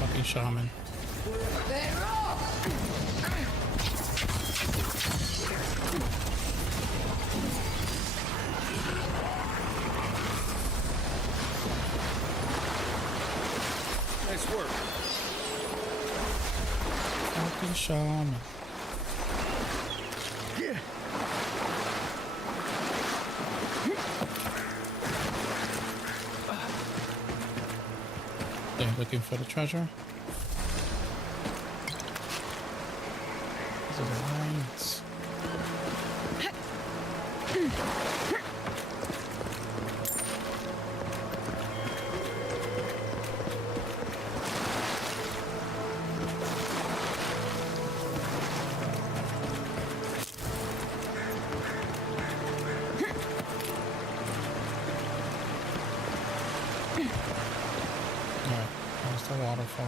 Fucking shaman. Nice work. Fucking shaman. Yeah. They're looking for the treasure. These are the lines. Alright, there's the waterfall.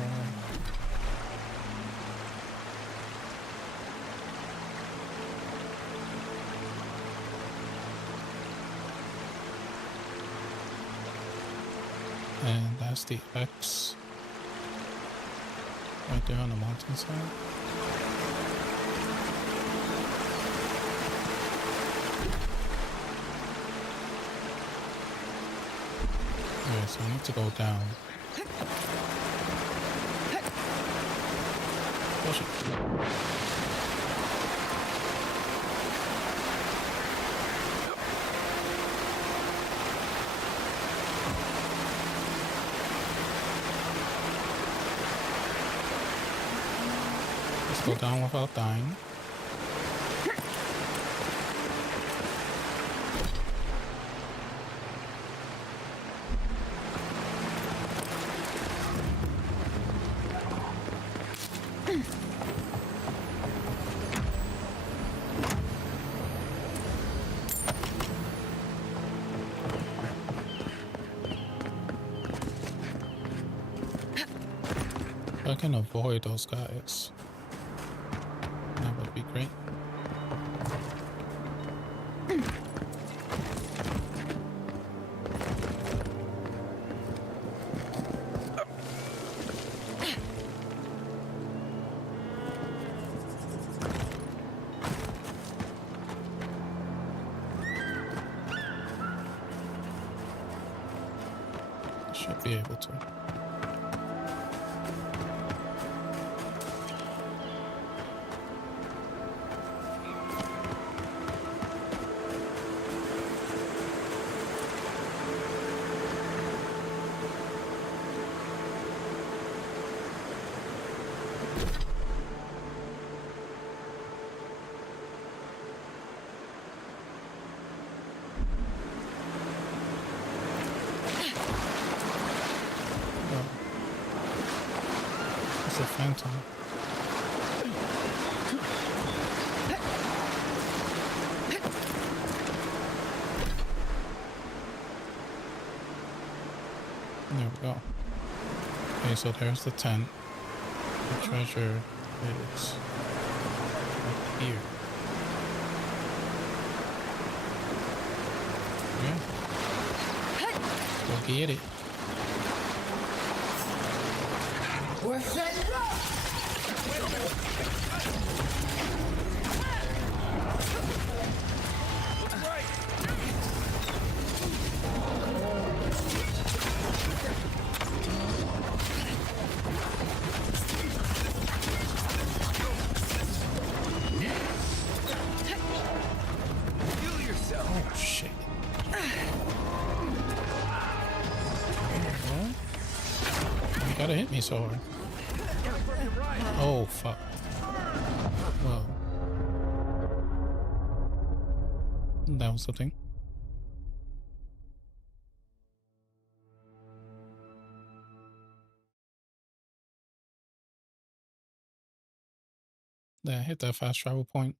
And that's the X right there on the mountainside. Okay, so I need to go down. Push it. Let's go down without dying. If I can avoid those guys, that would be great. Should be able to. It's a phantom. There we go. Okay, so there's the tent. The treasure is up here. Yeah. Go get it. Worth that rock! Oh shit. What? You gotta hit me so hard. Oh fuck. Well. That was the thing. Yeah, hit that fast travel point.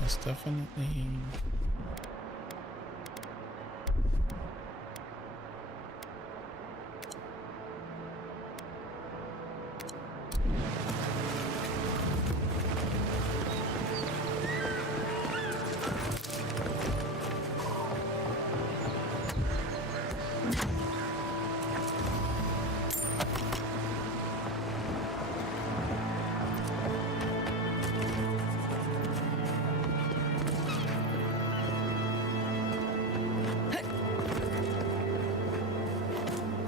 That's definitely...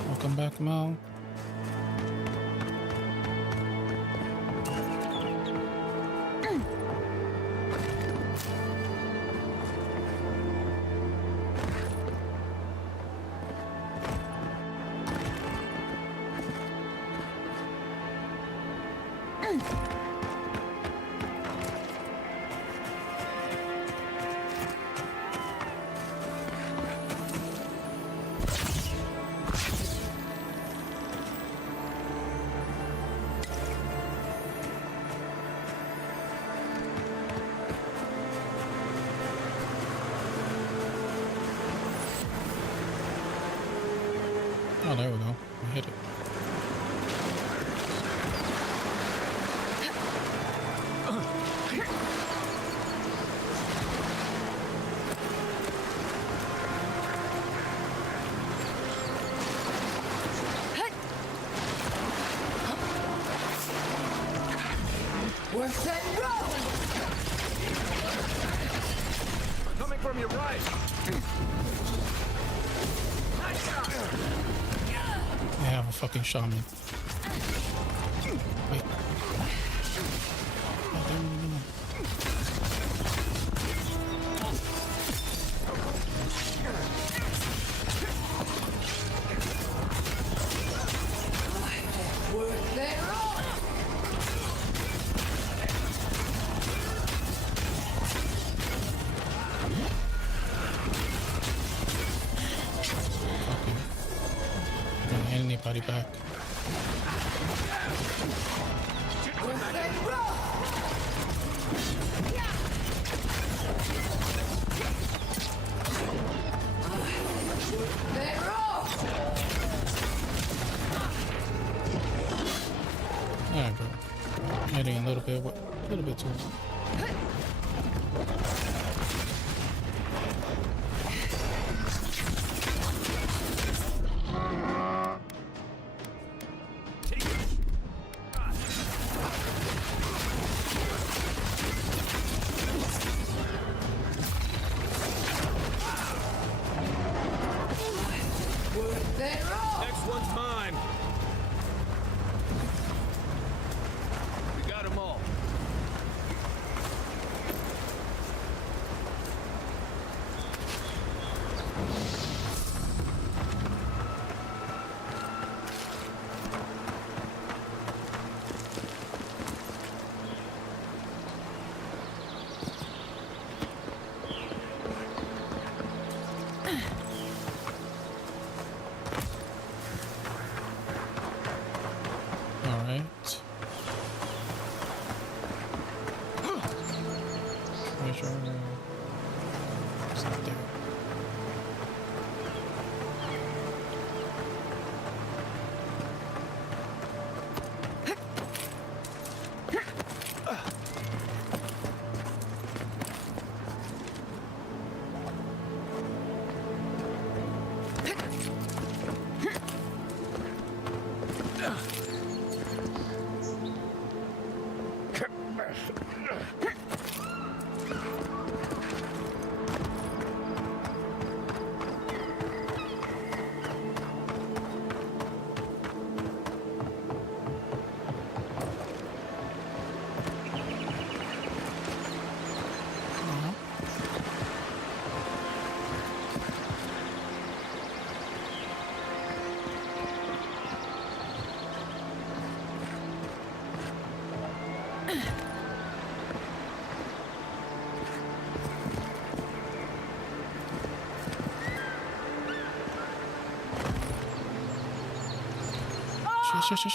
Welcome back, Mel. Oh, there we go. I hit it. Worth that rock! Coming from your right. I have a fucking shaman. Wait. Oh, there we go. Worth that rock! Don't hit anybody back. Worth that rock! Worth that rock! Alright, bro. Hitting a little bit too long. Worth that rock! Next one's mine. We got them all. treasure. It's not there.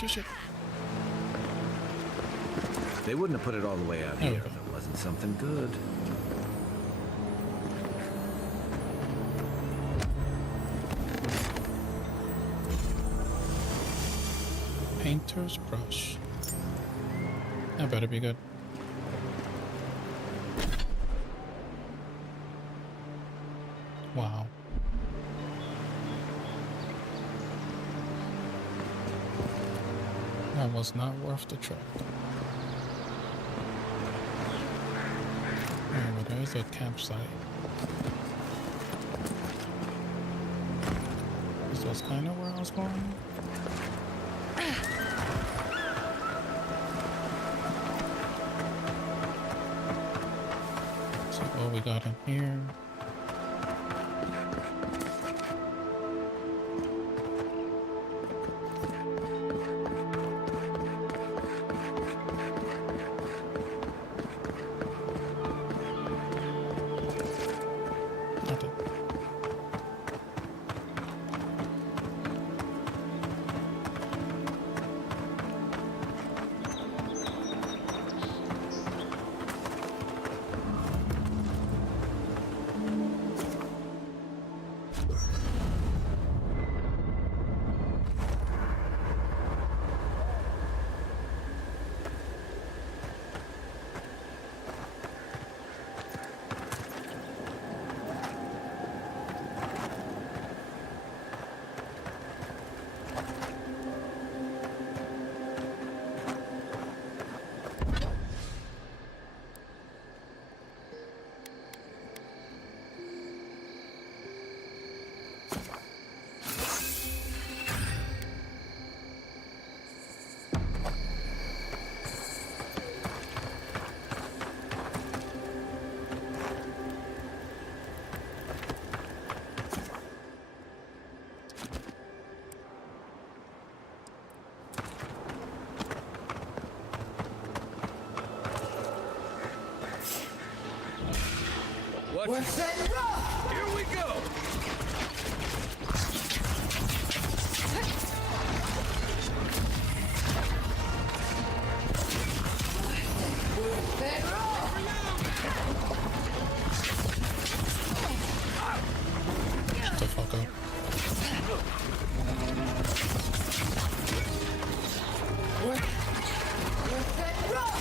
Shit. They wouldn't have put it all the way out There we here go. if it wasn't something good. Painter's brush. That better be good. Wow. That was not worth the trek. Oh, there's a campsite. This was kind of where I was going. So what we got in here? Nothing. What's that rock? Here we go! What's that rock? Shut the fuck up. What's that rock?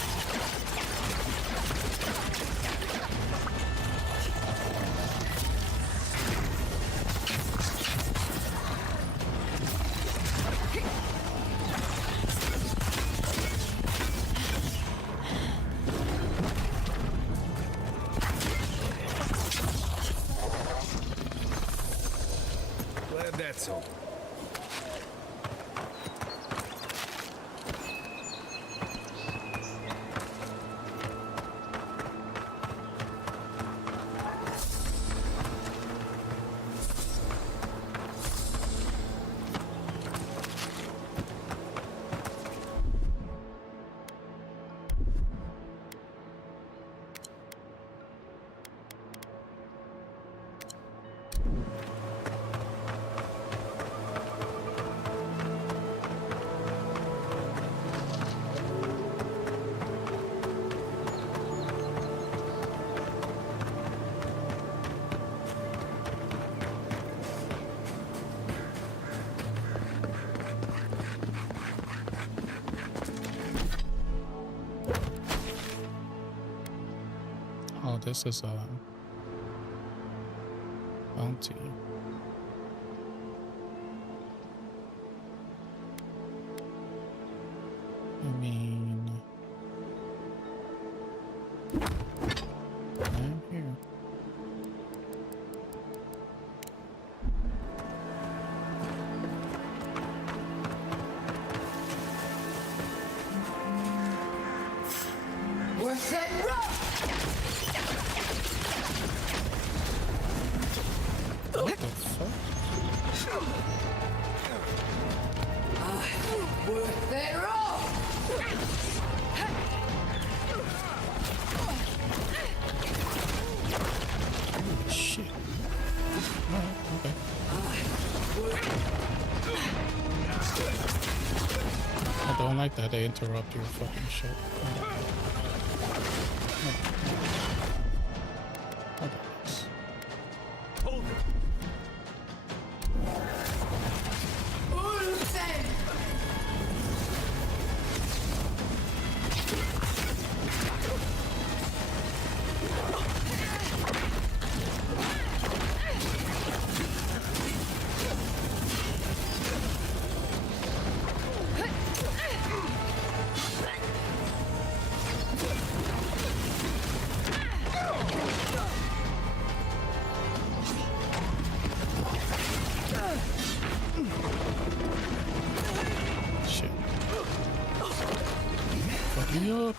Glad that's over. Oh, this is a bounty. I mean, I'm here. We're set rough! What the fuck? We're set rough! Shit. Alright, okay. I don't like that they interrupt your fucking shit. Hold it! Shit. Fuck me up.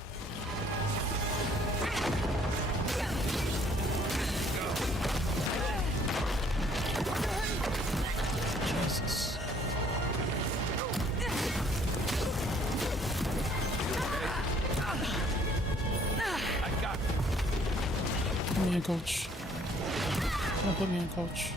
Jesus. Put me in, coach. Don't put me in, coach.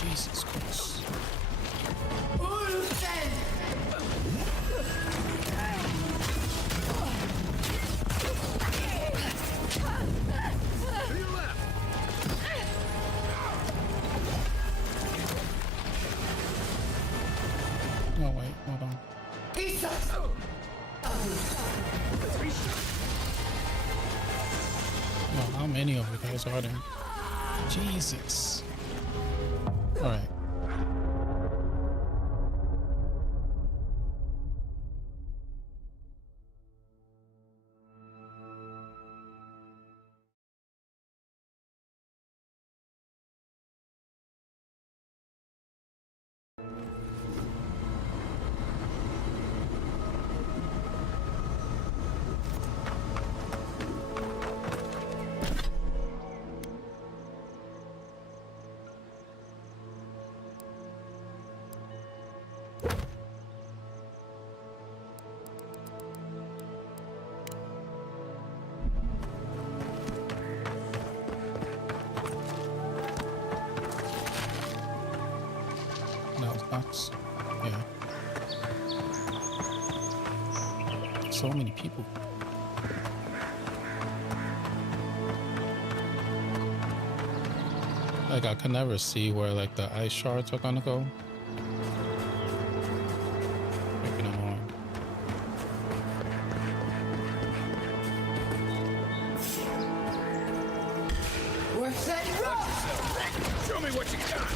Jesus Christ. Oh wait, hold on. Well, how many of you guys are there? Jesus. Alright. No, it's not. Yeah. So many people. Like, I can never see where, like, the ice shards are gonna go. Maybe no more. We're set rough! Show me what you got!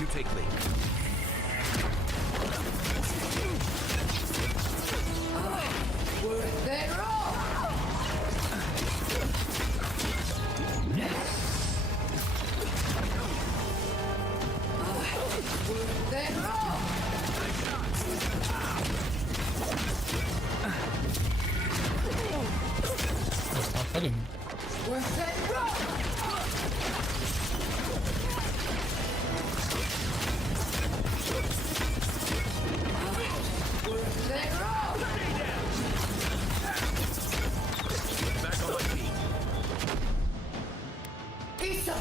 You take lead. We're set rough! We're set rough! Oh, stop hitting me. We're set rough! Isa!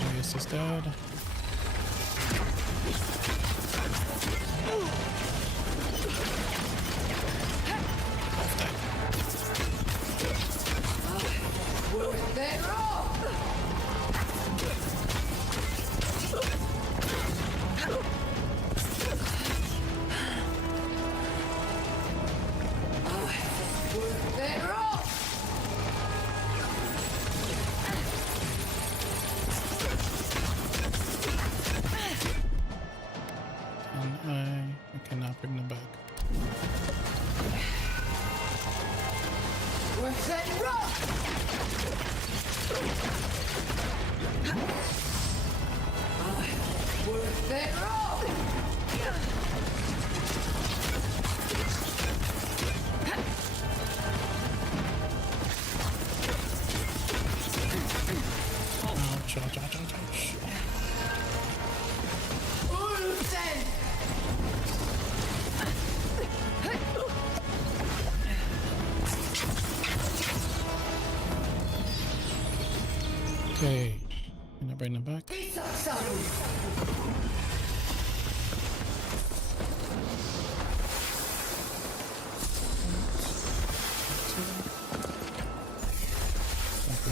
Darius is dead. And I cannot bring them back. Ouch, ouch, ouch, ouch, ouch. Okay, can I bring them back? We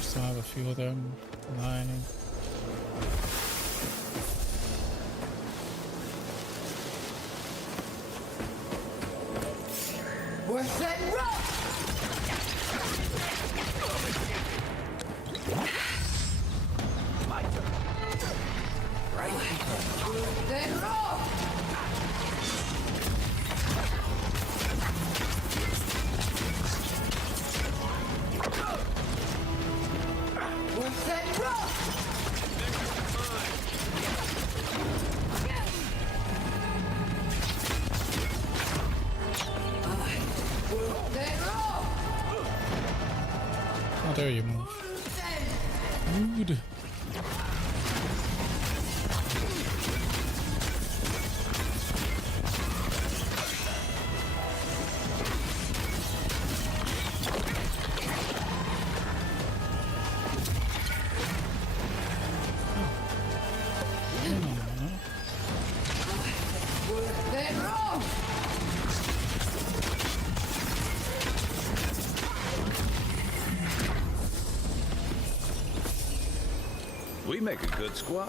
still have a few of them lying. We're setting rock! My turn. Right. Then rock! We're setting rock! How dare you move? Rude. We make a good squad.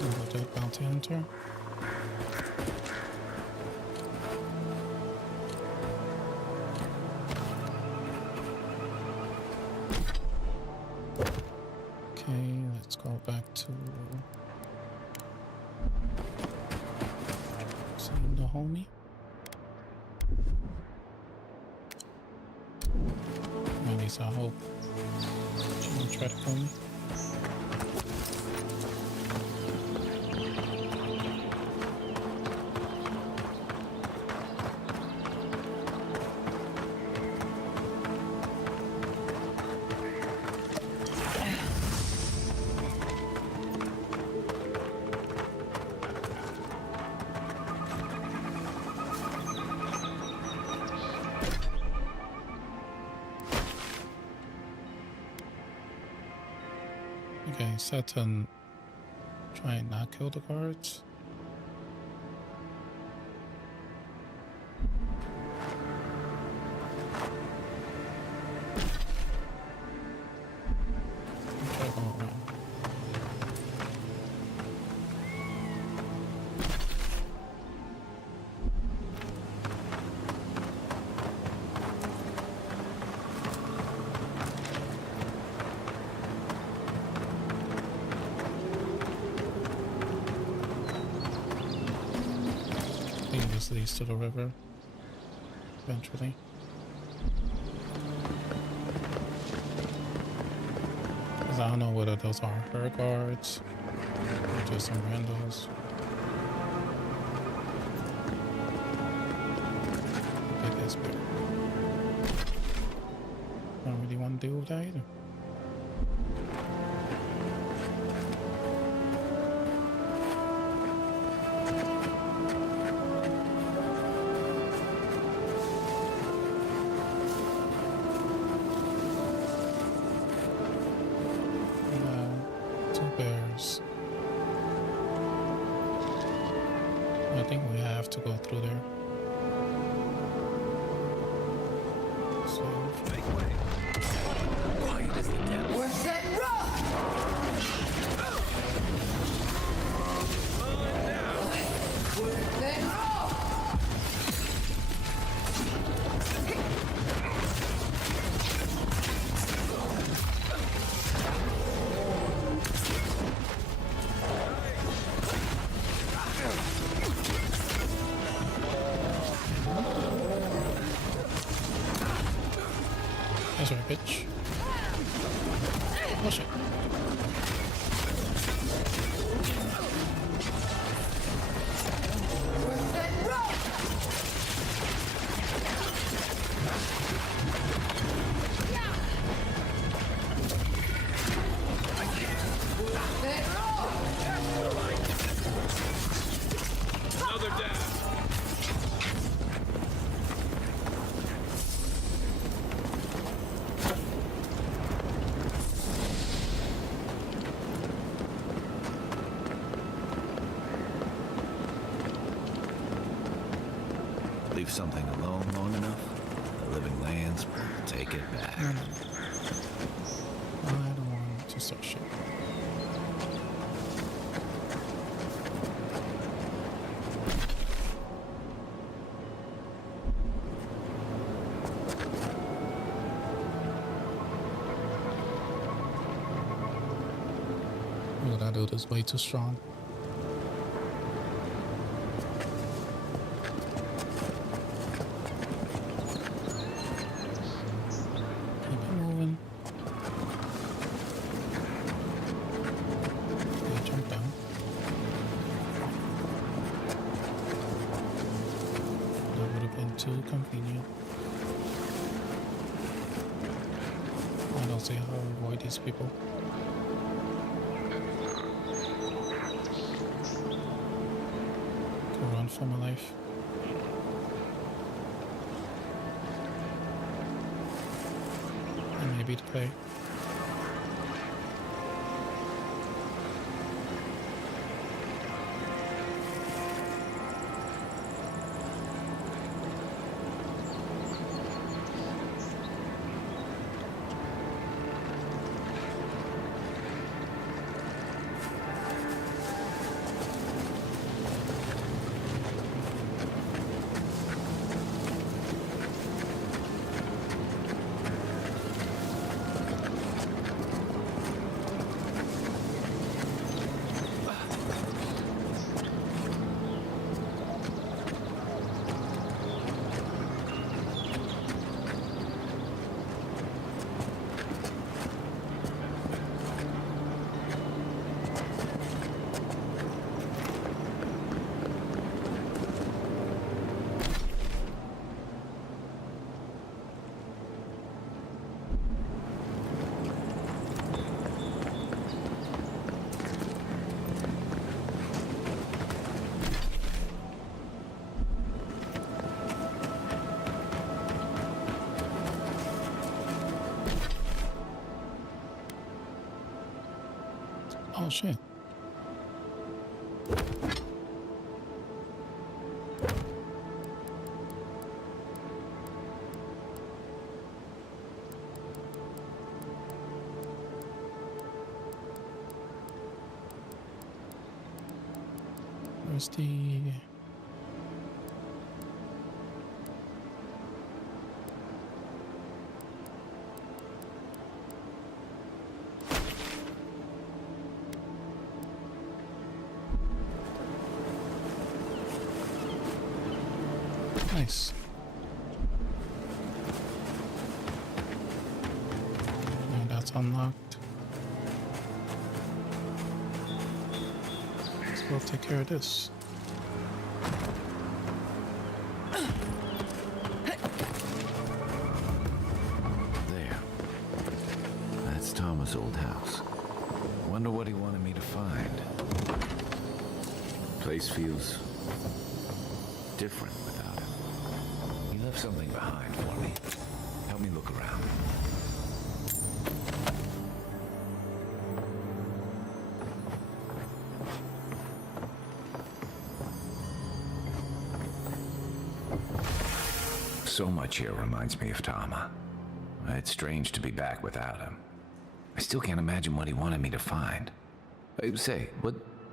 Another bounty hunter. Okay, let's go back to seeing the homie. At least I hope she won't try to kill me. Okay, set and try and not kill the guards. this leads to the river eventually. Because I don't know whether those are her guards or just some randos. I guess better. Don't really want to deal with that either. I think we have to go through there. So Make way. Quiet as the devil. We're set rough. We're set rough. That's right, bitch. Oh shit. Another down. Leave something alone long enough, the living lands will take it back. I don't want to start shit. That dude is way too strong. Keep it moving. Yeah, jump down. That would have been too convenient. I don't see how to avoid these people. Run for my life. And maybe to play. Oh shit. Where's the... Nice. And that's unlocked. So we'll take care of this. There. That's Thomas' old house. Wonder what he wanted me to find. Place feels different without him. He left something behind for me. Help me look around. So much here reminds me of Tama. It's strange to be back without him. I still can't imagine what he wanted me to find. Say,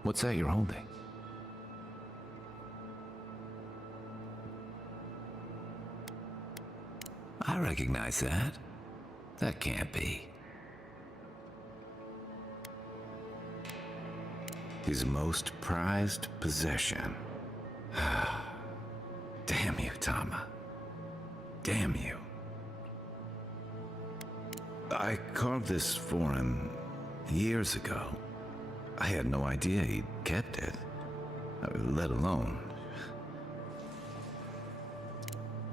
what's that you're holding? I recognize that. That can't be. His most prized possession. Damn you, Tama. Damn you. I carved this for him years ago. I had no idea he'd kept it, let alone.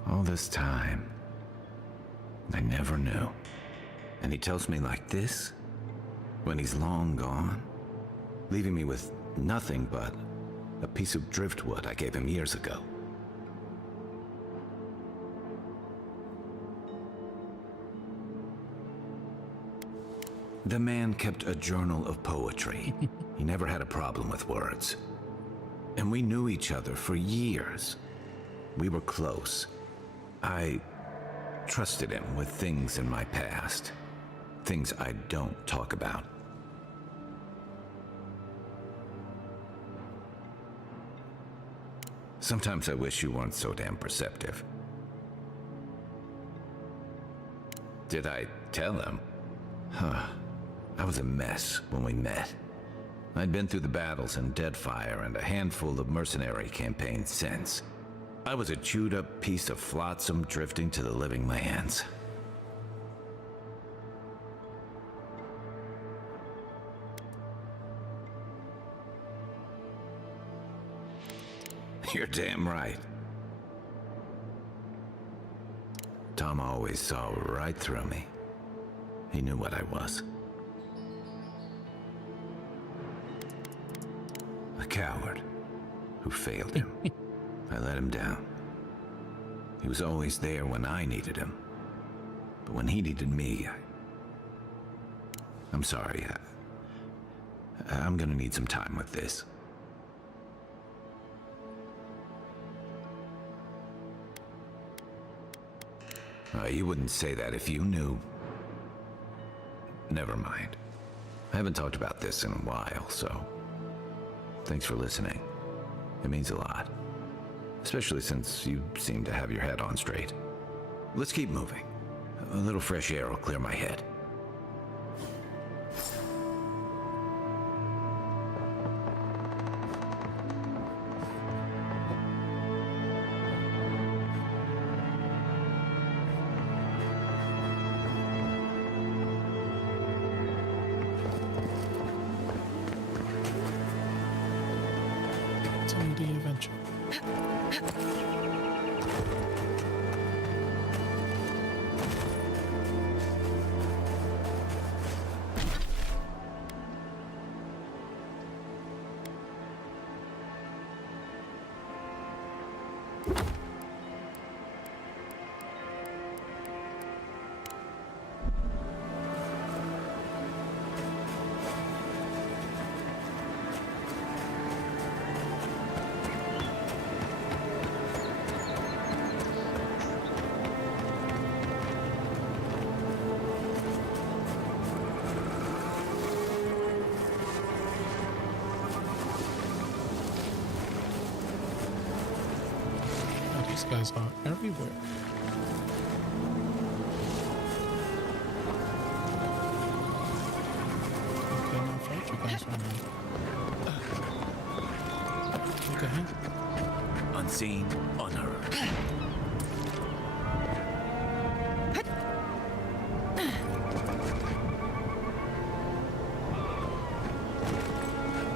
All this time, I never knew. And he tells me like this, when he's long gone, leaving me with nothing but a piece of driftwood I gave him years ago. The man kept a journal of poetry. He never had a problem with words. And we knew each other for years. We were close. I trusted him with things in my past. Things I don't talk about. Sometimes I wish you weren't so damn perceptive. Did I tell him? Huh. I was a mess when we met. I'd been through the battles in Deadfire and a handful of mercenary campaigns since. I was a chewed-up piece of flotsam drifting to the living lands. You're damn right. Tom always saw right through me. He knew what I was. A coward who failed him. I let him down. He was always there when I needed him. But when he needed me, I'm sorry. I'm gonna need some time with this. You wouldn't say that if you knew. Never mind. I haven't talked about this in a while, so thanks for listening. It means a lot. Especially since you seem to have your head on straight. Let's keep moving. A little fresh air will clear my head. The adventure. These guys are everywhere. Okay, I'll fight you guys right now. Take a hint. unseen, unheard.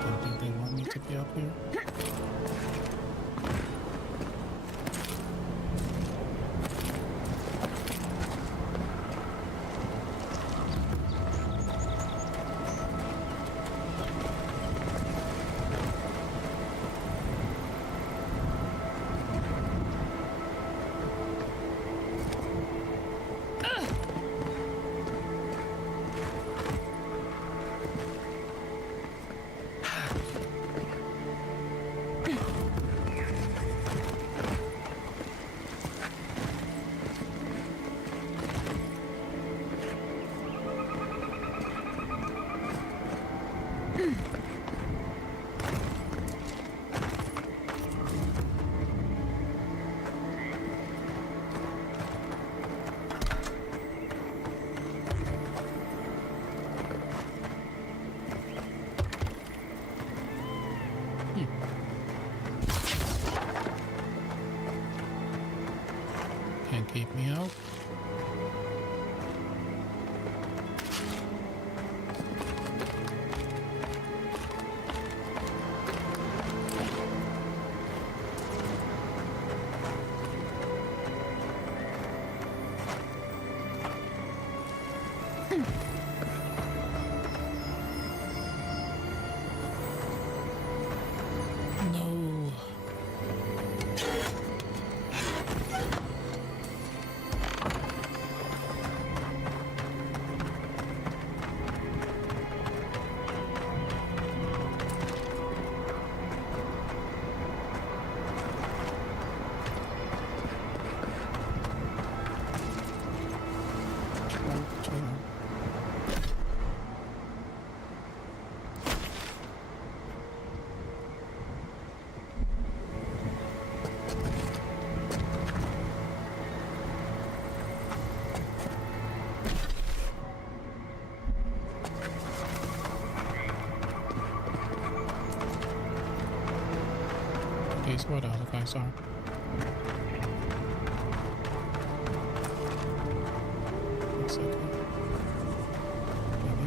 Don't think they want me to be up here. Can't keep me out. No. Guess what other guys are? Looks like it. Maybe.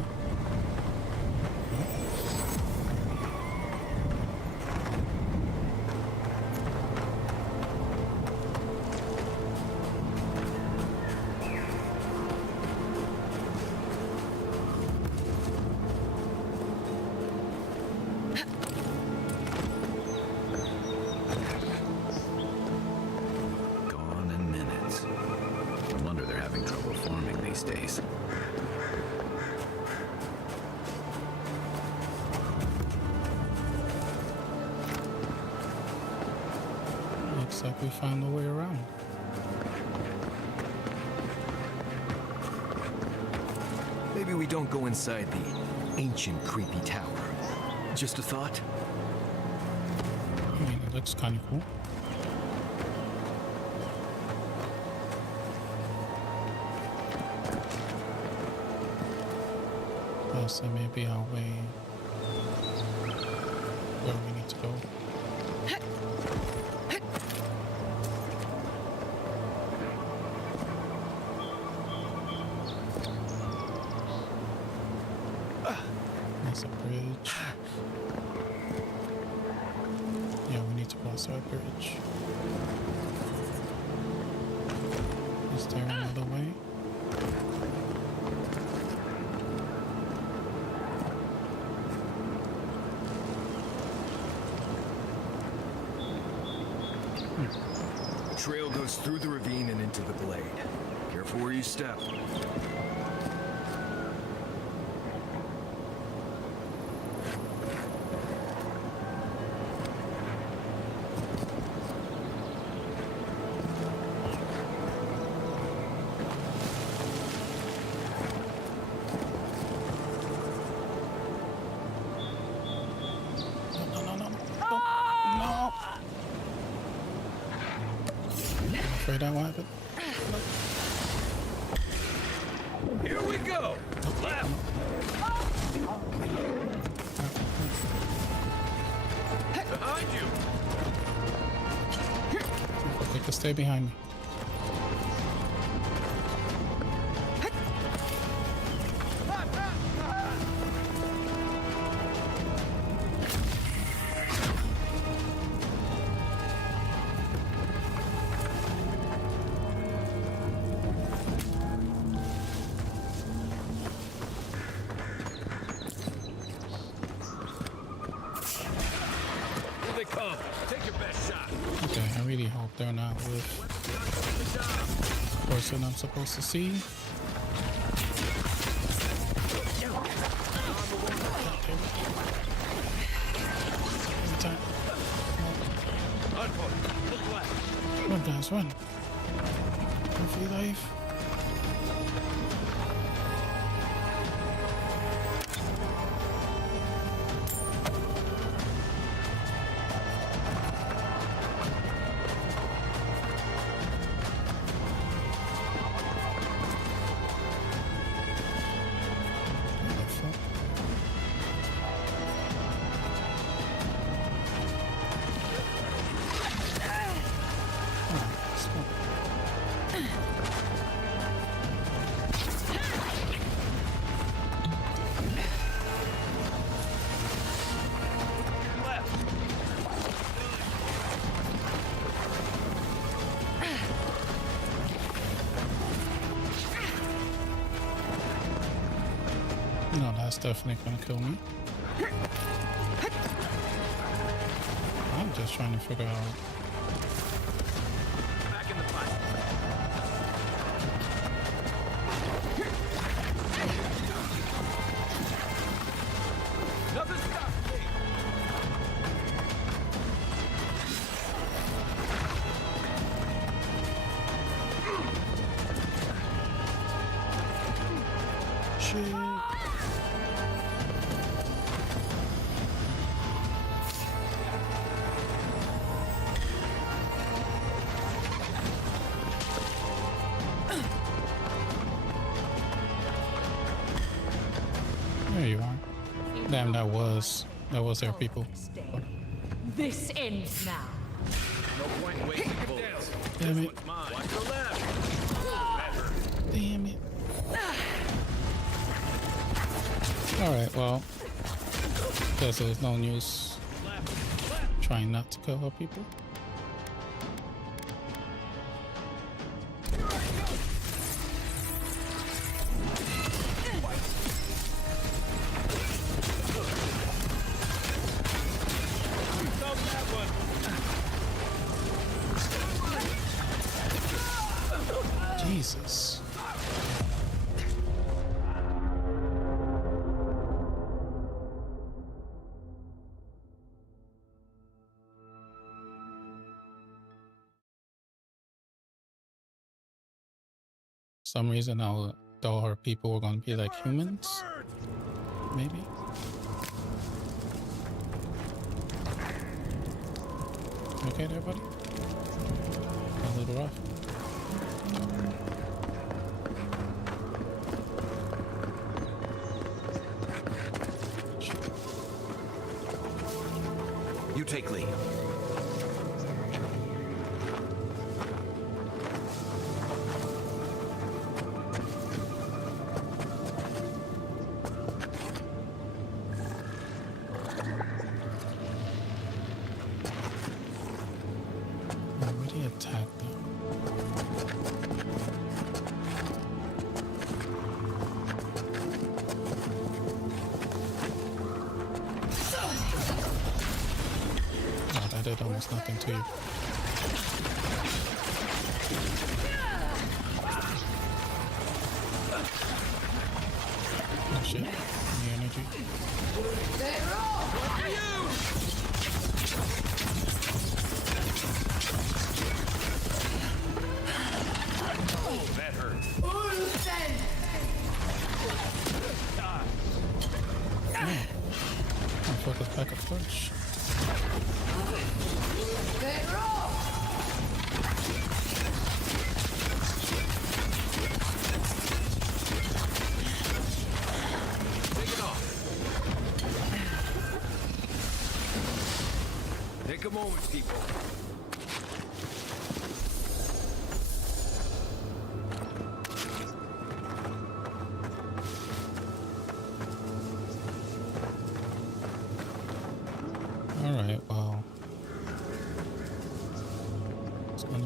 Gone in minutes. No wonder they're having trouble farming these days. Looks like we found a way around. Maybe we don't go inside the ancient creepy tower. Just a thought? I mean, it looks kind of cool. Plus, there may be our way where we need to go. There's a bridge. Yeah, we need to cross that bridge. Is there another way? The trail goes through the ravine and into the glade. Careful where you step. Afraid that will happen. Here we go! Left! Behind you! stay behind me. Here they come. Take your best shot. Okay, I really hope they're not with the person I'm supposed to see. Every time. Run, guys, run. Run for your life. No, that's definitely gonna kill me. I'm just trying to figure out. Back in the fight. Nothing stops me. Shit. There you are. Damn, that was their people. This ends now. No point wasting bullets. Damn This it. one's mine. Watch the left. Damn it. Alright, well, guess there's no use trying not to kill her people. Jesus. For some reason I thought her people were gonna be like humans. Maybe. Okay there, buddy? A little rough. You take lead. Already attacked them. Oh, that did almost nothing to you. Oh shit, any energy? That hurt. I'll focus back up first. Take a moment, people.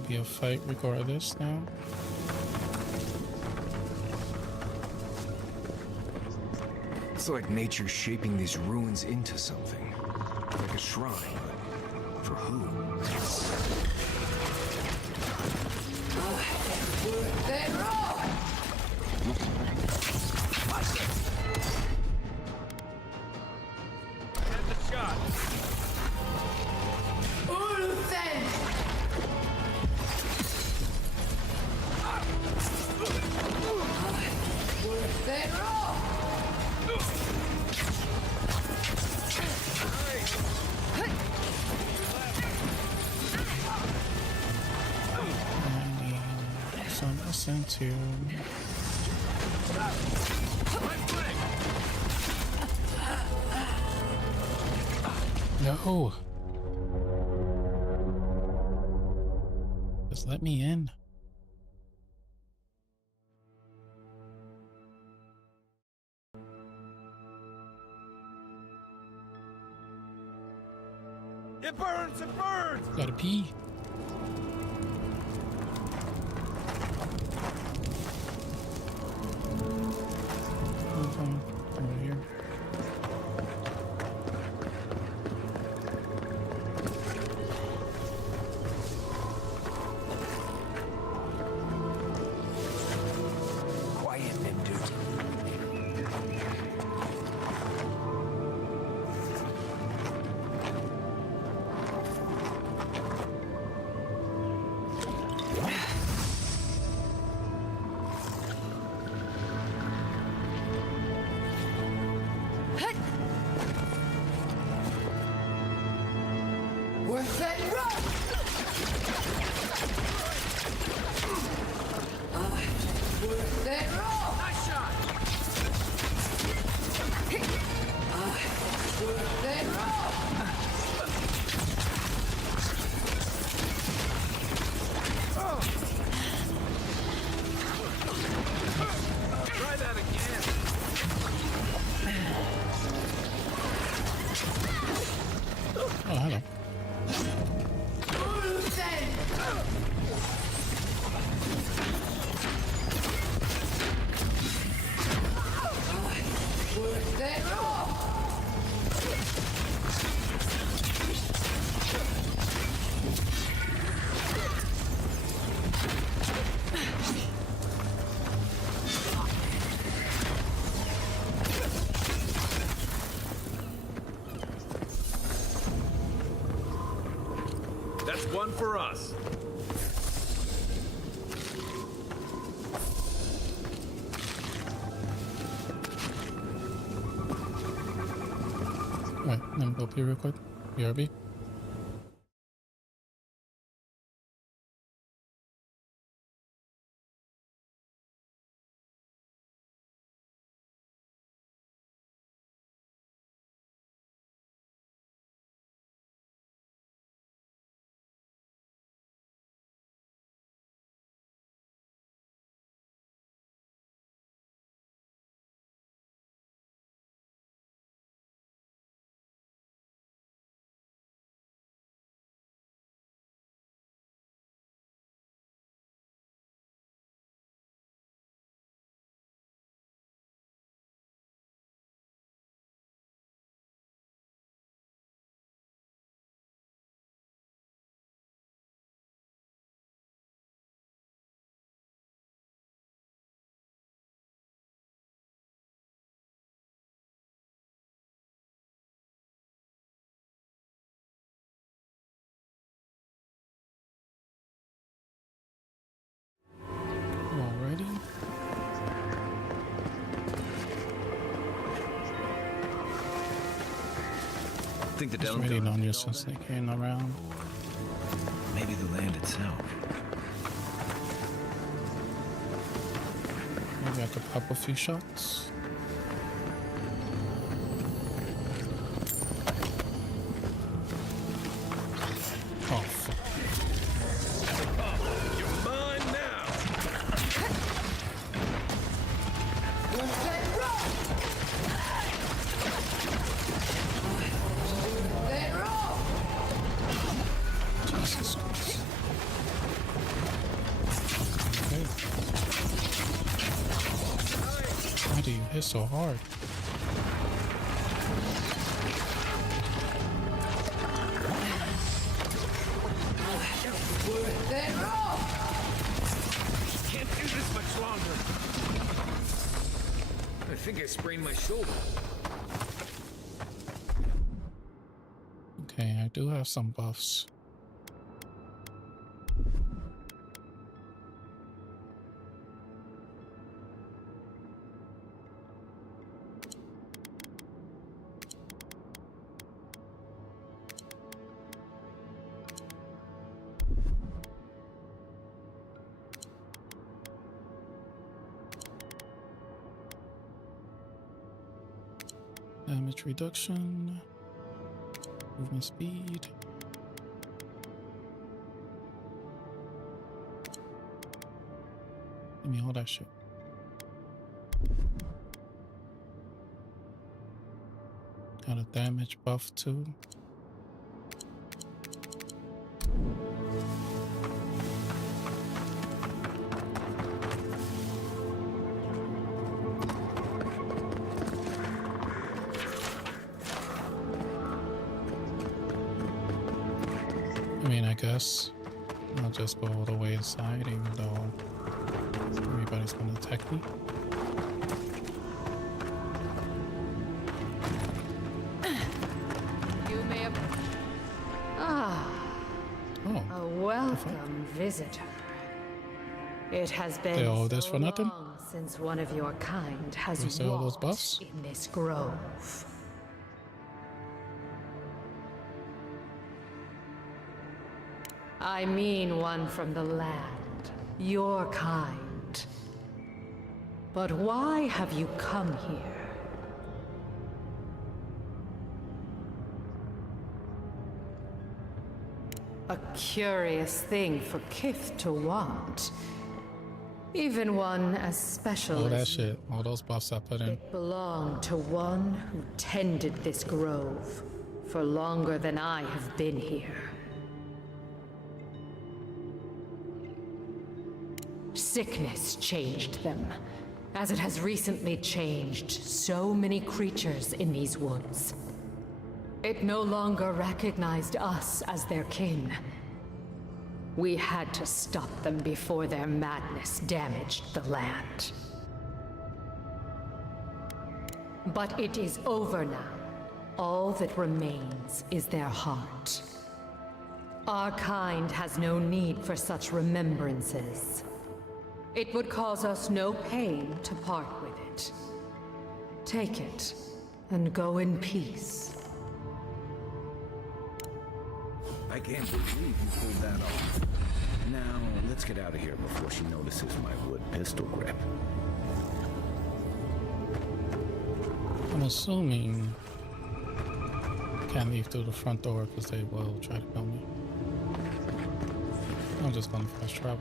be a fight regardless now. It's like nature's shaping these ruins into something. Like a shrine. But for who? Some essence here. No. Just let me in. It burns! It burns! Gotta pee. Over here. Quiet then, dude. Worth that rock! Worth that rock! Nice shot! Worth that rock! Try that again! Oh, hello. Worth that rock! That's one for us. Wait, let me go pee real quick. BRB. Already? Think the Just Delta? waiting on you since they came around. Maybe the land itself. Maybe I could pop a few shots. Oh, fuck. You're mine now! Worth that rock! That rock! Jesus Christ. do you hit so hard? Can't do this much longer. I think I sprained my shoulder. Okay, I do have some buffs. Damage reduction, movement speed. Give me all that shit. Got a damage buff too. I mean, I guess I'll just go all the way inside, even though everybody's gonna attack me. You may have... a welcome visitor. It has been They all this so for nothing? long since one of your kind has You say all those walked buffs? in this grove. I mean one from the land, your kind. But why have you come here? A curious thing for Kith to want. Even one as special All that as shit, all those buffs I put in. it belonged to one who tended this grove for longer than I have been here. Sickness changed them, as it has recently changed so many creatures in these woods. It no longer recognized us as their kin. We had to stop them before their madness damaged the land. But it is over now. All that remains is their heart. Our kind has no need for such remembrances. It would cause us no pain to part with it. Take it, and go in peace. I can't believe you pulled that off. Now, let's get out of here before she notices my wood pistol grip. I'm assuming can't leave through the front door because they will try to kill me. I'm just gonna fast travel.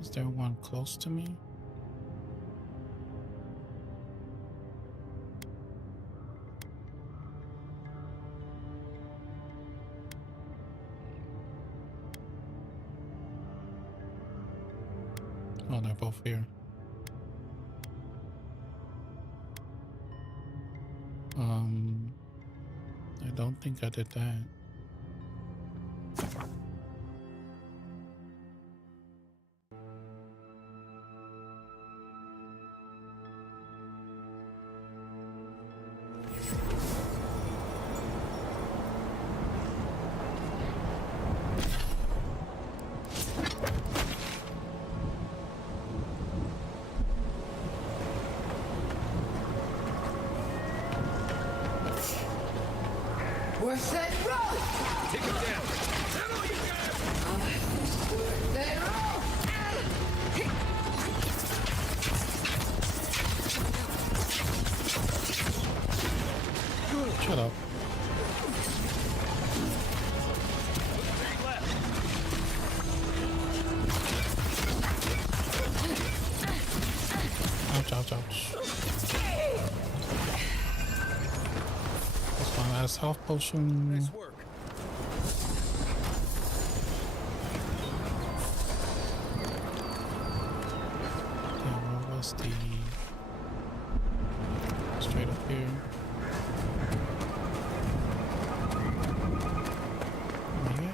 Is there one close to me? Oh, they're both here. I don't think I did that. Worth that road! Take him down! That's all you got! Worth that road! Shut up. ouch, ouch. That's my last health potion. Nice work. Yeah, where was the... Straight up here. Yeah.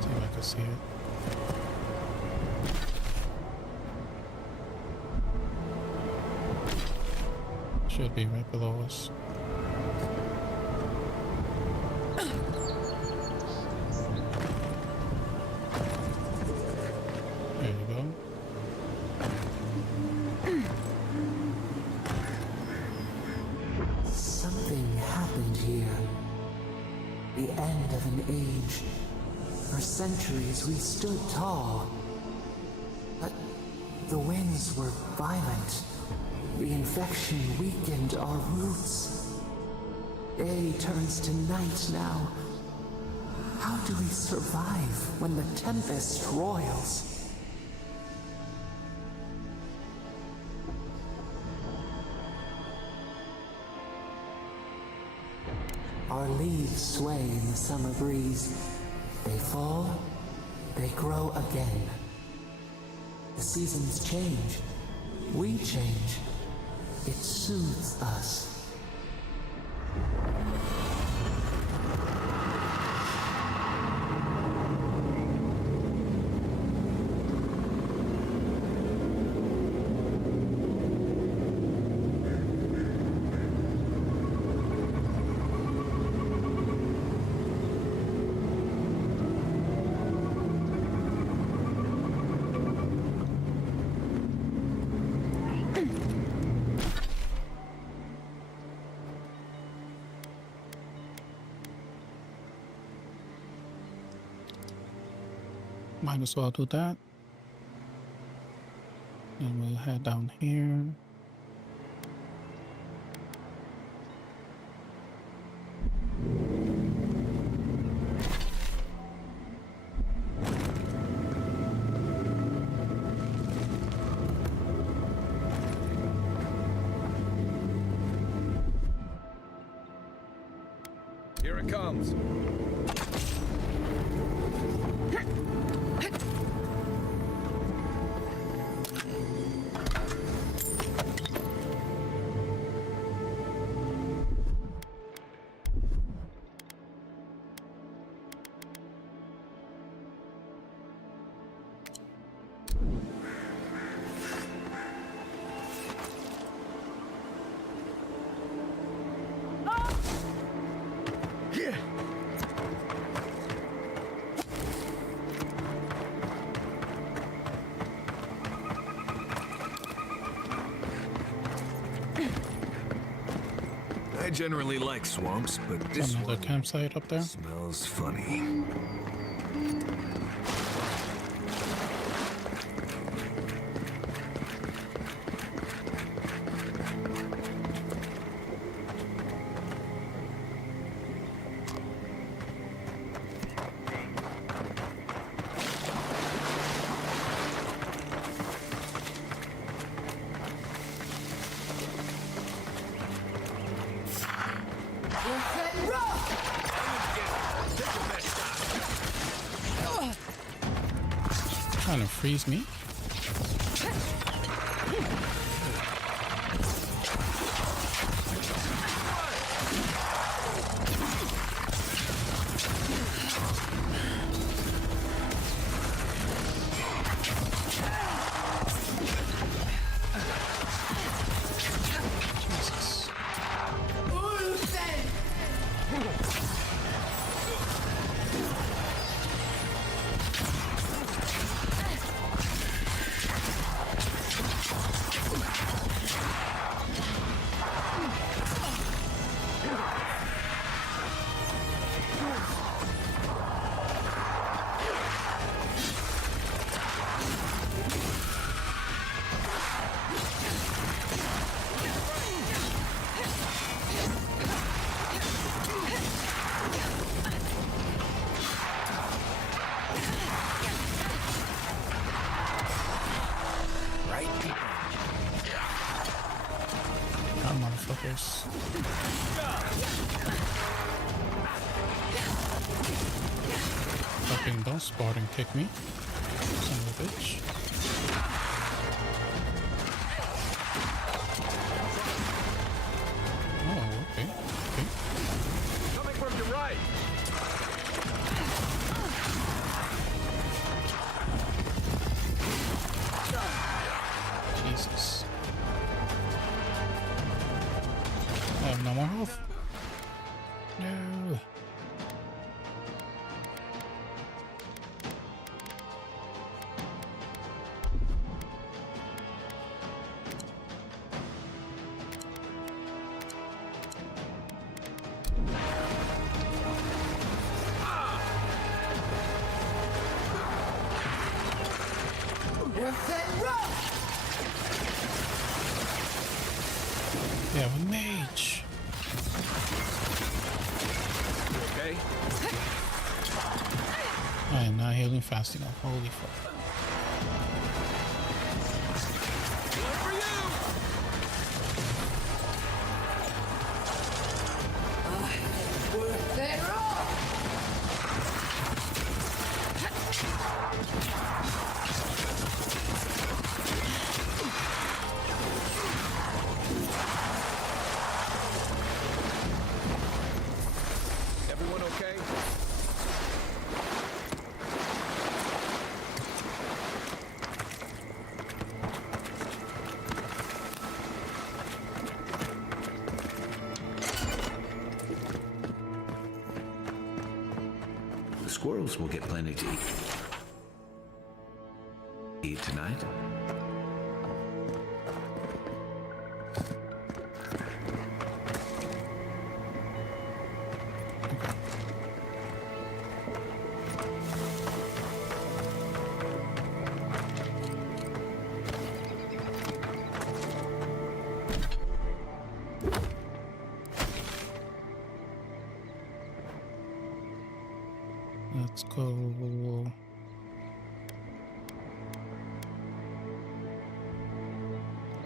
See if I can see it. Should be right below us. There you go. Something happened here. The end of an age. For centuries we stood tall. But the winds were violent. The infection weakened our roots. Day turns to night now. How do we survive when the tempest roils? Our leaves sway in the summer breeze. They fall, they grow again. The seasons change. We change. It soothes us. Might as well do that. Then we'll head down here. Here it comes. I generally like swamps, but this Another one campsite up there. smells funny. Trying to freeze me. creatures. Fucking don't Spartan kick me, son of a bitch. Oh, okay. Coming from your right. Jesus. I have no more health. No. Yeah, a mage. Okay. I am not healing fast enough. Holy fuck. Everyone okay? The squirrels will get plenty to eat tonight. Let's go.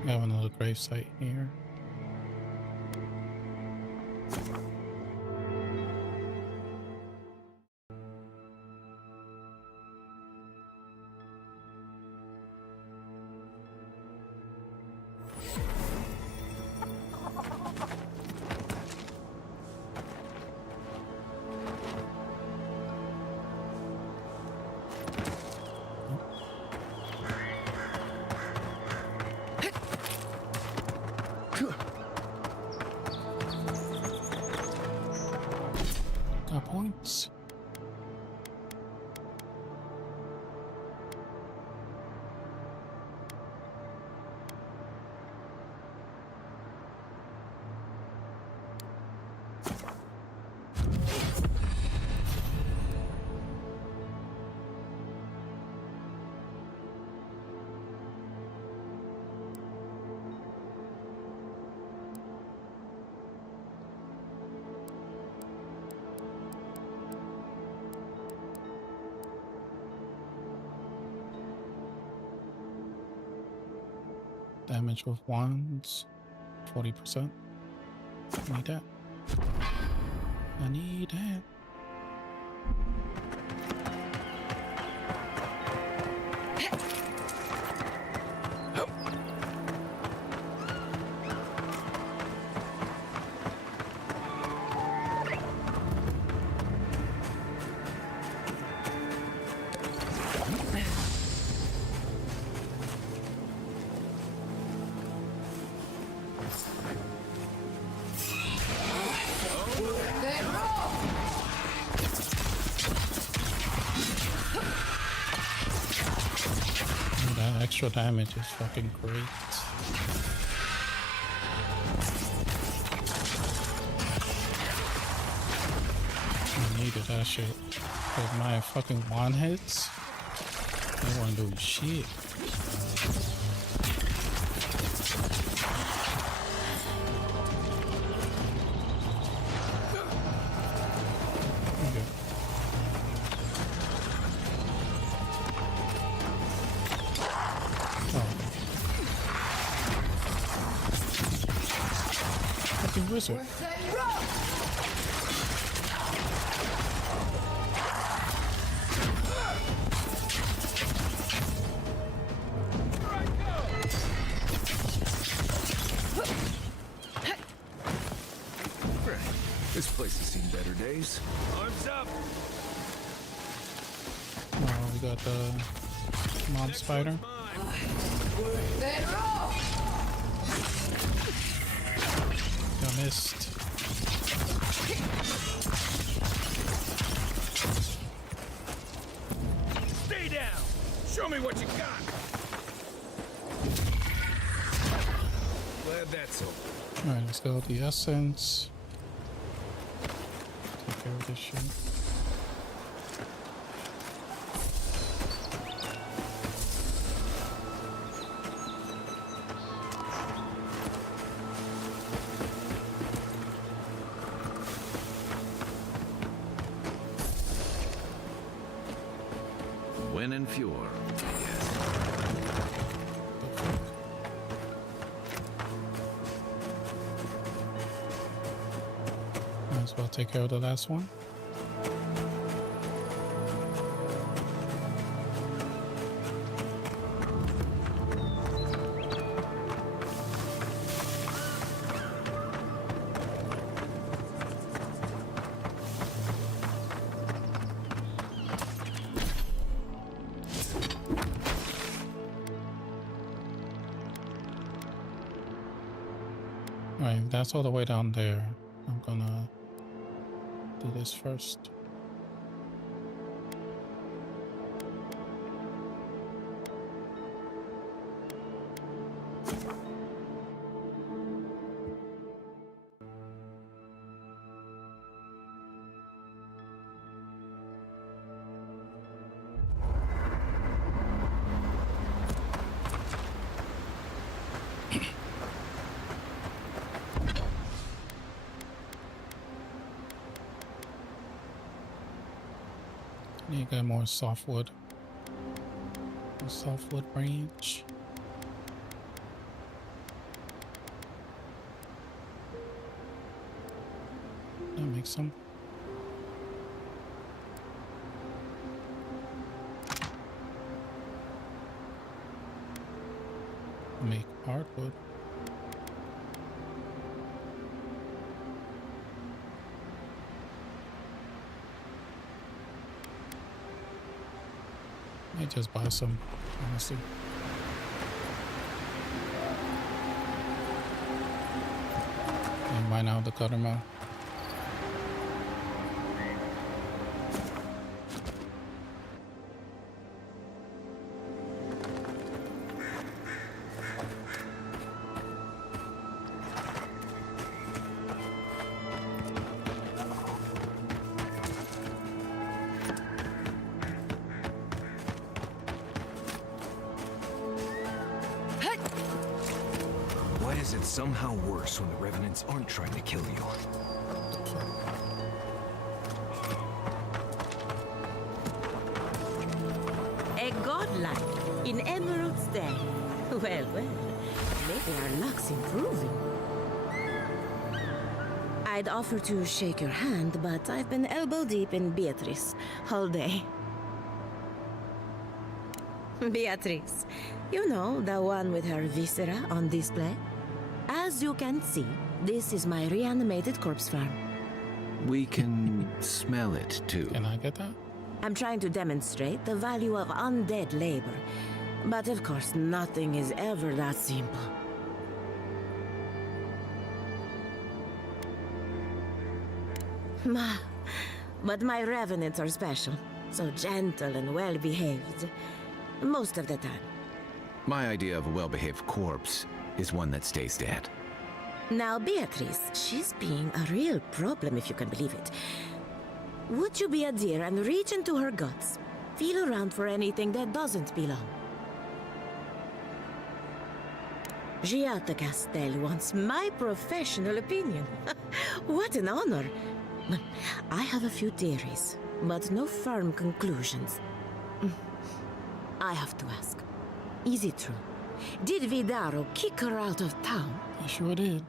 I have another grave site here. Got points. Damage with wands, 40%. I need that. I need that. That extra damage is fucking great. I needed that shit. With my fucking wand hits, they weren't doing shit. wizard. This place has seen better days. Arms up! Oh, we got the mob spider. Got missed. Stay down! Show me what you got! Glad that's over. Alright, let's go with the essence. Take care of this shit. Win and Fjord. Might as well take care of the last one. Alright, that's all the way down there. I'm gonna do this first. Need to get more softwood. Softwood branch. That makes some. Make hardwood. I just buy some, honestly. And mine out the cutter mill. Why is it somehow worse when the Revenants aren't trying to kill you? A godlike in Emerald's Day. Well, well, maybe our luck's improving. I'd offer to shake your hand, but I've been elbow deep in Beatrice all day. Beatrice, you know, the one with her viscera on display? As you can see, this is my reanimated corpse farm. We can smell it too. Can I get that? I'm trying to demonstrate the value of undead labor. But of course, nothing is ever that simple. But my revenants are special. So gentle and well-behaved. Most of the time. My idea of a well-behaved corpse is one that stays dead. Now, Beatrice, she's being a real problem, if you can believe it. Would you be a dear and reach into her guts? Feel around for anything that doesn't belong. Giata Castel wants my professional opinion. What an honor. I have a few theories, but no firm conclusions. I have to ask, is it true? Did Vidaro kick her out of town? He sure did.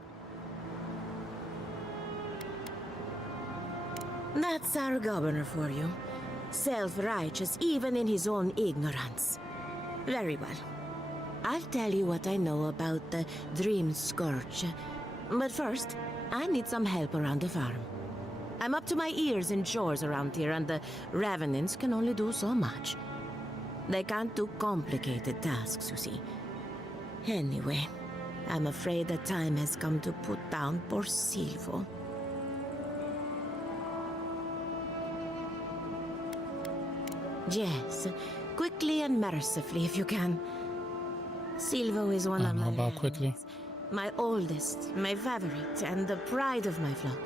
That's our governor for you. Self-righteous even in his own ignorance. Very well. I'll tell you what I know about the Dream Scourge. But first, I need some help around the farm. I'm up to my ears in chores around here, and the Revenants can only do so much. They can't do complicated tasks, you see. Anyway, I'm afraid the time has come to put down poor Silvo. Yes, quickly and mercifully if you can. Silvo is one of my about quickly. My oldest, my favorite, and the pride of my flock.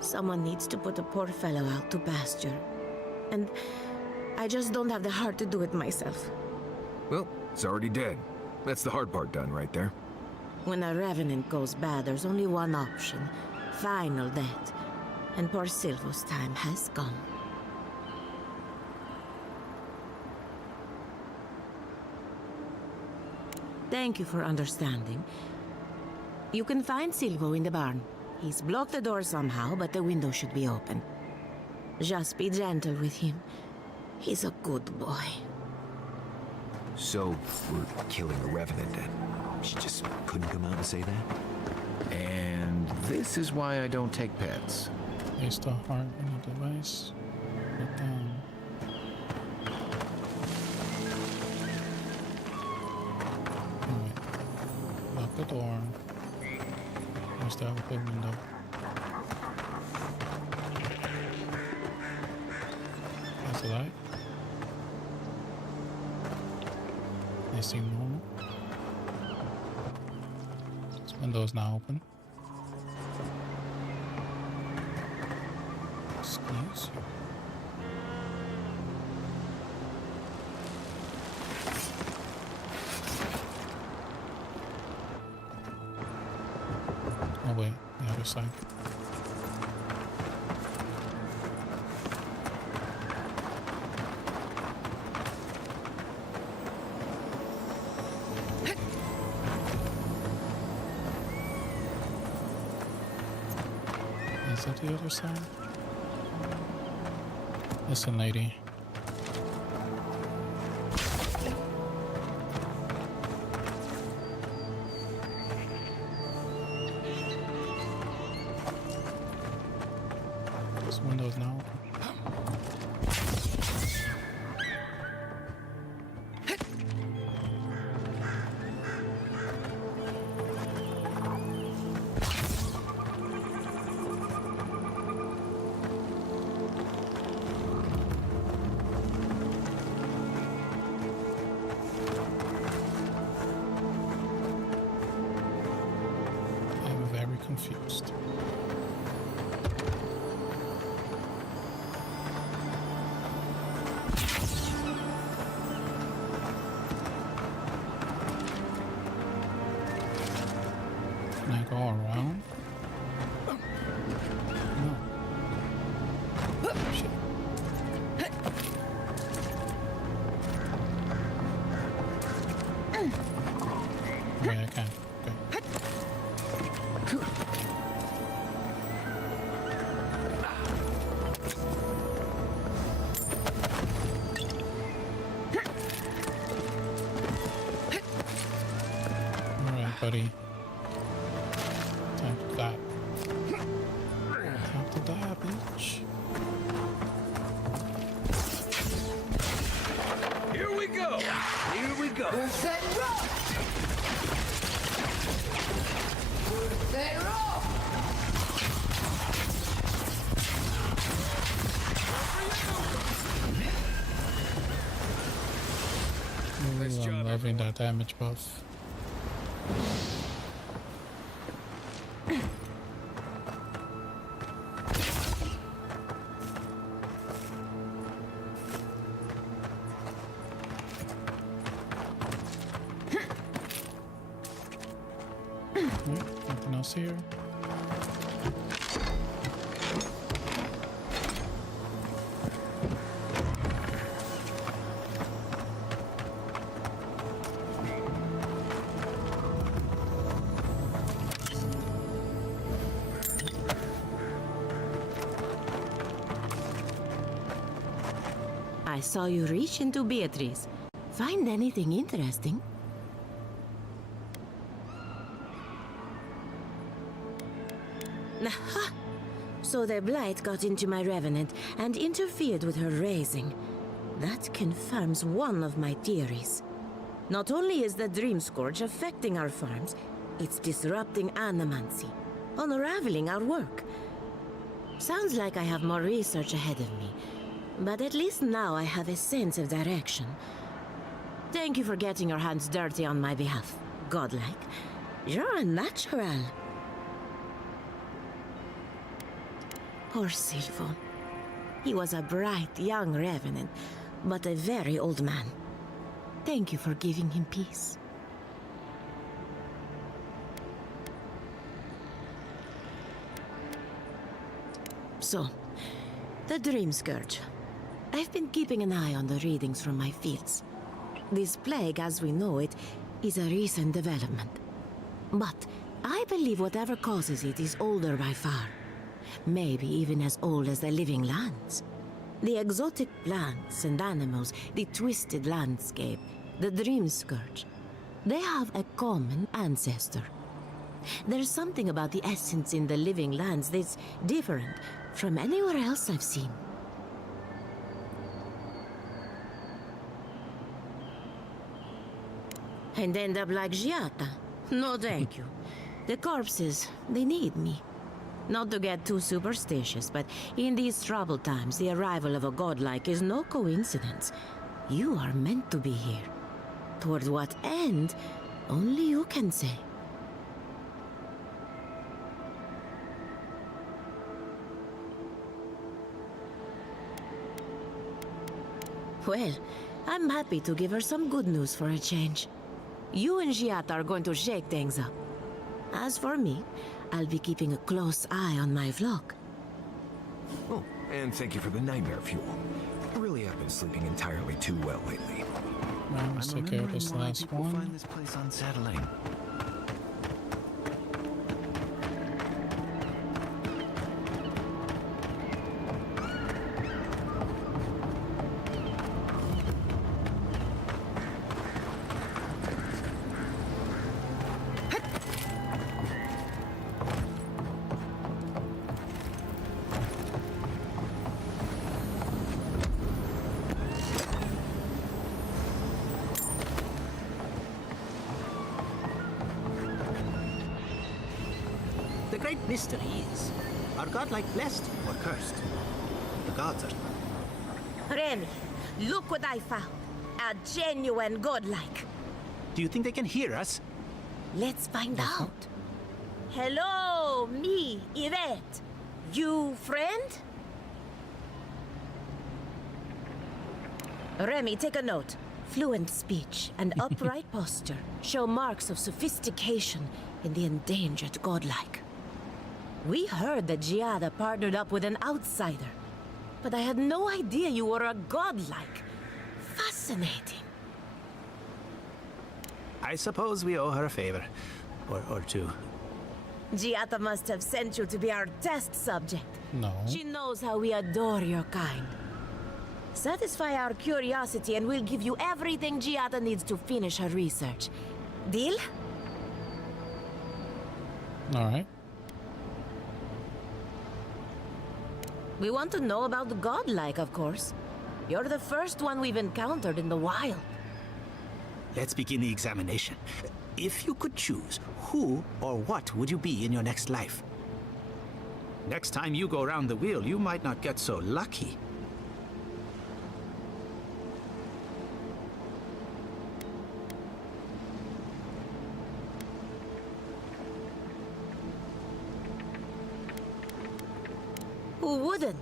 Someone needs to put a poor fellow out to pasture. And I just don't have the heart to do it myself. Well, it's already dead. That's the hard part done right there. When a revenant goes bad, there's only one option. Final death. And poor Silvo's time has come. Thank you for understanding. You can find Silvo in the barn. He's blocked the door somehow, but the window should be open. Just be gentle with him. He's a good boy. So, we're killing a Revenant then? She just couldn't come out and say that? And this is why I don't take pets. Place the heart in the device. Put down. Alright. Lock the door. There's the open window. That's the light. They seem normal. This window is now open. Excuse you. Oh wait, the other side. Is that the other side? Listen, lady. This window is now open. I'm very confused. Can I go around? No. Shit. Okay, I can. Okay. Alright, buddy. Time to die. Time to die, bitch. Here we go! Here we go! Set rock! Set rock! Ooh, I'm loving that damage buff. Nothing else here. I saw you reach into Beatrice. Find anything interesting? Aha! So the Blight got into my Revenant and interfered with her raising. That confirms one of my theories. Not only is the Dream Scourge affecting our farms, it's disrupting Animancy, unraveling our work. Sounds like I have more research ahead of me, but at least now I have a sense of direction. Thank you for getting your hands dirty on my behalf, godlike. You're a natural. Poor Silvo. He was a bright young revenant, but a very old man. Thank you for giving him peace. So, the Dream Scourge. I've been keeping an eye on the readings from my fields. This plague, as we know it, is a recent development. But I believe whatever causes it is older by far. Maybe even as old as the living lands. The exotic plants and animals, the twisted landscape, the Dream Scourge. They have a common ancestor. There's something about the essence in the living lands that's different from anywhere else I've seen. And end up like Giata? No thank you. The corpses, they need me. Not to get too superstitious, but in these troubled times, the arrival of a godlike is no coincidence. You are meant to be here. Toward what end, only you can say. Well, I'm happy to give her some good news for a change. You and Giata are going to shake things up. As for me, I'll be keeping a close eye on my flock. Oh, and thank you for the nightmare fuel. Really, I've been sleeping entirely too well lately. Let's take care of this last one. Find this place unsettling. The great mystery is, are godlike blessed or cursed? The gods are... Remy, look what I found. A genuine godlike. Do you think they can hear us? Let's find out. Hello, me, Yvette. You friend? Remy, take a note. Fluent speech and upright posture show marks of sophistication in the endangered godlike. We heard that Giada partnered up with an outsider, but I had no idea you were a godlike. Fascinating. I suppose we owe her a favor. Or two. Giada must have sent you to be our test subject. No. She knows how we adore your kind. Satisfy our curiosity and we'll give you everything Giada needs to finish her research. Deal? Alright. We want to know about the godlike, of course. You're the first one we've encountered in the wild. Let's begin the examination. If you could choose, who or what would you be in your next life? Next time you go around the wheel, you might not get so lucky. Who wouldn't?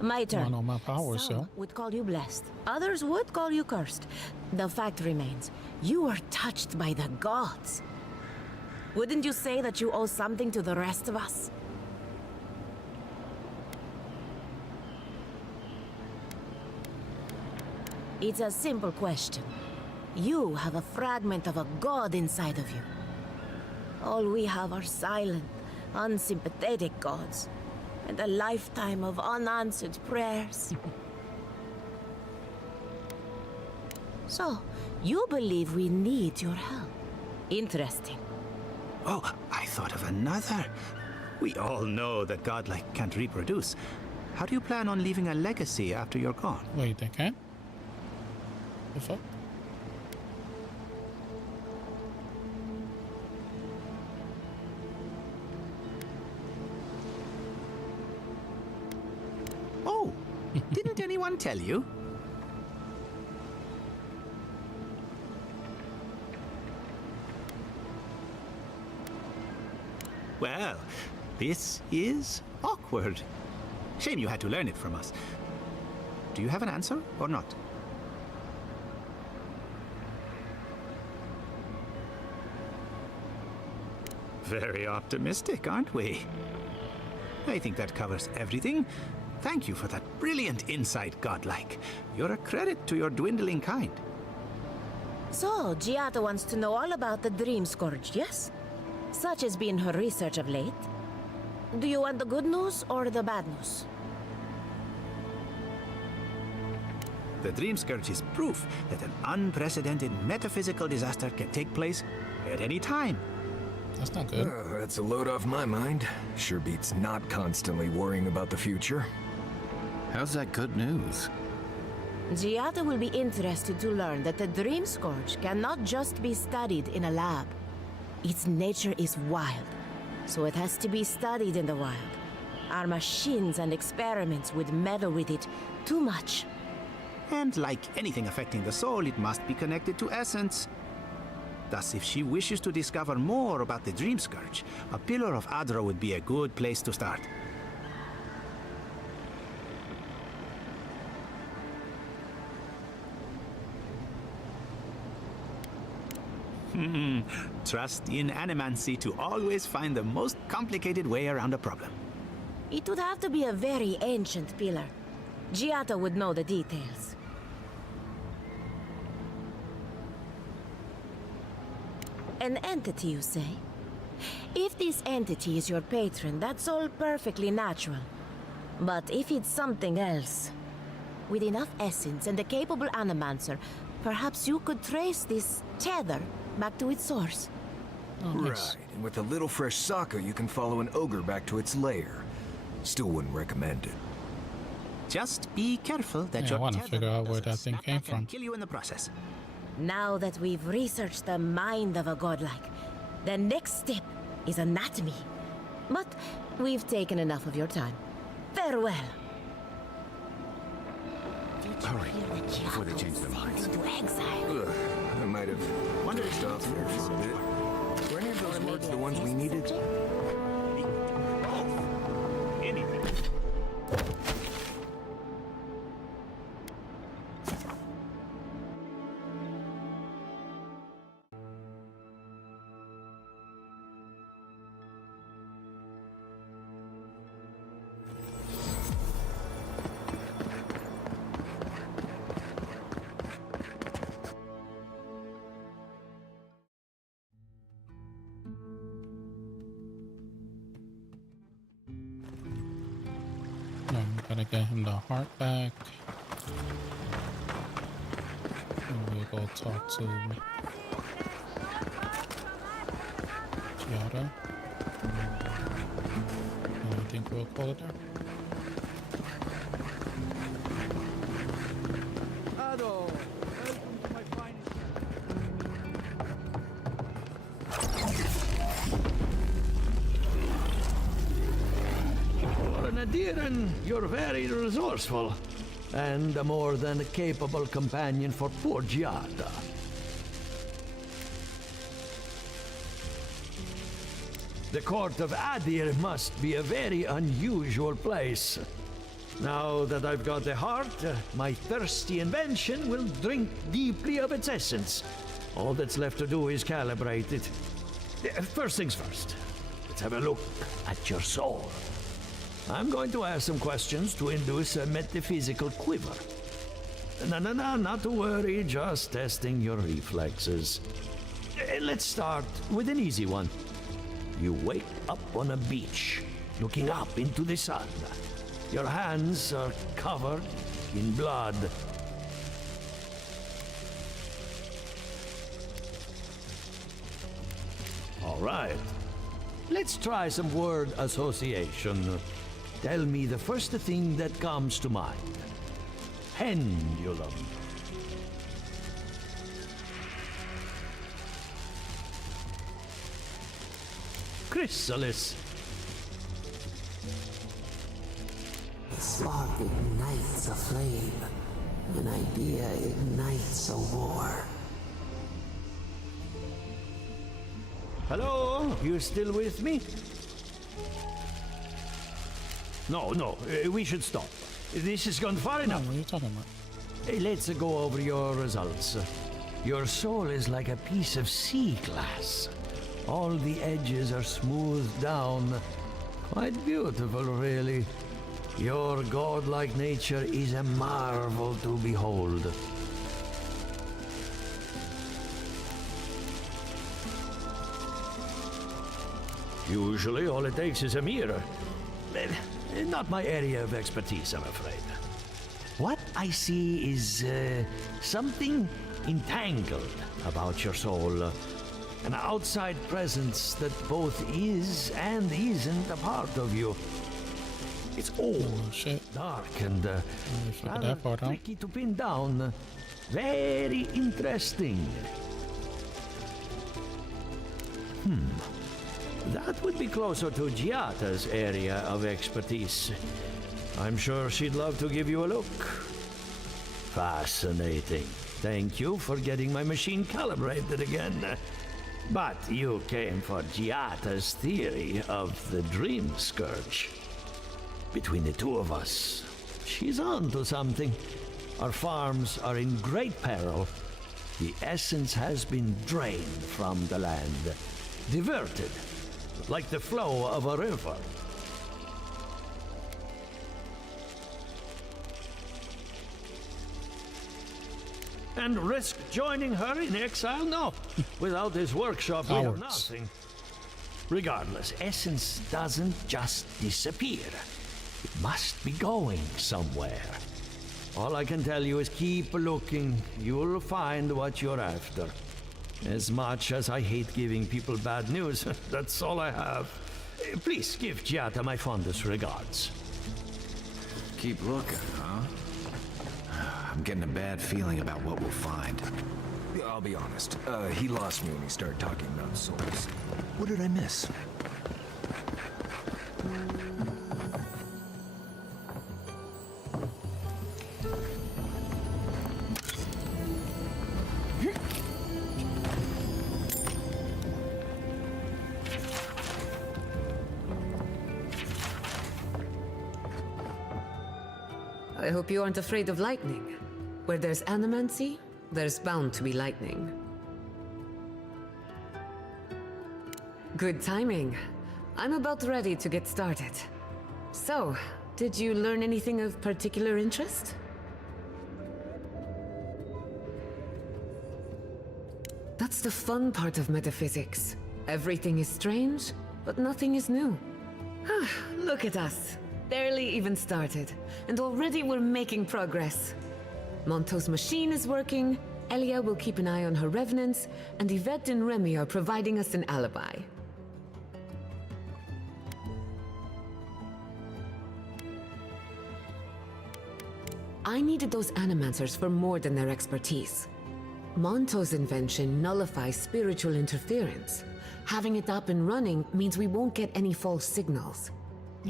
My turn. Wanna know my power, Some so. would call you blessed. Others would call you cursed. The fact remains, you are touched by the gods. Wouldn't you say that you owe something to the rest of us? It's a simple question. You have a fragment of a god inside of you. All we have are silent, unsympathetic gods, and a lifetime of unanswered prayers. So, you believe we need your help. Interesting. Oh, I thought of another. We all know that godlike can't reproduce. How do you plan on leaving a legacy after you're gone? Wait, they can? The fuck? Oh, didn't anyone tell you? Well, this is awkward. Shame you had to learn it from us. Do you have an answer or not? Very optimistic, aren't we? I think that covers everything. Thank you for that brilliant insight, Godlike. You're a credit to your dwindling kind. So, Giada wants to know all about the Dream Scourge, yes? Such has been her research of late. Do you want the good news or the bad news? The Dream Scourge is proof that an unprecedented metaphysical disaster can take place at any time. That's not good. That's a load off my mind. Sure beats not constantly worrying about the future. How's that good news? Giada will be interested to learn that the Dream Scourge cannot just be studied in a lab. Its nature is wild, so it has to be studied in the wild. Our machines and experiments would meddle with it too much. And like anything affecting the soul, it must be connected to essence. Thus, if she wishes to discover more about the Dream Scourge, a Pillar of Adra would be a good place to start. Trust in Animancy to always find the most complicated way around a problem. It would have to be a very ancient pillar. Giada would know the details. An entity, you say? If this entity is your patron, that's all perfectly natural. But if it's something else, with enough essence and a capable Animancer, perhaps you could trace this tether back to its source. Right, and with a little fresh sake, you can follow an ogre back to its lair. Still wouldn't recommend it. Just be careful that Yeah, I your want to tether figure out where doesn't that thing snap came back and from. kill you in the process. Now that we've researched the mind of a godlike, the next step is anatomy. But we've taken enough of your time. Farewell. Hurry, before they change their minds. Into exile. Ugh, I might have dozed off there for a bit. Were any of those words the ones we needed? Anything. Gotta get him the heart back. And we'll go talk to Giada. And I think we'll call it there. Ado, welcome to my finest. For an Adiran, you're very resourceful, and a more than capable companion for poor Giada. The court of Adir must be a very unusual place. Now that I've got the heart, my thirsty invention will drink deeply of its essence. All that's left to do is calibrate it. First things first, let's have a look at your soul. I'm going to ask some questions to induce a metaphysical quiver. No, not to worry, just testing your reflexes. Let's start with an easy one. You wake up on a beach, looking up into the sun. Your hands are covered in blood. right. Let's try some word association. Tell me the first thing that comes to mind. Pendulum. Chrysalis. The spark ignites a flame. An idea ignites a war. Hello? You still with me? No, we should stop. This has gone far enough. What are you talking about? Let's go over your results. Your soul is like a piece of sea glass. All the edges are smoothed down. Quite beautiful, really. Your godlike nature is a marvel to behold. Usually, all it takes is a mirror. Not my area of expertise, I'm afraid. What I see is something entangled about your soul. An outside presence that both is and isn't a part of you. It's old, dark, and rather tricky to pin down. Very interesting. That would be closer to Giata's area of expertise. I'm sure she'd love to give you a look. Fascinating. Thank you for getting my machine calibrated again. But you came for Giata's theory of the Dream Scourge. Between the two of us, she's on to something. Our farms are in great peril. The essence has been drained from the land, diverted, like the flow of a river. And risk joining her in exile? No. Without this workshop, we have nothing. Regardless, essence doesn't just disappear. It must be going somewhere. All I can tell you is keep looking. You'll find what you're after. As much as I hate giving people bad news, that's all I have. Please give Giata my fondest regards. Keep looking, huh? I'm getting a bad feeling about what we'll find. I'll be honest. He lost me when he started talking about souls. What did I miss? I hope you aren't afraid of lightning. Where there's animancy, there's bound to be lightning. Good timing. I'm about ready to get started. So, did you learn anything of particular interest? That's the fun part of metaphysics. Everything is strange, but nothing is new. Look at us. Barely even started, and already we're making progress. Monto's machine is working, Elia will keep an eye on her revenants, and Yvette and Remy are providing us an alibi. I needed those animancers for more than their expertise. Monto's invention nullifies spiritual interference. Having it up and running means we won't get any false signals.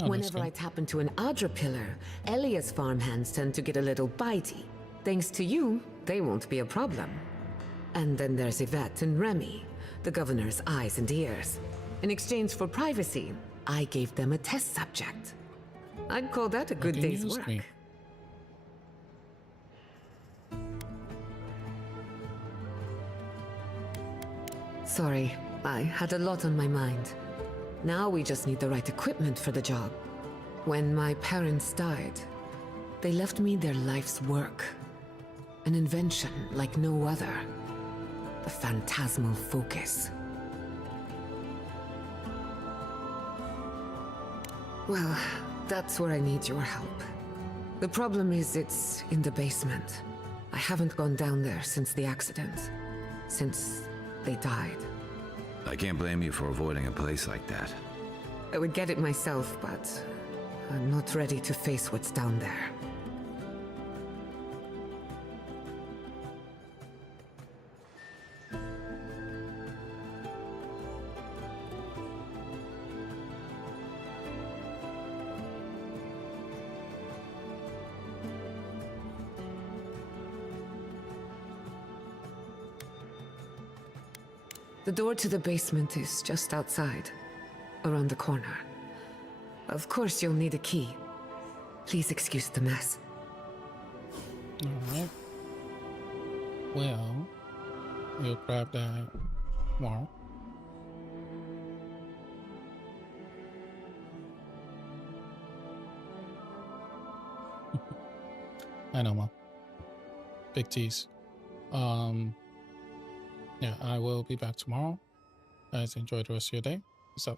Whenever I tap into an Adra pillar, Elia's farmhands tend to get a little bitey. Thanks to you, they won't be a problem. And then there's Yvette and Remy, the governor's eyes and ears. In exchange for privacy, I gave them a test subject. I'd call that a good day's work. Sorry, I had a lot on my mind. Now we just need the right equipment for the job. When my parents died, they left me their life's work. An invention like no other. The phantasmal focus. Well, that's where I need your help. The problem is it's in the basement. I haven't gone down there since the accident. Since they died. I can't blame you for avoiding a place like that. I would get it myself, but I'm not ready to face what's down there. The door to the basement is just outside, around the corner. Of course you'll need a key. Please excuse the mess. Alright. Well, we'll grab that tomorrow. I know, Mom. Big tease. Yeah, I will be back tomorrow. Guys, enjoy the rest of your day. What's up?